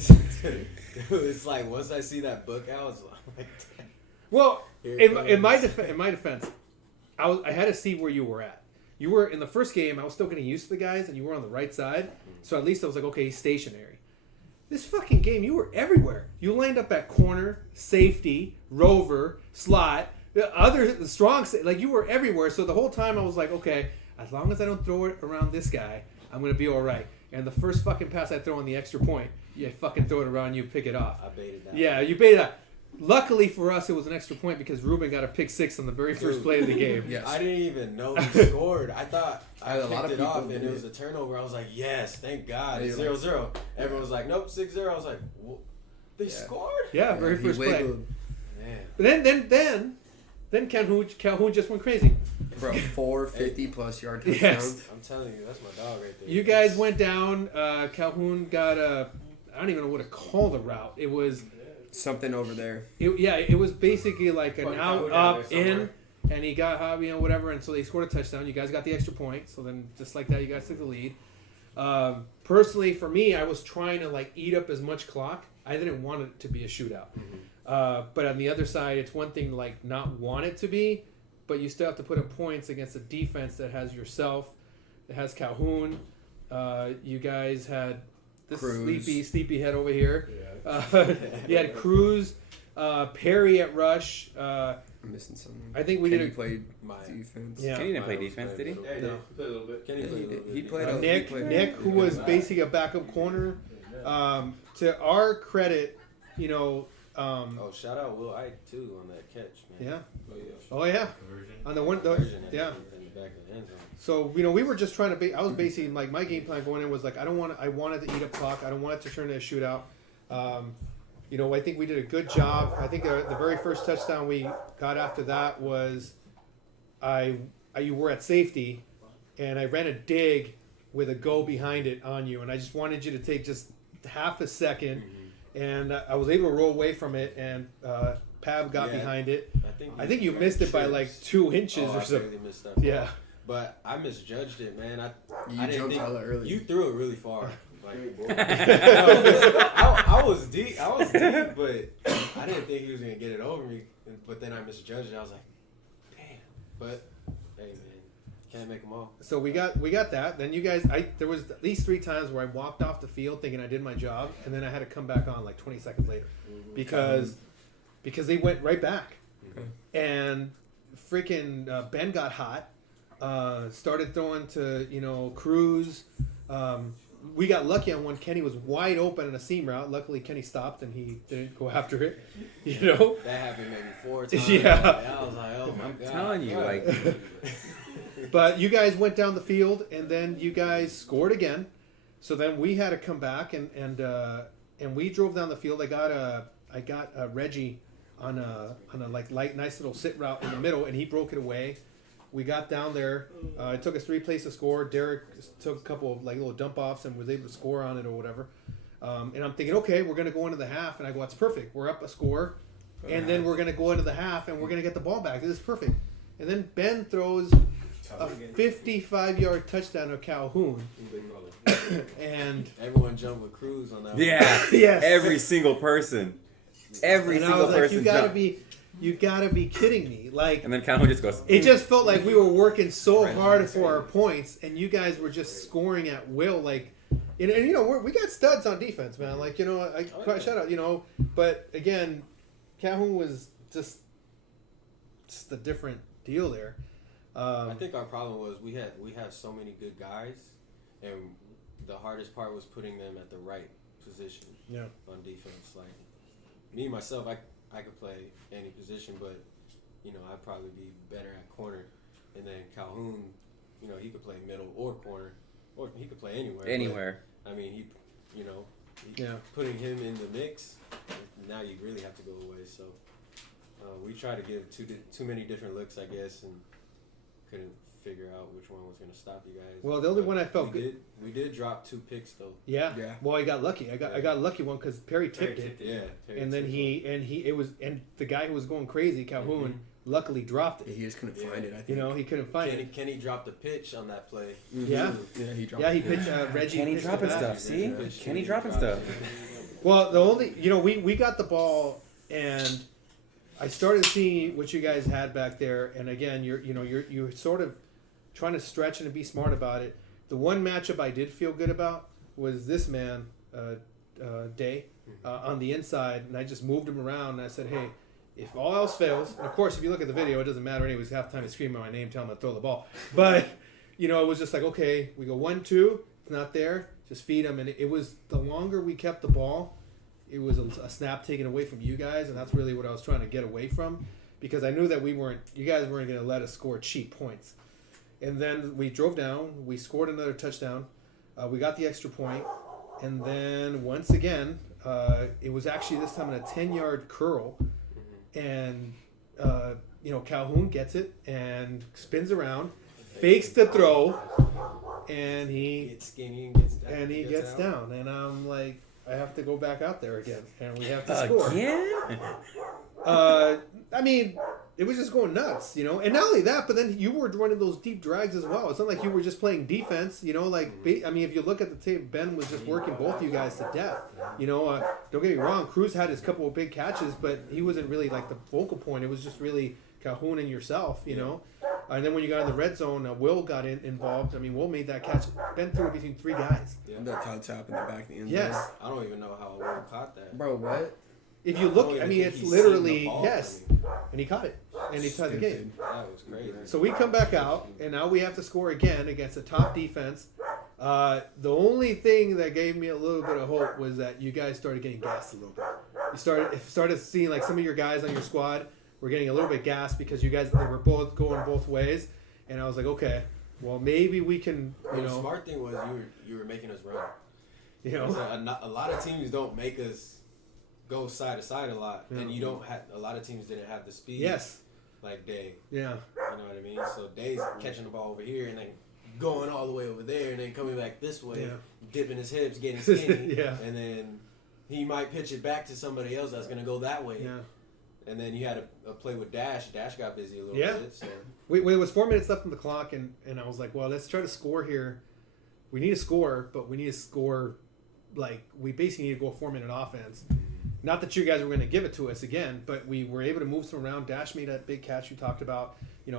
It's like once I see that book out, it's like. Well, in my defense, I had to see where you were at. You were in the first game. I was still getting used to the guys, and you were on the right side. So at least I was like, okay, he's stationary. This fucking game, you were everywhere. You lined up at corner, safety, rover, slot, the strong, like you were everywhere. So the whole time I was like, okay, as long as I don't throw it around this guy, I'm gonna be all right. And the first fucking pass I throw on the extra point, you fucking throw it around, you pick it off. I baited that. Yeah, you baited that. Luckily for us, it was an extra point because Ruben got a pick 6 on the very first play of the game. Yes. I didn't even know he scored. I thought I picked it off and it was a turnover. I was like, yes, thank God. 0-0. Everyone was like, nope, 6-0. I was like, they scored? Yeah, very first play. Man. But then Calhoun just went crazy. Bro, 450-plus yard touchdowns. Yes. I'm telling you, that's my dog right there. You guys went down. Calhoun got I don't even know what to call the route. It was something over there. It was basically like an out, up, in, and he got whatever, and so they scored a touchdown. You guys got the extra point, so then just like that, you guys took the lead. Personally, for me, I was trying to like eat up as much clock. I didn't want it to be a shootout. But on the other side, it's one thing to like not want it to be, but you still have to put in points against a defense that has yourself, that has Calhoun. You guys had this sleepy head over here. You had Cruz, Perry at rush. I'm missing something. I think we Kenny did played defense. Yeah. Kenny didn't play defense, did he? Yeah, No. he played a little bit. Kenny played a little bit. He played Nick, who was basically a backup corner. To our credit, shout out Will Ike too on that catch, man. yeah. Oh yeah. On the one, Conversion yeah. In the back of the end zone. So we were just trying to. I was basically like my game plan going in was like I wanted to eat up clock. I don't want it to turn into a shootout. I think we did a good job. I think the very first touchdown we got after that was, you were at safety, and I ran a dig with a go behind it on you, and I just wanted you to take just half a second, and I was able to roll away from it, and Pab got behind it. I think you missed it by like 2 inches or so. I really missed that. Yeah. But I misjudged it, man. You didn't jumped hella early. You threw it really far. I was deep, but I didn't think he was gonna get it over me. But then I misjudged it. I was like, damn. But hey, man, can't make them all. So we got that. Then you guys, there was at least 3 times where I walked off the field thinking I did my job, and then I had to come back on like 20 seconds later because they went right back, and freaking Ben got hot. Started throwing to Cruz. We got lucky on one. Kenny was wide open in a seam route. Luckily, Kenny stopped and he didn't go after it. That happened maybe 4 times. Yeah. I was like, oh my God. I'm telling you, like. But you guys went down the field and then you guys scored again. So then we had to come back and we drove down the field. I got Reggie on a like light nice little sit route in the middle and he broke it away. We got down there. It took us 3 plays to score. Derek took a couple of like little dump offs and was able to score on it or whatever. And I'm thinking, okay, we're gonna go into the half, and I go, that's perfect. We're up a score, and then we're gonna go into the half, and we're gonna get the ball back. This is perfect. And then Ben throws a 55-yard touchdown to Calhoun, and everyone jumped with Cruz on that. Yeah, yes. Every single person. Every and single I was like, person. You gotta be kidding me! Like, and then Calhoun just goes. It just felt like we were working so hard for our points, and you guys were just scoring at will. Like, and we got studs on defense, man. Like, shout out, But again, Calhoun was just a different deal there. I think our problem was we have so many good guys, and the hardest part was putting them at the right position on defense. Like me myself, I could play any position, but I'd probably be better at corner. And then Calhoun, he could play middle or corner, or he could play anywhere. Anywhere. But, I mean, putting him in the mix, now you really have to go away. So we tried to give too many different looks, I guess, and couldn't figure out which one was going to stop you guys. Well, the only one I felt good. We did drop 2 picks though. Yeah. Well, I got lucky. I got lucky one because Perry tipped it. Yeah. Perry and then the guy who was going crazy, Calhoun, luckily dropped it. He just couldn't find it. I think. He couldn't find it. Kenny dropped a pitch on that play. Yeah. Yeah, he dropped. Yeah, he pitched Reggie. Kenny pitched dropping it back. stuff. See, Kenny dropping stuff. Well, the only we got the ball and I started seeing what you guys had back there, and again, you're sort of trying to stretch and be smart about it. The one matchup I did feel good about was this man, Day, on the inside, and I just moved him around, and I said, hey, if all else fails, and of course, if you look at the video, it doesn't matter anyways, half the time he's screaming my name, telling him to throw the ball. But, it was just like, okay, we go 1-2, it's not there, just feed him, and it was, the longer we kept the ball, it was a snap taken away from you guys, and that's really what I was trying to get away from, because I knew that you guys weren't going to let us score cheap points. And then we drove down, we scored another touchdown, we got the extra point, and then once again, it was actually this time in a 10-yard curl, and Calhoun gets it and spins around, fakes the throw, and he gets skinny and gets down, and I'm like, I have to go back out there again, and we have to score. Again? I mean, it was just going nuts, and not only that, but then you were running those deep drags as well. It's not like you were just playing defense, if you look at the tape, Ben was just working both of you guys to death. Don't get me wrong, Cruz had his couple of big catches, but he wasn't really like the focal point. It was just really Calhoun and yourself, And then when you got in the red zone, Will got involved. I mean, Will made that catch. Ben threw it between 3 guys. Yeah. That toe tap in the back of the end zone. Yes. I don't even know how Will caught that. Bro, what? If you look, I mean, it's literally, yes. And he caught it. And he tied the game. That was crazy. So we come back out, and now we have to score again against a top defense. The only thing that gave me a little bit of hope was that you guys started getting gassed a little bit. You started seeing like some of your guys on your squad were getting a little bit gassed because you guys they were both going both ways, and I was like, okay, well maybe we can, The smart thing was you were making us run. A lot of teams don't make us go side to side a lot, and you don't have a lot of teams didn't have the speed. Yes. Like Day. Yeah. You know what I mean? So Day's catching the ball over here and then going all the way over there and then coming back this way, dipping his hips, getting skinny, and then he might pitch it back to somebody else that's gonna go that way. Yeah. And then you had a play with Dash. Dash got busy a little bit. So. There was 4 minutes left on the clock, and I was like, well, let's try to score here. We need to score, but we need to score, like, we basically need to go a 4-minute offense. Not that you guys were going to give it to us again, but we were able to move some around. Dash made that big catch you talked about.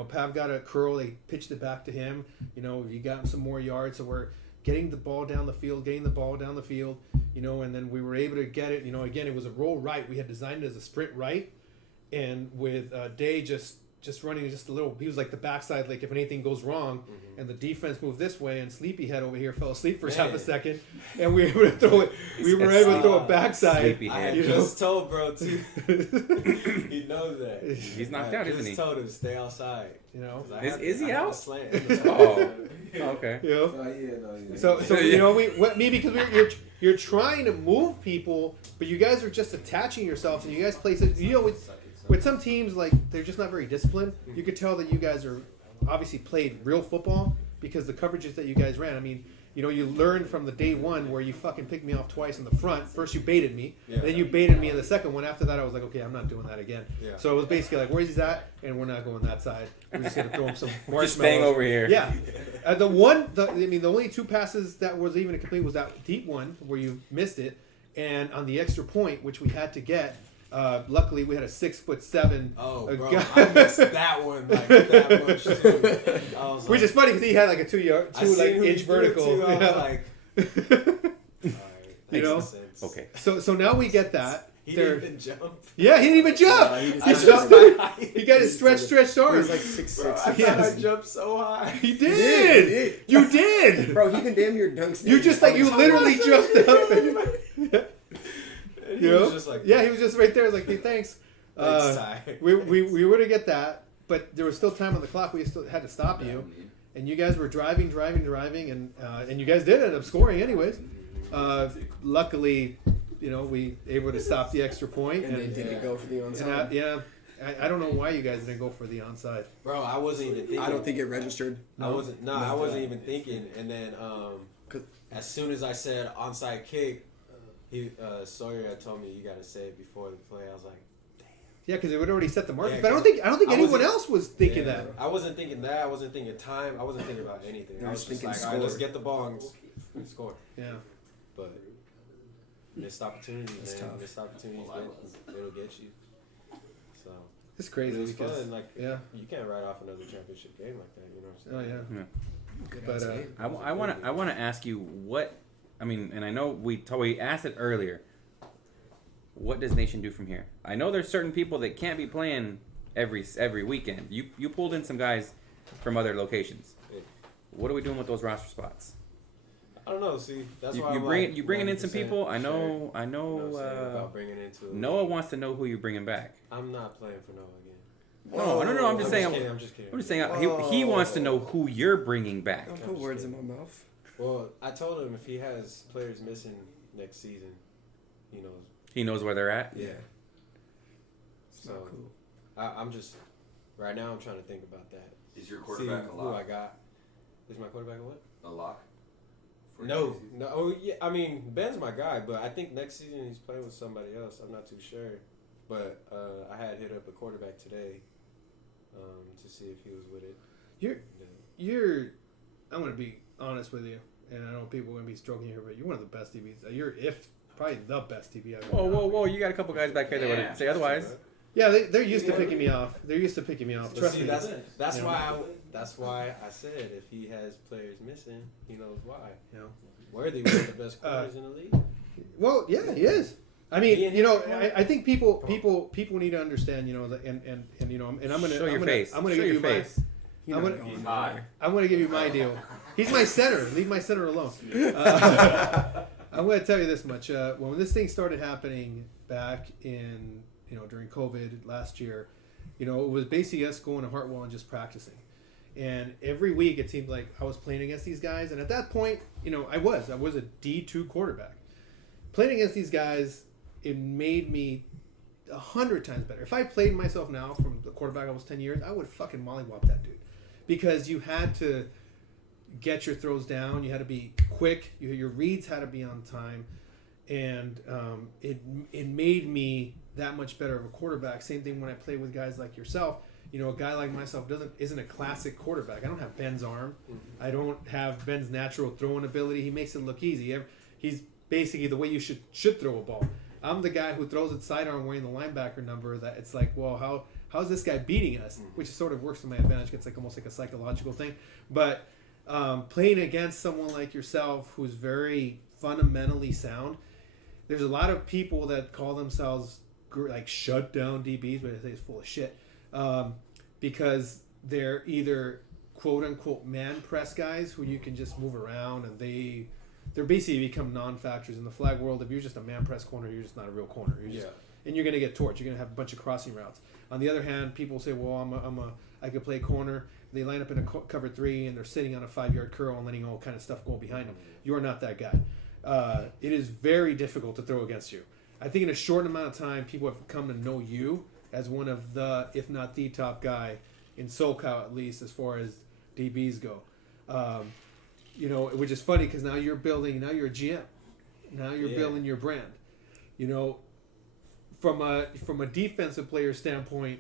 Pav got a curl. They pitched it back to him. You got him some more yards. So we're getting the ball down the field, and then we were able to get it. Again, it was a roll right. We had designed it as a sprint right. And with Day just running just a little, he was like the backside, like if anything goes wrong, and the defense moved this way, and Sleepyhead over here fell asleep for half a second, and we were able to throw it. We were able to throw it backside. I just told bro too. He knows that. He's knocked out, isn't he? I just told him to stay outside. Is he out? Oh, okay. So because you're trying to move people, but you guys are just attaching yourselves, and you guys play. With some teams, like, they're just not very disciplined. You could tell that you guys are obviously played real football because the coverages that you guys ran. I mean, you learned from the day one where you fucking picked me off twice in the front. First you baited me, and then you baited me in the second one. After that, I was like, okay, I'm not doing that again. Yeah. So it was basically like, where's he at? And we're not going that side. We're just gonna throw him some marshmallows. Just staying over here. Yeah. The only 2 passes that was even complete was that deep one where you missed it, and on the extra point, which we had to get. Luckily, we had a 6'7". Oh, bro, I missed that one like that much too. Which is funny because he had like a 2 inch vertical. Like, all right, Okay. So now we get that, He didn't even jump. Yeah, he didn't even jump. He got his stretched arms. He's like 6'6". I thought I jumped so high. He did. You did. Bro, he can damn near dunk. You just like you literally jumped up. And, He was just like, yeah, he was just right there. I was like, hey, thanks. We were to get that, but there was still time on the clock. We still had to stop you, and you guys were driving, and you guys did end up scoring anyways. Luckily, we able to stop the extra point, And they didn't go for the onside. I don't know why you guys didn't go for the onside. bro, I wasn't even thinking. I don't think it registered. I wasn't even thinking. And then as soon as I said onside kick, Sawyer had told me you got to say it before the play. I was like, Yeah, because it would already set the mark. Yeah, but I don't think anyone else was thinking that. I wasn't thinking that. I wasn't thinking time. I wasn't thinking about anything. I was just thinking like, all right, let's get the ball and score. Yeah. But missed opportunities, That's man. tough. Missed opportunities, it'll get you. So It's crazy. it was because, fun. Like, yeah. you can't write off another championship game like that. You know what I'm saying? Oh, yeah. Good But, outside. I want to ask you what, I mean, and I know we asked it earlier. What does Nation do from here? I know there's certain people that can't be playing every weekend. You pulled in some guys from other locations. What are we doing with those roster spots? I don't know. See, that's You why you bringing in some 100% people. I sure. know. You know what I'm saying about bringing into a Noah league. wants to know who you're bringing back. I'm not playing for Noah again. No. I'm just saying. Kidding, I'm just kidding. I'm just saying. He wants to know who you're bringing back. Don't put words in my mouth. Well, I told him if he has players missing next season, he knows. He knows where they're at. Yeah. It's not cool. I'm just right now. I'm trying to think about that. Is your See quarterback a who lock? I got. Is my quarterback a what? A lock? For No, next season? no. Oh yeah. I mean, Ben's my guy, but I think next season he's playing with somebody else. I'm not too sure. But I had hit up a quarterback today to see if he was with it. I'm going to be honest with you, and I know people are going to be stroking you here, but you're one of the best DBs. You're probably the best DB I've ever Whoa! You got a couple guys back here that would say otherwise. Yeah, they're used to picking me off. They're used to picking me off. But Trust see, me. that's Yeah. why I said if he has players missing, he knows why. Yeah. Worthy was one of the best corners in the league. Well, yeah, he is. I mean, He and I think people need to understand, that, and I'm gonna Show your face. I'm gonna Show give your you face. I'm gonna He's high. I'm gonna give you my deal. He's my center. Leave my center alone. I'm gonna tell you this much. When this thing started happening back in during COVID last year, it was basically us going to Hartwell and just practicing. And every week it seemed like I was playing against these guys. And at that point, I was a D2 quarterback. Playing against these guys, it made me 100 times better. If I played myself now from the quarterback I was 10 years, I would fucking mollywop that dude. Because you had to get your throws down. You had to be quick. Your reads had to be on time. And it made me that much better of a quarterback. Same thing when I play with guys like yourself. A guy like myself isn't a classic quarterback. I don't have Ben's arm. I don't have Ben's natural throwing ability. He makes it look easy. He's basically the way you should throw a ball. I'm the guy who throws it sidearm wearing the linebacker number. That it's like, well, how's this guy beating us? Which sort of works to my advantage. It's like almost like a psychological thing. But playing against someone like yourself who's very fundamentally sound, there's a lot of people that call themselves like shut down DBs, but I think it's full of shit. Because they're either quote unquote man press guys who you can just move around, and they're basically become non-factors in the flag world. If you're just a man press corner, you're just not a real corner. And you're gonna get torched. You're gonna have a bunch of crossing routes. On the other hand, people say, well, I could play corner. They line up in a cover 3 and they're sitting on a 5-yard curl and letting all kind of stuff go behind them. You are not that guy. It is very difficult to throw against you. I think in a short amount of time, people have come to know you as one of the, if not the top guy in SoCal, at least as far as DBs go. Which is funny because now you're a GM. Now you're building your brand. From a defensive player standpoint,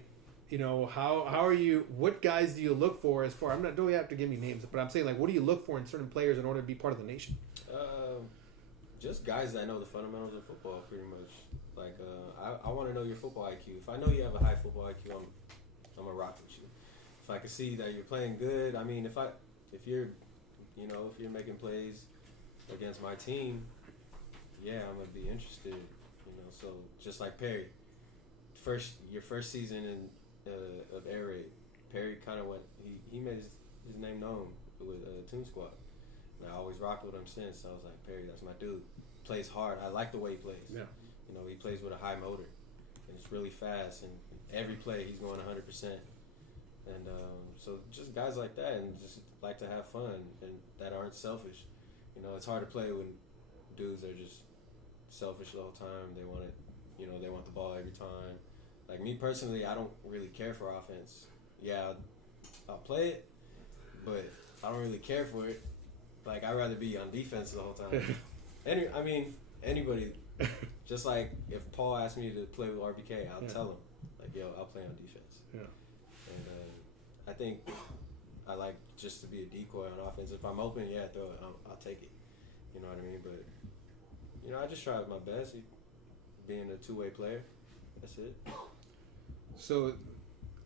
how are you? What guys do you look for as far? Don't you have to give me names, but I'm saying like, what do you look for in certain players in order to be part of the nation? Just guys that know the fundamentals of football, pretty much. Like, I want to know your football IQ. If I know you have a high football IQ, I'm gonna rock with you. If I can see that you're playing good, I mean, if you're making plays against my team, yeah, I'm gonna be interested. You know, so just like Perry, your first season of air raid, Perry kind of went. He made his name known with Toon Squad. And I always rocked with him since. I was like, Perry, that's my dude. Plays hard. I like the way he plays. Yeah. You know, he plays with a high motor, and it's really fast. And every play, he's going 100%. And so just guys like that, and just like to have fun, and that aren't selfish. You know, it's hard to play when dudes are just selfish the whole time. They want it. You know, they want the ball every time. Like me personally, I don't really care for offense. Yeah, I'll play it, but I don't really care for it. Like, I'd rather be on defense the whole time. Anybody, just like if Paul asked me to play with RBK, I'll tell him, like, yo, I'll play on defense. Yeah. And I think I like just to be a decoy on offense. If I'm open, throw it. I'll take it. You know what I mean? But, you know, I just try my best being a two-way player. That's it. So,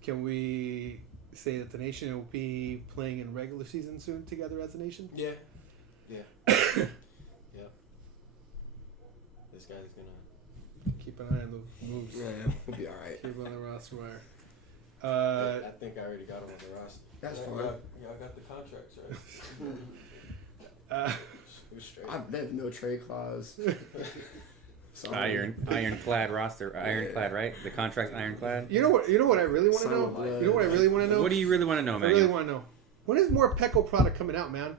can we say that the nation will be playing in regular season soon together as a nation? Yeah. Yeah. Yep. This guy's gonna keep an eye on those moves. Yeah, we'll be all right. Keep on the roster wire. I think I already got him on the roster. That's fine. Y'all got the contracts, right? We're straight. They have no trade clause. Ironclad roster, ironclad, right? The contract's ironclad. You know what I really want to know? You know what I really want to know? What do you really want to know, man? I really want to know. When is more Pecco product coming out, man?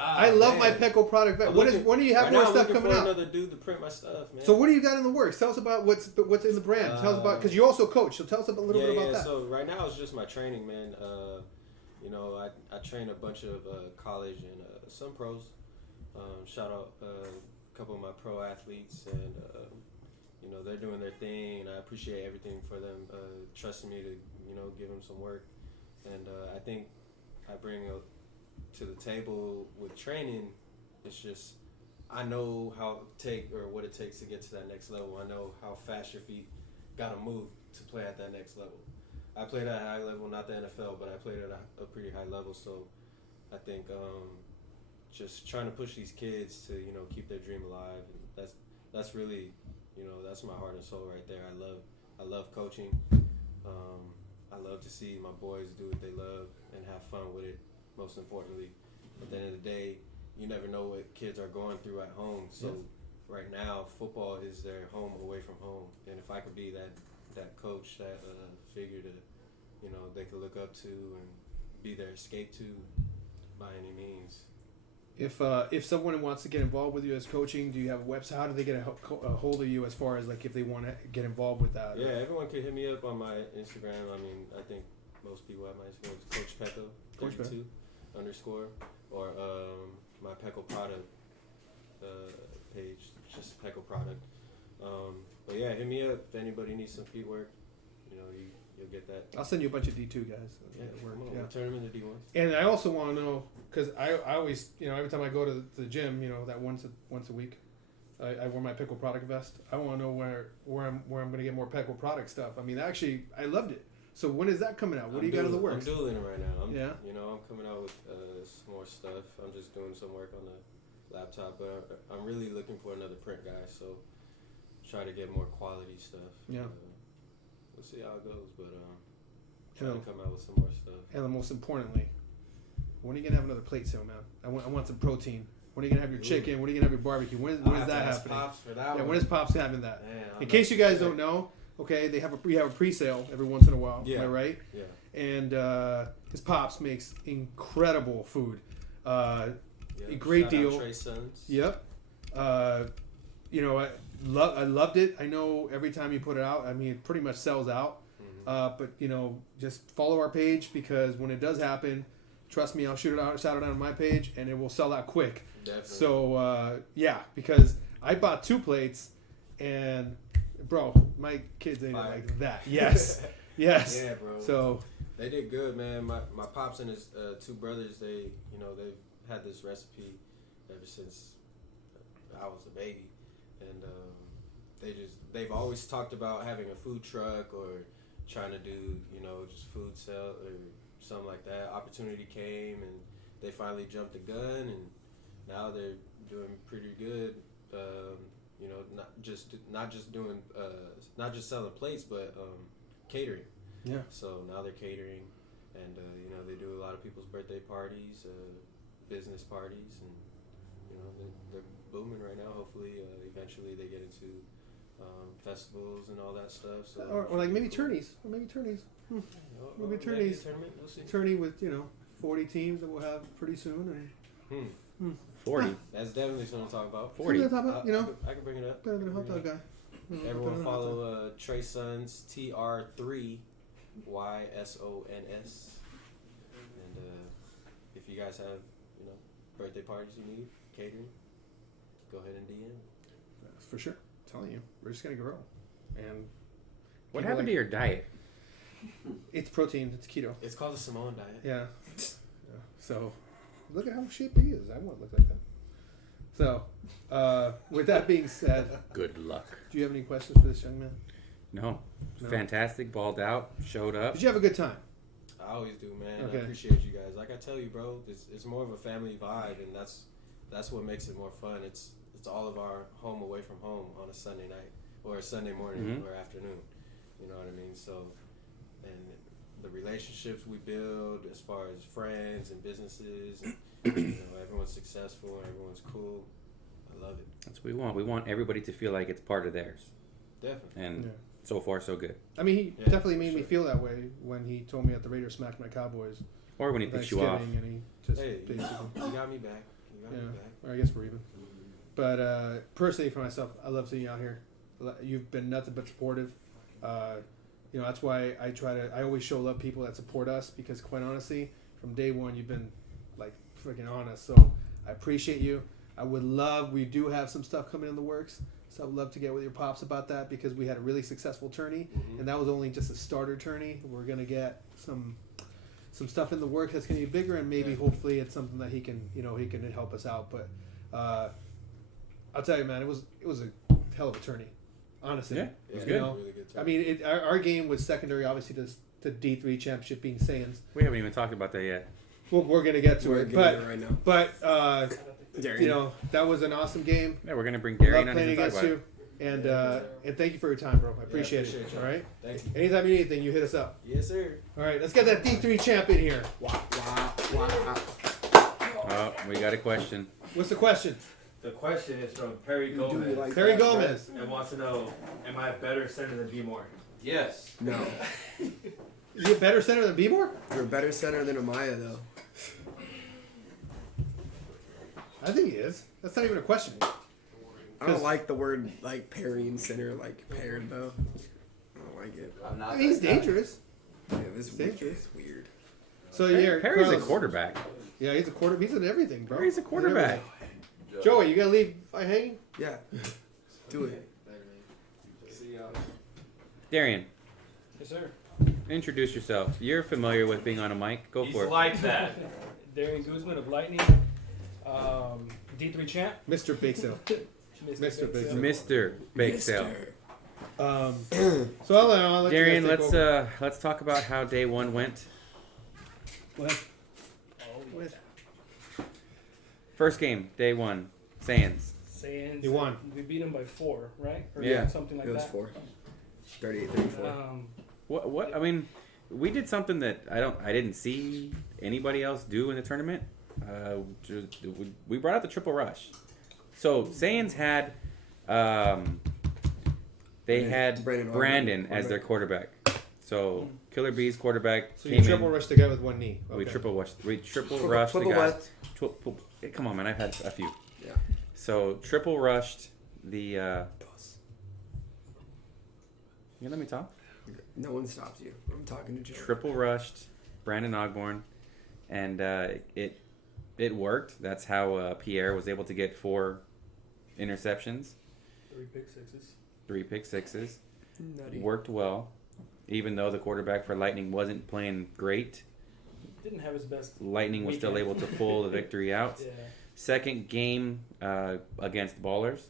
I love my Pecco product. When do you have more stuff coming out? Another dude to print my stuff, man. So what do you got in the works? Tell us about what's in the brand. Tell us about, because you also coach. So tell us a little bit about that. So right now it's just my training, man. You know, I train a bunch of college and some pros. Shout out a couple of my pro athletes, and you know, they're doing their thing, and I appreciate everything for them trusting me to, you know, give them some work. And I think I bring to the table with training, it's just I know what it takes to get to that next level. I know how fast your feet gotta move to play at that next level. I played at a high level, not the NFL, but I played at a pretty high level. So I think just trying to push these kids to, you know, keep their dream alive. And that's really, you know, that's my heart and soul right there. I love coaching. I love to see my boys do what they love and have fun with it. Most importantly, at the end of the day, you never know what kids are going through at home. So right now, football is their home away from home. And if I could be that coach, that figure to, you know, they could look up to and be their escape to by any means. If someone wants to get involved with you as coaching, do you have a website? How do they get a hold of you as far as like if they want to get involved with that? Yeah, everyone can hit me up on my Instagram. I mean, I think most people have my Instagram. It's Coach Pecco, 32 _ or my Pecco product page, just Pecco product. But yeah, hit me up if anybody needs some feet work. You know, you'll get that. I'll send you a bunch of D2 guys. We'll turn them into D1s. And I also want to know, because I always, you know, every time I go to the gym, you know, that once a week, I wear my Pecco product vest. I want to know where I'm going to get more Pecco product stuff. I mean, actually, I loved it. So when is that coming out? What do you got in the works? I'm doing it right now. Yeah. You know, I'm coming out with some more stuff. I'm just doing some work on the laptop, but I'm really looking for another print guy. So try to get more quality stuff. Yeah. We'll see how it goes, but trying to come out with some more stuff. And the most importantly, when are you gonna have another plate sale, man? I want some protein. When are you gonna have your chicken? When are you gonna have your barbecue? When is that happening? Pops for that yeah, one. when is Pops having that? Man, in case you guys don't know, okay, we have a pre-sale every once in a while. Yeah. Am I right? Yeah. And his Pops makes incredible food. A great Shout deal. Out Trey Sons. Yep. You know, I loved it. I know every time you put it out, I mean, it pretty much sells out. But you know, just follow our page, because when it does happen, trust me, I'll shout it out on my page, and it will sell out quick. Definitely. So yeah, because I bought 2 plates, and bro, my kids ate it like that. Yes, yes. Yeah, bro. So they did good, man. My pops and his 2 brothers, they've had this recipe ever since I was a baby, and they've always talked about having a food truck or trying to do, you know, just food sale or something like that. Opportunity came, and they finally jumped the gun, and now they're doing pretty good. you know, not just doing not just selling plates, but catering. Yeah. So now they're catering, and you know, they do a lot of people's birthday parties, business parties, and you know, they're booming right now. Hopefully, eventually they get into festivals and all that stuff. So Or like maybe tourneys. Or maybe tourneys. Maybe tourneys. Tournament. We'll see. Tourney with 40 teams that we'll have pretty soon. And 40. That's definitely something to talk about. 40. Talk about, I can bring it up. better than a hot dog guy. Everyone follow Trey Sons TR3 YSONS. And if you guys have, you know, birthday parties you need, catering, go ahead and DM. For sure. I'm telling you, we're just gonna grow. And What people happened to your diet? It's protein. It's keto. It's called the Samoan diet. Yeah. So, look at how shape he is. I want to look like that. So, with that being said, Good luck. do you have any questions for this young man? No. No. Fantastic. Balled out. Showed up. Did you have a good time? I always do, man. Okay. I appreciate you guys. Like I tell you, bro, it's more of a family vibe, and that's what makes it more fun. It's all of our home away from home on a Sunday night or a Sunday morning or afternoon. You know what I mean? So, and the relationships we build as far as friends and businesses, and, you know, everyone's successful and everyone's cool. I love it. That's what we want. We want everybody to feel like it's part of theirs. Definitely. And so far, so good. I mean, he Yeah, definitely made me sure. feel that way when he told me that the Raiders smacked my Cowboys. Or when he on picks you off. Thanksgiving, and he just Hey, basically. you got me back. You got me back. Or I guess we're even. But personally, for myself, I love seeing you out here. You've been nothing but supportive. You know, that's why I always show love people that support us, because quite honestly, from day one, you've been like freaking honest. So I appreciate you. We do have some stuff coming in the works. So I'd love to get with your pops about that, because we had a really successful tourney, and that was only just a starter tourney. We're gonna get some stuff in the works that's gonna be bigger, and maybe hopefully it's something that he can help us out. But I'll tell you, man, it was a hell of a tourney, honestly. Yeah, It was You good. know, Really good I time. mean, our game was secondary, obviously, to the D3 championship being Saiyans. We haven't even talked about that yet. We're gonna get to We're it, getting it right now. but Darian. you know, that was an awesome game. Yeah, we're going to bring I love Darian on playing here to talk against about you, and thank you for your time, bro. I appreciate appreciate it. you. All right. Thank you. Anytime you need anything, you hit us up. Yes, sir. All right, let's get that D3 champ in here. Oh, we got a question. What's the question? The question is from Perry Gomez. Perry Gomez. And wants to know, am I a better center than B Moore? Yes. No. Is he a better center than Bmore? You're a better center than Amaya, though. I think he is. That's not even a question. I don't like the word, like, parrying center, like, paired, though. I don't like it. I'm not. I mean, he's that guy. dangerous. Yeah, this is Dangerous. weird. It's weird. So yeah, Perry's a Carlos. quarterback. Yeah, he's a quarterback. He's in everything, bro. Perry's a quarterback. Joey, you gonna leave by hanging? Yeah. Do it. See y'all. Darian, Yes, sir. introduce yourself. You're familiar with being on a mic. Go He's for it. like that. Darian Guzman of Lightning. D3 champ. Mr. Big Sale. Mr. Big Sale. Mr. Bake Sale. So I'll let Darian, you guys take over. let's talk about how day one went. Go ahead. First game, day one, Saiyans. Saying You won. We beat him by 4, right? Or Yeah. something like It was that. 4. 38-34. What? I mean, we did something that I didn't see anybody else do in the tournament. We brought out the triple rush. So Saiyans had, they had Brandon as their quarterback. So Killer Bee's quarterback So you came triple in. rushed the guy with one knee. We Okay. triple rushed the guy. Come on, man, I've had a few. Yeah. So triple rushed the. You let me talk. No one stops you. I'm talking to Joe. Triple rushed Brandon Ogborn, and it worked. That's how Pierre was able to get 4 interceptions, 3 3 pick sixes. Nutty. Worked well, even though the quarterback for Lightning wasn't playing great. Didn't have his best. Lightning was still able weekend. to pull the victory out. Yeah. Second game against Ballers,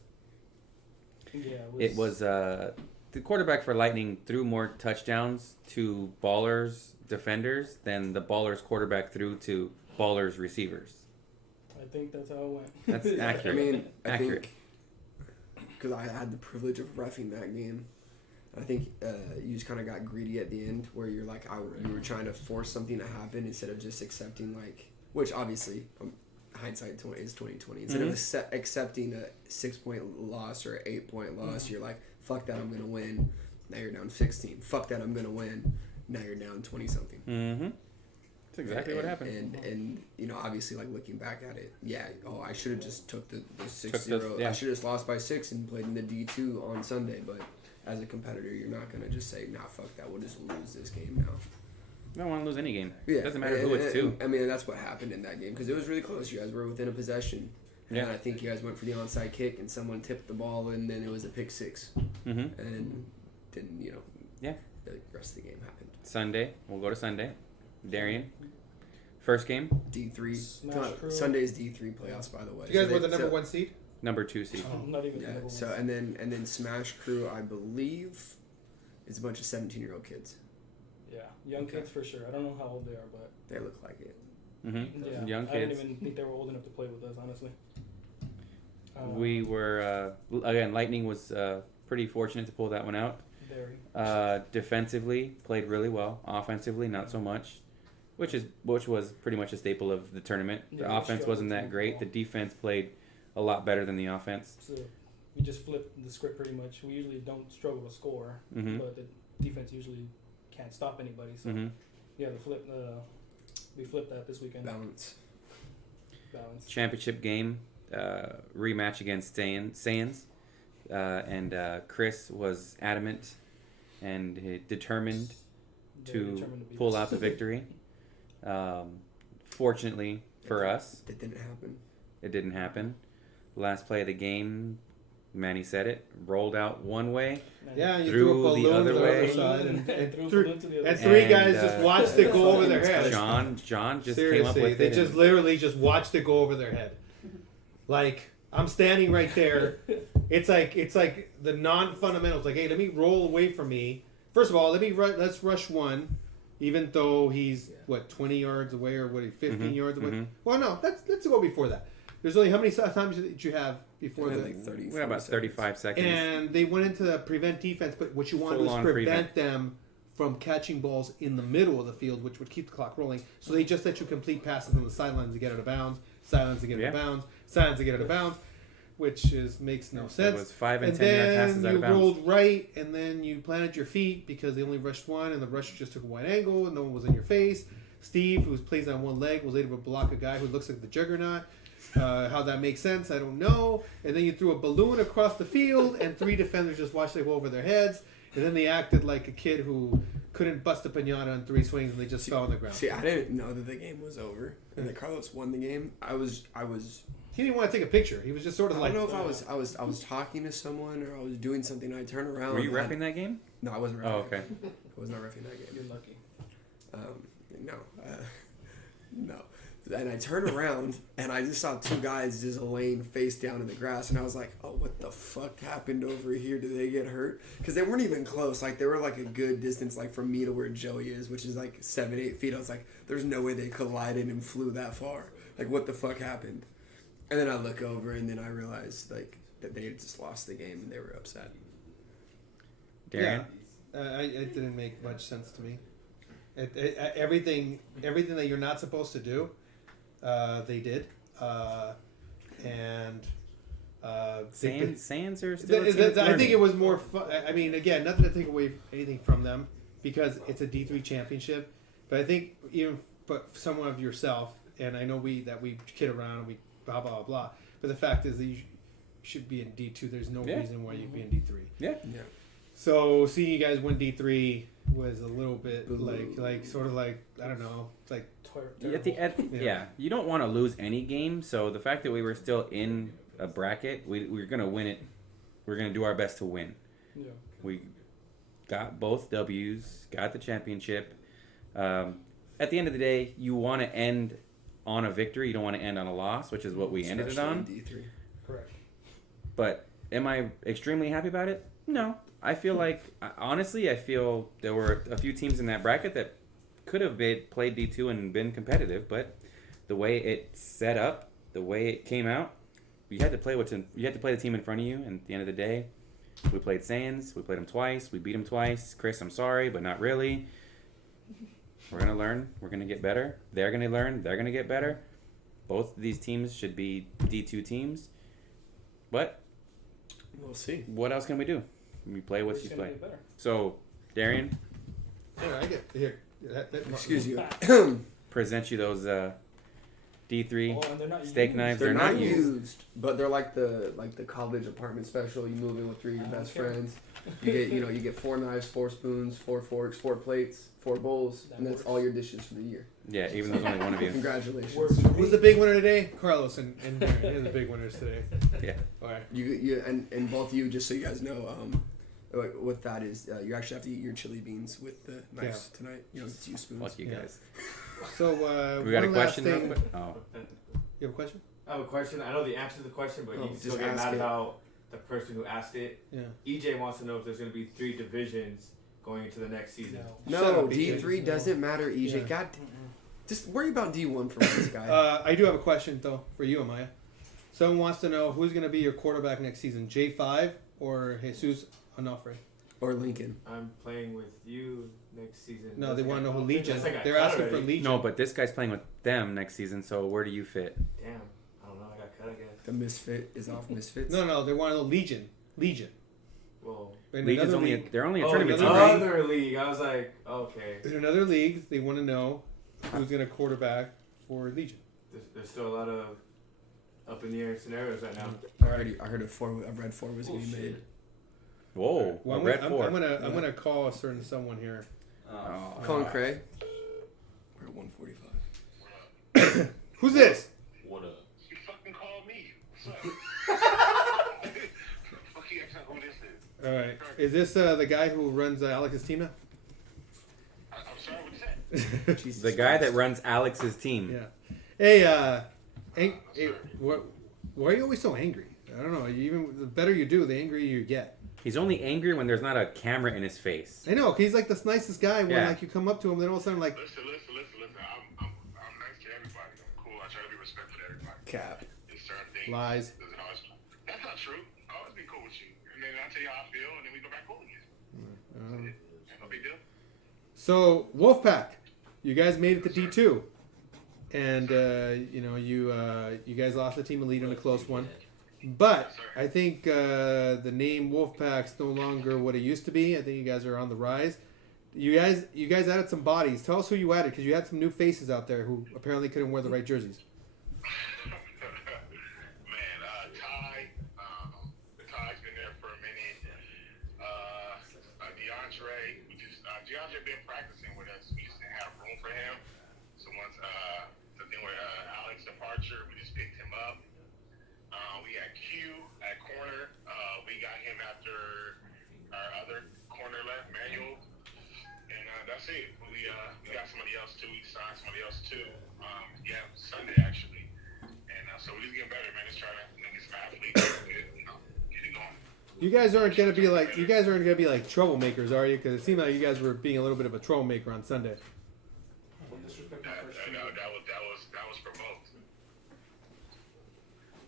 Yeah. it was the quarterback for Lightning threw more touchdowns to Ballers defenders than the Ballers quarterback threw to Ballers receivers. I think that's how it went. That's I accurate. mean, I Accurate. think because I had the privilege of reffing that game. I think you just kind of got greedy at the end, where you're like, you were trying to force something to happen instead of just accepting, like, which obviously hindsight is 2020. Instead of accepting a 6-point loss or an 8-point loss, you're like, fuck that, I'm gonna win. Now you're down 16. Fuck that, I'm gonna win. Now you're down 20 something. Mm-hmm. That's exactly what happened. And you know, obviously, like looking back at it, I should have just took the 6-0. I should have just lost by 6 and played in the D2 on Sunday, but. As a competitor, you're not going to just say, nah, fuck that, we'll just lose this game now. You don't want to lose any game. Yeah. It doesn't matter who it's to. I mean, that's what happened in that game, because it was really close. You guys were within a possession. Yeah. And I think you guys went for the onside kick, and someone tipped the ball, and then it was a pick 6. Mm-hmm. And then, you know, the rest of the game happened. Sunday. We'll go to Sunday. Darian. First game. D3. Sunday's D3 playoffs, by the way. You guys were the number 1 seed? Number 2 seed. Not even the number 1. So, and then Smash Crew, I believe, is a bunch of 17-year-old kids. Yeah, young kids for sure. I don't know how old they are, but they look like it. Mm-hmm. Yeah, young kids. I didn't even think they were old enough to play with us, honestly. We were again. Lightning was pretty fortunate to pull that one out. Very. Defensively, played really well. Offensively, not so much, which was pretty much a staple of the tournament. Yeah, the offense wasn't that great. The defense played a lot better than the offense. So we just flipped the script pretty much. We usually don't struggle to score, but the defense usually can't stop anybody. So we flipped that this weekend. Balance. Championship game, rematch against Sands, and Chris was adamant and determined to pull out the victory. Fortunately for us, it didn't happen. It didn't happen. Last play of the game, Manny said it, rolled out one way, you threw a balloon the other way, side, and three guys just watched it go over their head. John just Seriously, came up with they it. just literally just watched it go over their head. Like, I'm standing right there. It's like the non-fundamentals. Like, hey, let me roll away from me. First of all, let's rush one, even though he's 20 yards away or 15 yards away. Mm-hmm. Well, no, let's go before that. There's only how many times did you have before that? Like 30. We had about 35 seconds. And they went into prevent defense, but what you wanted was prevent them from catching balls in the middle of the field, which would keep the clock rolling. So they just let you complete passes on the sidelines to get out of bounds, sidelines to get out of bounds, sidelines to get out of bounds, which makes no sense. It was 5 and 10 yard passes out of bounds. And then you rolled right, and then you planted your feet because they only rushed one, and the rusher just took a wide angle, and no one was in your face. Steve, who plays on one leg, was able to block a guy who looks like the Juggernaut. How that makes sense, I don't know. And then you threw a balloon across the field, and 3 defenders just watched it go over their heads. And then they acted like a kid who couldn't bust a pinata on 3 swings, and they just fell on the ground. See, I didn't know that the game was over, and that Carlos won the game. I was. He didn't want to take a picture. He was just sort of like. I don't know if I was talking to someone or I was doing something. And I turned around. Were you reffing that game? No, I wasn't. Oh, okay. I was not reffing that game. You're lucky. No. And I turned around, and I just saw 2 guys just laying face down in the grass, and I was like, oh, what the fuck happened over here? Did they get hurt? Because they weren't even close. Like, they were, like, a good distance, like, from me to where Joey is, which is, like, 7-8 feet. I was like, there's no way they collided and flew that far. Like, what the fuck happened? And then I look over, and then I realized, like, that they had just lost the game, and they were upset. Darian? Yeah. It didn't make much sense to me. Everything that you're not supposed to do, they did, and Sands are still. I think it was more fun. I mean, again, nothing to take away anything from them because it's a D3 championship. But I think but someone of yourself, and I know we kid around and we blah blah blah. But the fact is that you should be in D2. There's no reason why you'd be in D3. Yeah. So seeing you guys win D3 was a little bit like sort of like, I don't know, like you don't want to lose any game. So the fact that we were still in a bracket, we're gonna win it. We're gonna do our best to win. Yeah. We got both W's, got the championship. At the end of the day, you want to end on a victory. You don't want to end on a loss, which is what we ended it on. D3. Correct. But am I extremely happy about it? No. I feel like, honestly, there were a few teams in that bracket that could have played D2 and been competitive, but the way it set up, the way it came out, you had to play the team in front of you, and at the end of the day, we played Sands. We played them twice. We beat them twice. Chris, I'm sorry, but not really. We're gonna learn. We're gonna get better. They're gonna learn. They're gonna get better. Both of these teams should be D2 teams, but We'll see. what else can we do? We play what It's you gonna play. get better. So, Darian, Yeah, I get here. Excuse you. present you those D3 Oh, and they're not steak used. knives. They're not used, but they're like the college apartment special. You move in with 3 of your I don't best care. friends. You get you get 4 knives, 4 spoons, 4 forks, 4 plates, 4 bowls, That and that's works. all your dishes for the year. Yeah, even though there's only one of you. Congratulations. Works for Who's me. the big winner today? Carlos and Darren. They're the big winners today. Yeah. All right. You and both of you, just so you guys know, what that is, you actually have to eat your chili beans with the knives tonight. You don't get to use spoons. Fuck you Yeah. guys. So We got a one last question. thing. Real quick? Oh, You have a question? I have a question. I know the answer to the question, but Oh, you can still just get ask mad it. about the person who asked it. Yeah. EJ wants to know if there's going to be 3 divisions going into the next season. No. Shut No, up, EJ. D3 doesn't matter, EJ. Yeah. God, just worry about D1 for this guy. I do have a question though for you, Amaya. Someone wants to know who's going to be your quarterback next season, J5 or Jesus Onofre? Or Lincoln. I'm playing with you next season. No, they want to know who That's Legion. like a They're cut asking for already. Legion. no, but this guy's playing with them next season. So where do you fit? Damn. I don't know. I got cut, I guess. The misfit is off misfits. No, they want to know Legion. Well, In Legion's another only league, they're only a oh, tournament another team. right? other league. I was like, okay. in another league, they want to know who's going to quarterback for Legion. There's still a lot of up in the air scenarios right now. I heard a red 4 was going to be made. Whoa, Well, a red 4. I'm gonna call a certain someone here. Oh, Colin Craig. We're at 145. Who's this? What up? You fucking called me. What's up? Fuck you, I don't know who this is. All right, is this the guy who runs Alex's team now? I'm sorry, what's that? Jesus the guy Christ. that runs Alex's team. Yeah. Hey, why are you always so angry? I don't know. The better you do, the angrier you get. He's only angry when there's not a camera in his face. I know. He's like the nicest guy when Yeah. like you come up to him, then all of a sudden like. Listen. I'm nice to everybody. I'm cool. I try to be respectful to everybody. Cap. There's certain things. Lies. Doesn't always. That's not true. I'll always be cool with you. And then I'll tell you how I feel, and then we go back cool again. Ain't no big deal. So Wolfpack, you guys made it to D2, and you guys lost the team lead in a close one. But I think the name Wolfpack's no longer what it used to be. I think you guys are on the rise. You guys added some bodies. Tell us who you added, because you had some new faces out there who apparently couldn't wear the right jerseys. Man, Ty's been there for a minute. DeAndre, DeAndre been practicing with us. We just didn't have room for him. So once the thing with Alex's departure, we just picked him up. We had Q at corner. We got him after our other corner left, Manuel. And that's it. We got somebody else too. We signed somebody else too. Sunday actually. And so we're just getting better, man. Just trying to get some athletes, get it going. You guys aren't gonna be like troublemakers, are you? Because it seemed like you guys were being a little bit of a troublemaker on Sunday.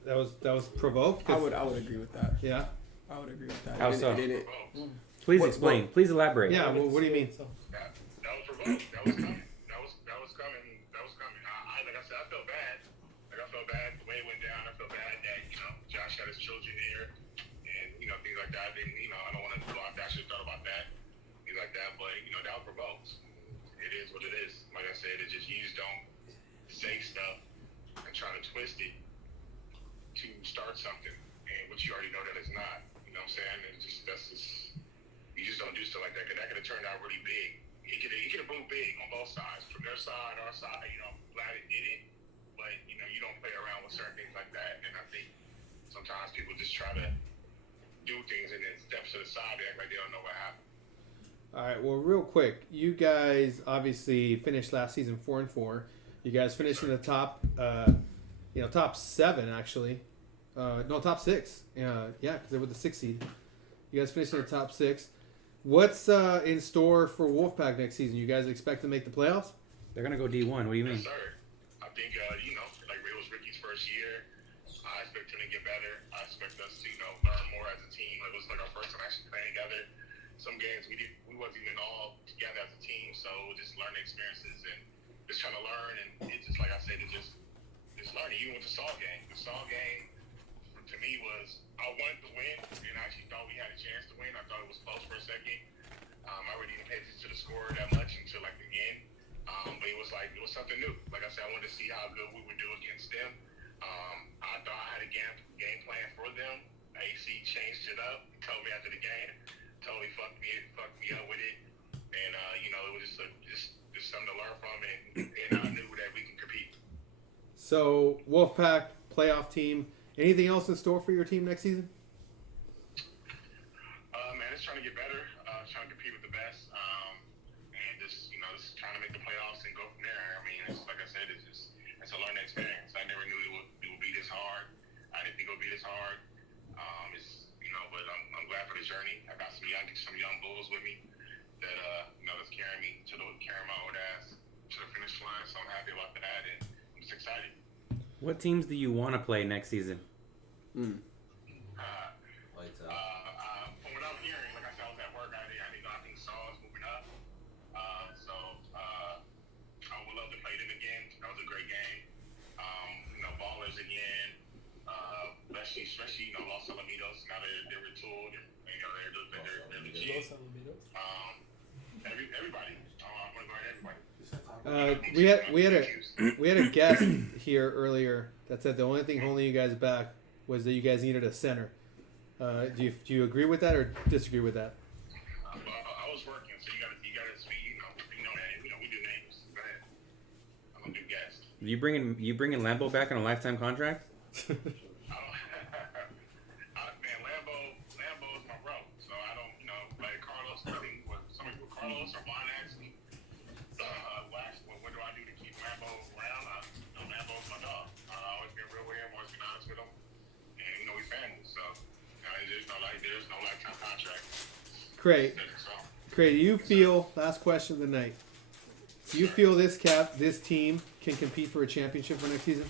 That was provoked. That was provoked. I would agree with that. Yeah. I would agree with that. How It so? didn't- Please What- explain. Please elaborate. Yeah. Well, what do you mean? That was provoked. That was coming. That was coming. Like I said, I felt bad. I felt bad the way it went down. I felt bad that Josh had his children here, and things like that. Then I don't want to go off that. I should have thought about that, things like that. But that was provoked. It is what it is. Like I said, it's just you just don't say stuff and try to twist it to start something, and which you already know that it's not. You know what I'm saying? It's just you just don't do stuff like that, because that could have turned out really big. It could have moved big on both sides, from their side, our side. I'm glad it didn't, but you don't play around with certain things like that. And I think sometimes people just try to do things and then step to the side and act like they don't know what happened. All right. Well, real quick, you guys obviously finished last season 4-4. You guys finished in the top, top 7 actually. No, top 6. Yeah, because they were the 6th seed. You guys finished in the top 6. What's in store for Wolfpack next season? You guys expect to make the playoffs? They're gonna go D1. What do you mean? Yes, sir. I think like it was Ricky's first year. I expect him to to get better. I expect us to, learn more as a team. It was like our first time actually playing together. Some games we wasn't even all together as a team, so just learning experiences and just trying to learn. And it's just like I said, it's just learning. Even with the Saul game, to me was I wanted to win, and I actually thought we had a chance to win. I thought it was close for a second. I really didn't pay attention to the score that much until like the end. But it was something new. Like I said, I wanted to see how good we would do against them. I thought I had a game plan for them. AC changed it up. He told me after the game, totally fucked me up with it. And it was just something to learn from, and I knew that we can compete. So Wolfpack playoff team. Anything else in store for your team next season? Man, just trying to get better. Trying to compete with the best. And just trying to make the playoffs and go from there. I mean, it's like I said, it's a learning experience. I never knew it would be this hard. I didn't think it would be this hard. But I'm glad for the journey. I got some young bulls with me that that's carrying my old ass to the finish line. So I'm happy about that, and I'm just excited. What teams do you want to play next season? From what I'm hearing, like I said, I was at work. I think Saul is moving up. I would love to play them again. That was a great game. Ballers again. Especially Los Alamitos. Now they're retooled. They're legit. Everybody. I want to go at everybody. We had a guest here earlier that said the only thing holding you guys back was that you guys needed a center. Do you agree with that or disagree with that? I was working, so you gotta speak. You know that. We do names. Go ahead. I'm gonna do guests. You bringing Lambo back on a lifetime contract? Man, Lambo is my bro. So I don't, like Carlos. I think somebody with Carlos or Von asked me what do I do to keep Lambo around? Lambo's my dog. I always been real with him, always been honest with him, and we family. So there's no lifetime contract. Craig, do you feel? Last question of the night. Do you feel this team can compete for a championship for next season?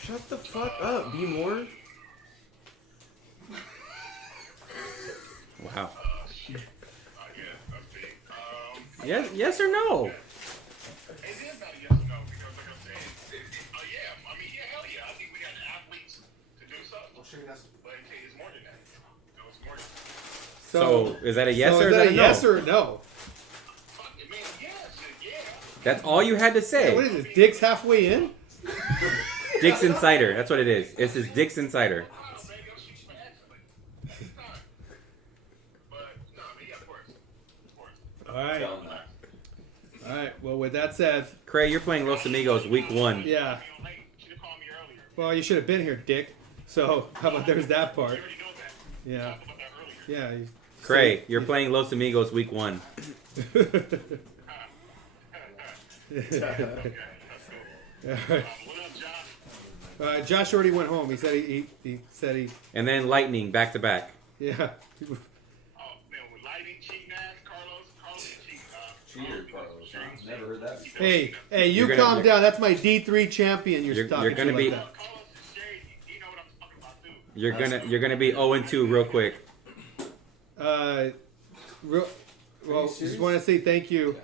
Shut the fuck up. Be more. Wow. Yeah, that's big. Yes or no? It is not a yes or no because, like I said, hell yeah. I think we got the athletes to do something. But it's more than that. It's more than that. So is that a yes or is that a no? yes or no? Fuck it, man. Yes, yeah. That's all you had to say. What is this? Dick's halfway in? Dick's Insider. That's what it is. It's his Dick's Insider. All right. Well, with that said, Cray, you're playing Los Amigos week 1. yeah. Well, you should have been here, Dick. So how about there's that part? Yeah. Yeah. Cray, you're playing Los Amigos week 1. Josh already went home. He said he said he. And then Lightning back to back. Yeah. Never heard that before. Hey, you You're calm gonna- down. That's my D3 champion. You're talking you're gonna to be- like that. You're gonna be 0-2 real quick. Just want to say thank you.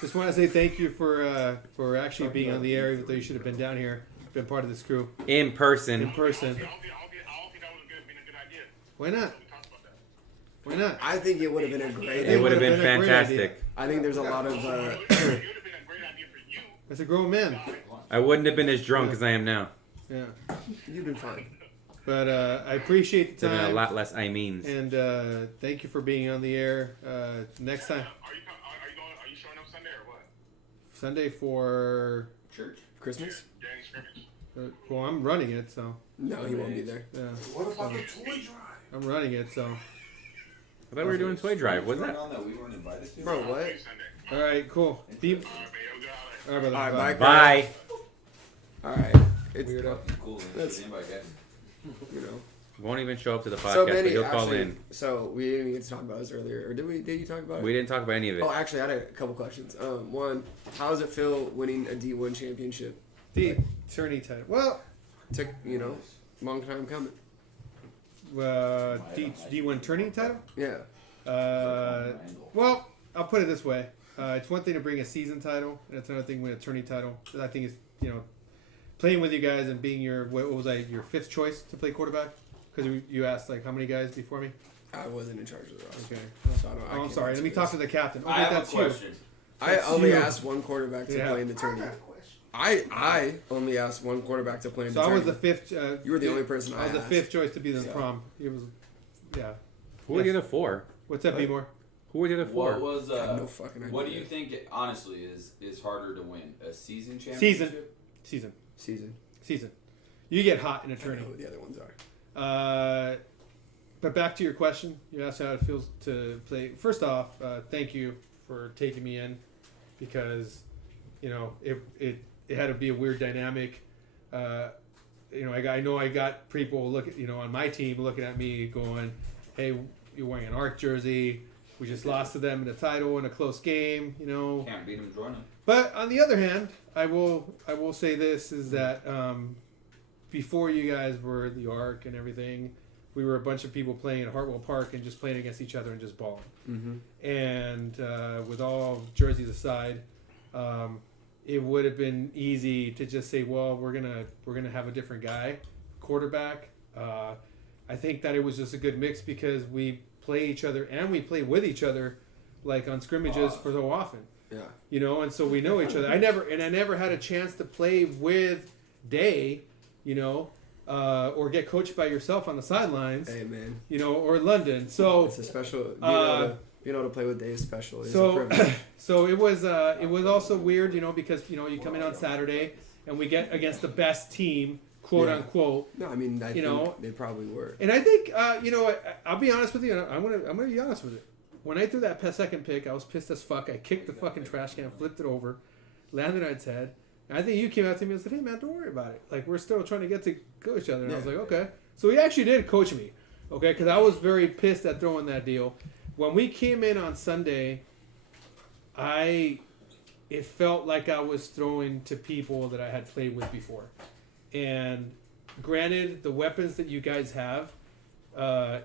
Just want to say thank you for actually being on the air, even though you should have been down here, been part of this crew In person. in person. Why not? Why not? I think it would have been a great It would have been a great idea. fantastic. I think there's a lot of. As a grown man. I wouldn't have been as drunk as I am now. Yeah. You've been fine. But I appreciate the There'd been a time. lot less I means. And thank you for being on the air. Next time. Are you showing up Sunday or what? Sunday for Church. Christmas? Danny scrimmage. well, I'm running it, so No, he won't be there. yeah. What about the toy drive? I'm running it, so. I thought we were doing toy drive. What's that? on that we weren't invited to? Bro, what? Sunday. All right, cool. Be, All right, man. We got all right, brother. All Bye. right, Bye. Alright. It's, Weirdo. Cool. That's- Invite, guys. you know. Won't even show up to the podcast, So but many, he'll call actually, in. so we didn't even get to talk about this earlier. Or did you talk about it? We didn't talk about any of it. Oh, actually, I had a couple questions. One, how does it feel winning a D1 championship? The tourney title. Well, To, Long time coming. D1 tourney title? Yeah. Well, I'll put it this way. It's one thing to bring a season title, and it's another thing to win a tourney title. I think it's, playing with you guys and being your, what was I, your fifth choice to play quarterback? Because you asked, like, how many guys before me? I wasn't in charge of the roster. Okay. So I I'm can't sorry. answer Let me this. talk to the captain. I have that's a question. I That's only you. asked one quarterback to Yeah. play in the tournament. I only asked one quarterback to play in the So I was tournament. the fifth. You were the only person I I was the asked. fifth choice to be the So. prom. It was, yeah. Who were the other four? What's up, B-More? Who were the other four? What was I have no fucking idea. what do you think honestly is harder to win? A season championship? Season. Season. You get hot in a I don't tourney. know who the other ones are. But back to your question, you asked how it feels to play. First off, thank you for taking me in, because it had to be a weird dynamic. I know I got people on my team looking at me going, "Hey, you're wearing an ARC jersey. We just lost to them in a title in a close game." Can't beat them, join them. But on the other hand, I will say this is that before you guys were the ARC and everything, we were a bunch of people playing at Hartwell Park and just playing against each other and just balling. Mm-hmm. And with all jerseys aside, it would have been easy to just say, well, we're gonna have a different guy, quarterback. I think that it was just a good mix because we play each other and we play with each other, like on scrimmages for so often. Yeah. And so we know each other. I never had a chance to play with Day, or get coached by yourself on the sidelines. Hey man. Or London. So It's a special. Being able to play with Dave is special. It's a so privilege. so it was also weird, because you come in on Saturday and we get against the best team, quote Yeah. unquote. No, I mean, I think they probably were. And I think I'll be honest with you. I'm gonna be honest with it. When I threw that second pick, I was pissed as fuck. I kicked the fucking trash can, flipped it over, landed on its head. And I think you came out to me and said, "Hey man, don't worry about it. Like, we're still trying to get to go each other." And I was like, "Okay." So he actually did coach me, okay? Because I was very pissed at throwing that deal. When we came in on Sunday, it felt like I was throwing to people that I had played with before. And granted, the weapons that you guys have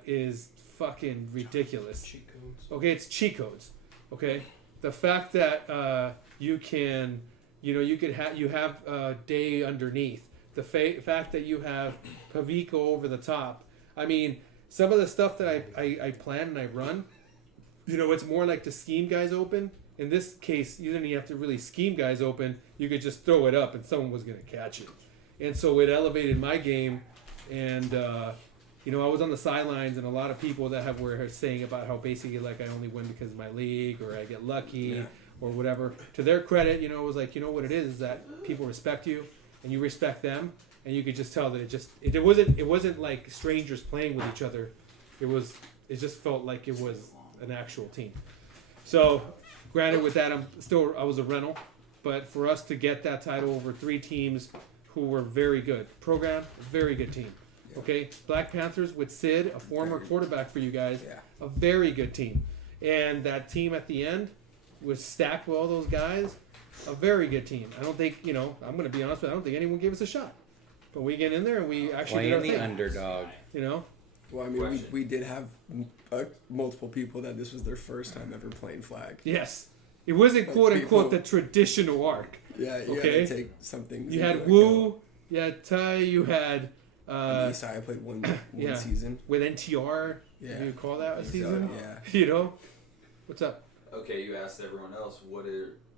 is fucking ridiculous. Cheat codes. Okay, it's cheat codes. Okay, the fact that you can, you have Day underneath. The fact that you have Pavico over the top. I mean, some of the stuff that I plan and I run, it's more like to scheme guys open. In this case, you didn't have to really scheme guys open. You could just throw it up and someone was going to catch it. And so it elevated my game. And, I was on the sidelines and a lot of people that were saying about how basically like I only win because of my league or I get lucky or whatever. To their credit, it was like, what it is that people respect you and you respect them. And you could just tell that it wasn't like strangers playing with each other. It just felt like it was an actual team. So, granted, with that, I was a rental, but for us to get that title over 3 teams who were very good, very good team. Okay, Black Panthers with Sid, a former quarterback for you guys, a very good team, and that team at the end was stacked with all those guys, a very good team. I don't think I'm going to be honest with you, I don't think anyone gave us a shot, but we get in there and we actually playing did the our thing. underdog. Well, I mean, we did have multiple people that this was their first time ever playing flag. Yes. It wasn't quote unquote the traditional arc. Yeah, you okay? had to take something. You had Wu, you had Tai, you had I played one season. With NTR. Yeah. Do you call that a season? Yeah. What's up? Okay, you asked everyone else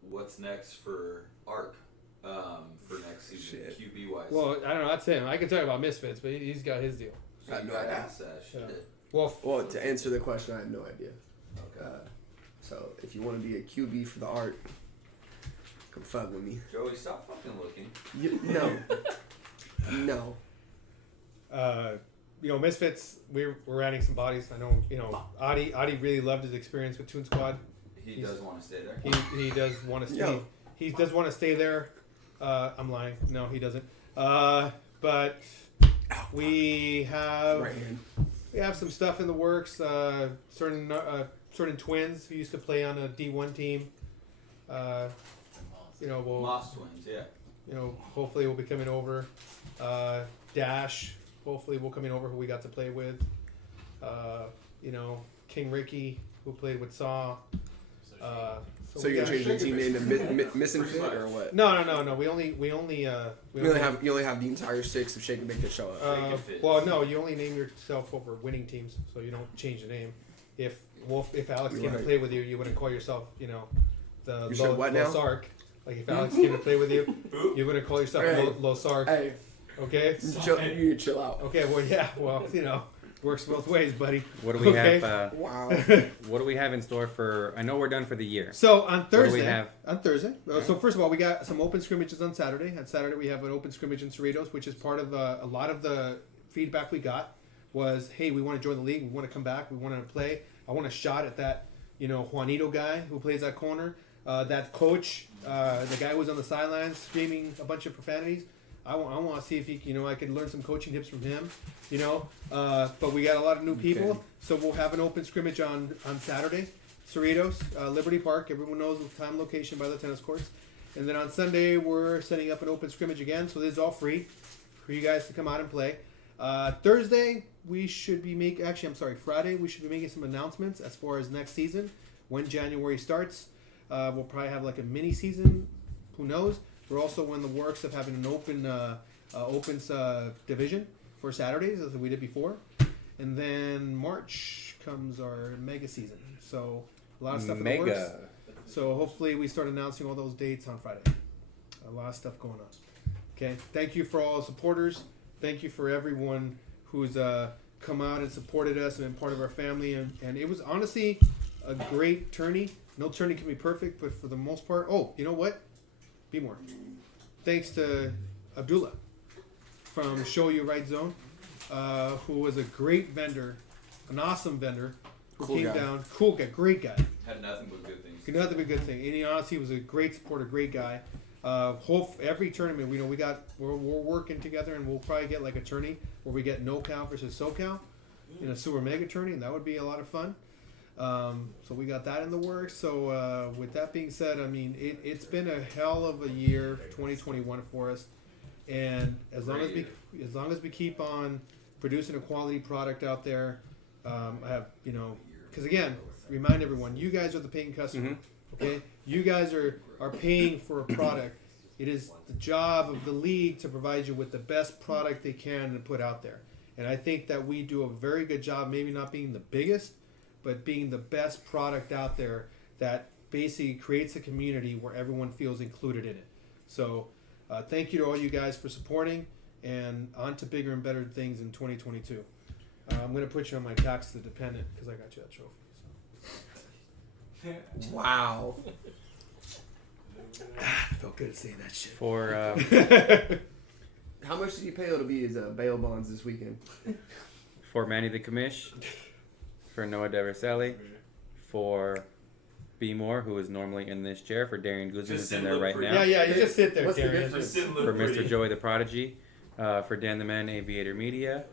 what's next for ARC for next season, QB wise. Well, I don't know. That's him. I can talk about Misfits, but he's got his deal. So you gotta ask that shit. Yeah. Well, to answer the question, I have no idea. Okay. So if you want to be a QB for the ARC, come fuck with me. Joey, stop fucking looking. No. Misfits, we're adding some bodies. I know, Adi really loved his experience with Toon Squad. He does want to stay there. He does want to stay. He does want to stay there. I'm lying. No, he doesn't. But we have some stuff in the works. Certain twins who used to play on a D1 team. Moss twins, yeah. Hopefully we'll be coming over. Dash hopefully will coming over who we got to play with. King Ricky, who played with Saw. So you're gonna change the team name to Missing Fit or what? No. We only You only have the entire 6 of Shake and Bake that show up. well, no, you only name yourself over winning teams, so you don't change the name. If Alex came to play with you, you wouldn't call yourself, the Los Arc. Like if Alex came to play with you, you wouldn't call yourself Los Arc. Hey, okay? You chill out. Okay, well, yeah, works both ways, buddy. What do we have? Wow. What do we have in store for? I know we're done for the year. So on Thursday, Yeah. So first of all, we got some open scrimmages on Saturday. On Saturday, we have an open scrimmage in Cerritos, which is part of a lot of the feedback we got was, hey, we want to join the league. We want to come back. We want to play. I want a shot at that, Juanito guy who plays that corner. That coach, the guy who was on the sidelines screaming a bunch of profanities. I want to see if he, I can learn some coaching tips from him, But we got a lot of new people, so we'll have an open scrimmage on Saturday, Cerritos, Liberty Park. Everyone knows the time, location by the tennis courts. And then on Sunday, we're setting up an open scrimmage again, so this is all free for you guys to come out and play. Thursday, we should be Friday, we should be making some announcements as far as next season, when January starts. We'll probably have like a mini season, who knows. We're also in the works of having an opens division for Saturdays, as we did before. And then March comes our mega season. So a lot of stuff in the works. So hopefully we start announcing all those dates on Friday. A lot of stuff going on. Okay. Thank you for all the supporters. Thank you for everyone who's come out and supported us and been part of our family. And it was honestly a great tourney. No tourney can be perfect, but for the most part, you know what? Be more. Thanks to Abdullah from Show You Right Zone, who was a great vendor, an awesome vendor, who came down. Cool guy, great guy. Had nothing but good things. Nothing but good thing. And he honestly was a great supporter, great guy. Every tournament, we're working together, and we'll probably get like a tourney where we get NoCal versus SoCal in a super mega tourney, and that would be a lot of fun. So we got that in the works. So with that being said, it's been a hell of a year, 2021 for us, and as long as we keep on producing a quality product out there, I have because again, remind everyone, you guys are the paying customer. Okay, you guys are paying for a product. It is the job of the league to provide you with the best product they can to put out there, and I think that we do a very good job. Maybe not being the biggest, but being the best product out there that basically creates a community where everyone feels included in it. So thank you to all you guys for supporting, and on to bigger and better things in 2022. I'm going to put you on my tax to dependent because I got you that trophy. So. Wow. Felt good saying that shit. For How much did you pay to be his bail bonds this weekend? for Manny the Commish, for Noah Deverselli, for B. Moore, who is normally in this chair, for Darian Guzman, who's in there right now. Yeah, you just sit there, What's the Darian. difference? For Mr. Joey the Prodigy, for Dan the Man Aviator Media,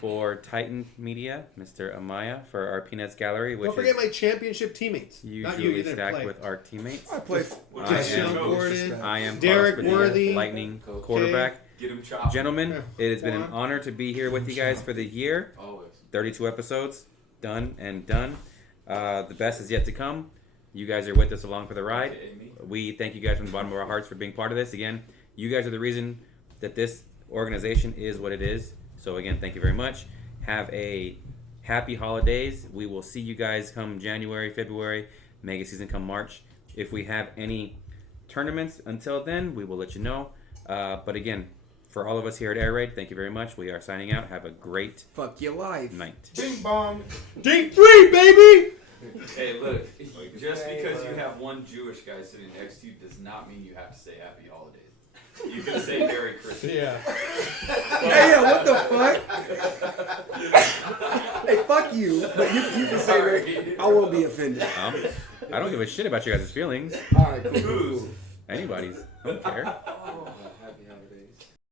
for Titan Media, Mr. Amaya, for our Peanuts Gallery, which Don't forget my championship teammates. Not you, usually you didn't stacked play. with our teammates. I play. Sean Gordon, I am Derek Carlos Padilla, Worthy, Lightning quarterback. Get him chopped. Gentlemen, it has been an honor to be here with you guys for the year. Always. 32 episodes, done and done. The best is yet to come. You guys are with us along for the ride. We thank you guys from the bottom of our hearts for being part of this. Again, you guys are the reason that this organization is what it is. So again, thank you very much. Have a happy holidays. We will see you guys come January, February, mega season come March. If we have any tournaments until then, we will let you know. But again, for all of us here at Air Raid, thank you very much. We are signing out. Have a great Fuck your life. night. Bing bong. D3, baby! Hey, look, just because you have one Jewish guy sitting next to you does not mean you have to say Happy Holidays. You can say Merry Christmas. Yeah. Hey, what the fuck? Hey, fuck you. But you can say that. I won't be offended. I don't give a shit about your guys' feelings. All right, cool. Anybody's. I don't care.